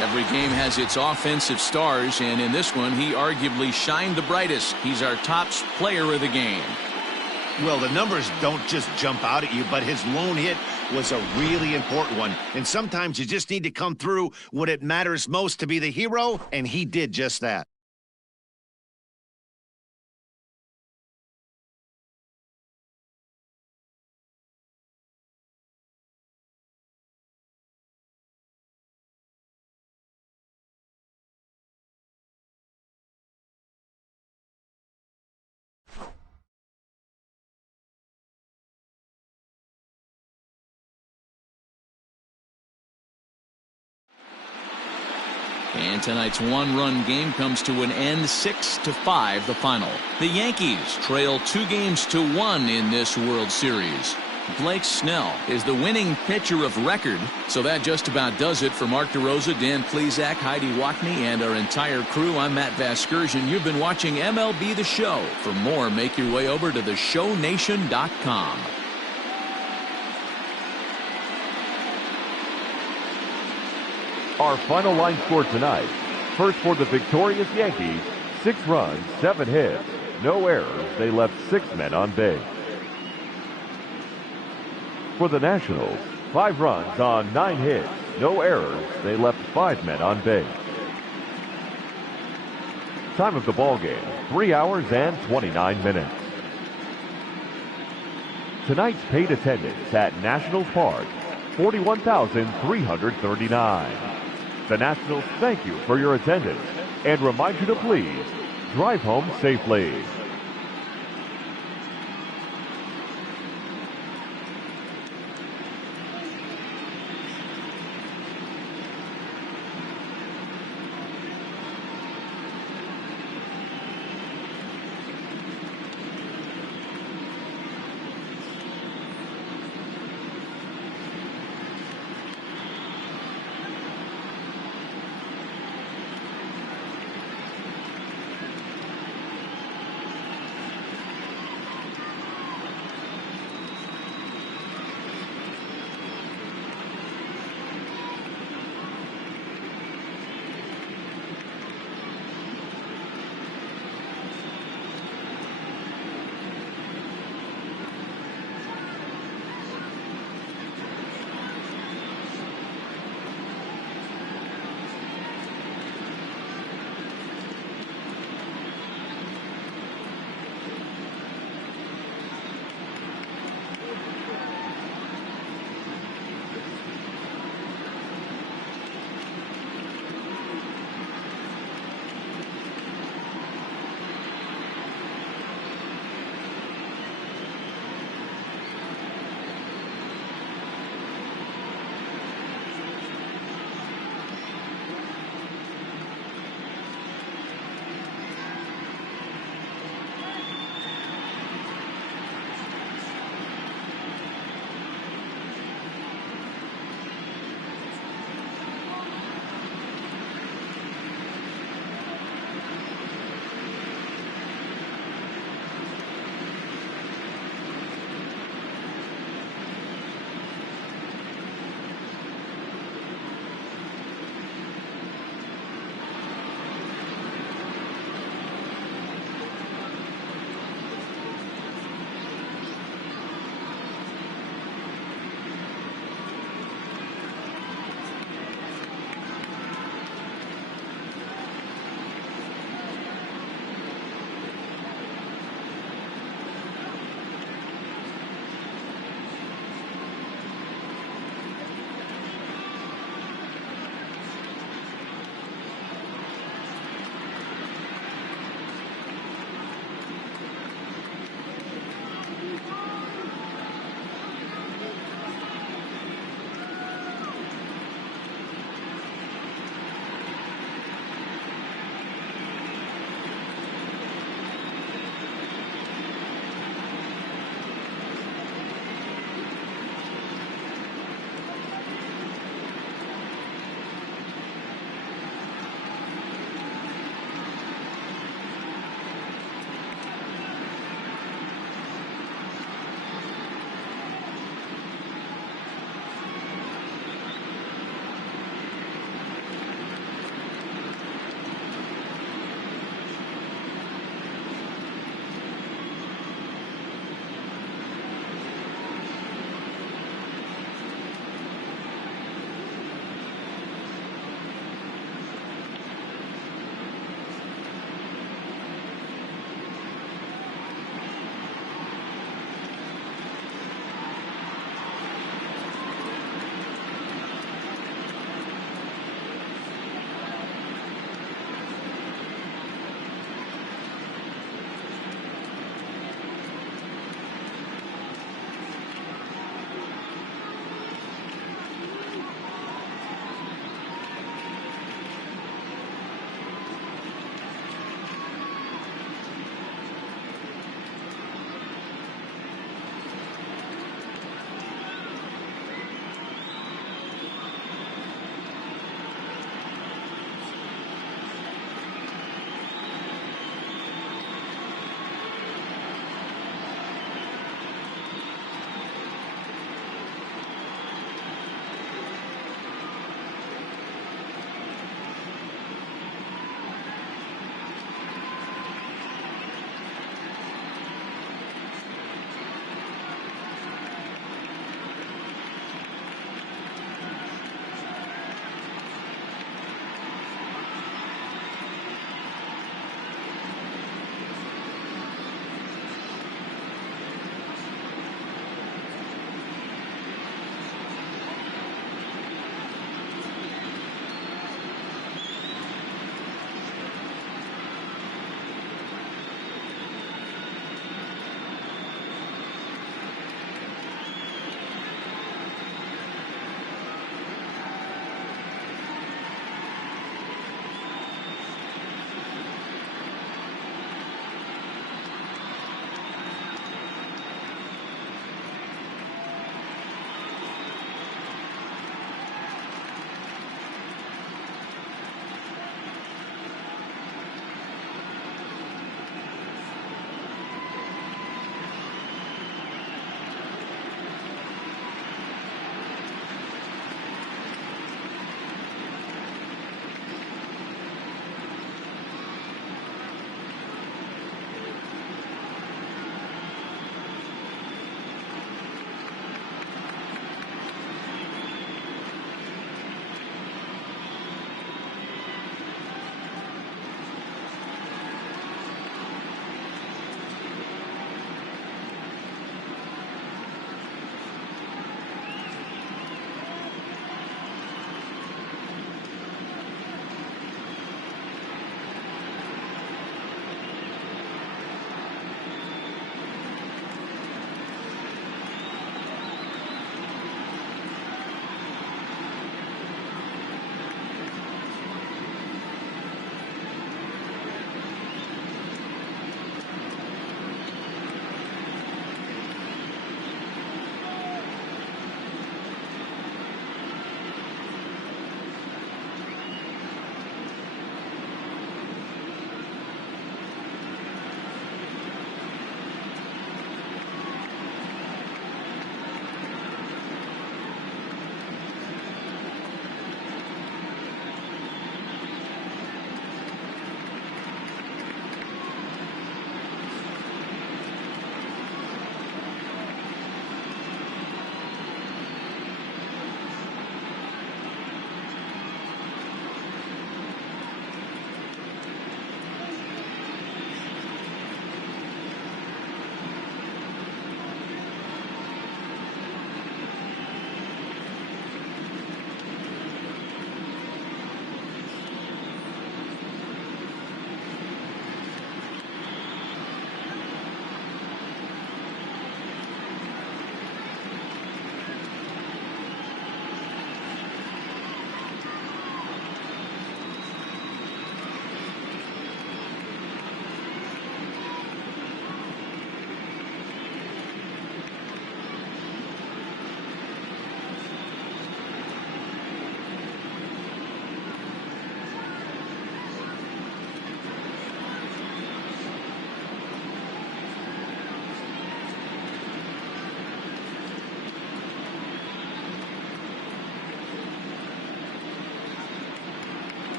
Every game has its offensive stars, and in this one, he arguably shined the brightest. He's our top player of the game. Well, the numbers don't just jump out at you, but his lone hit was a really important one. And sometimes you just need to come through when it matters most to be the hero, and he did just that. And tonight's one-run game comes to an end, 6-5 the final. The Yankees trail 2-1 in this World Series. Blake Snell is the winning pitcher of record, so that just about does it for Mark DeRosa, Dan Plesac, Heidi Wackney, and our entire crew. I'm Matt Vasgersian. You've been watching MLB The Show. For more, make your way over to theshownation.com. Our final line score tonight. First for the victorious Yankees, 6 runs, 7 hits, no errors. They left 6 men on base. For the Nationals, 5 runs on 9 hits, no errors. They left 5 men on base. Time of the ball game, 3 hours and 29 minutes. Tonight's paid attendance at Nationals Park, 41,339. The Nationals thank you for your attendance and remind you to please drive home safely.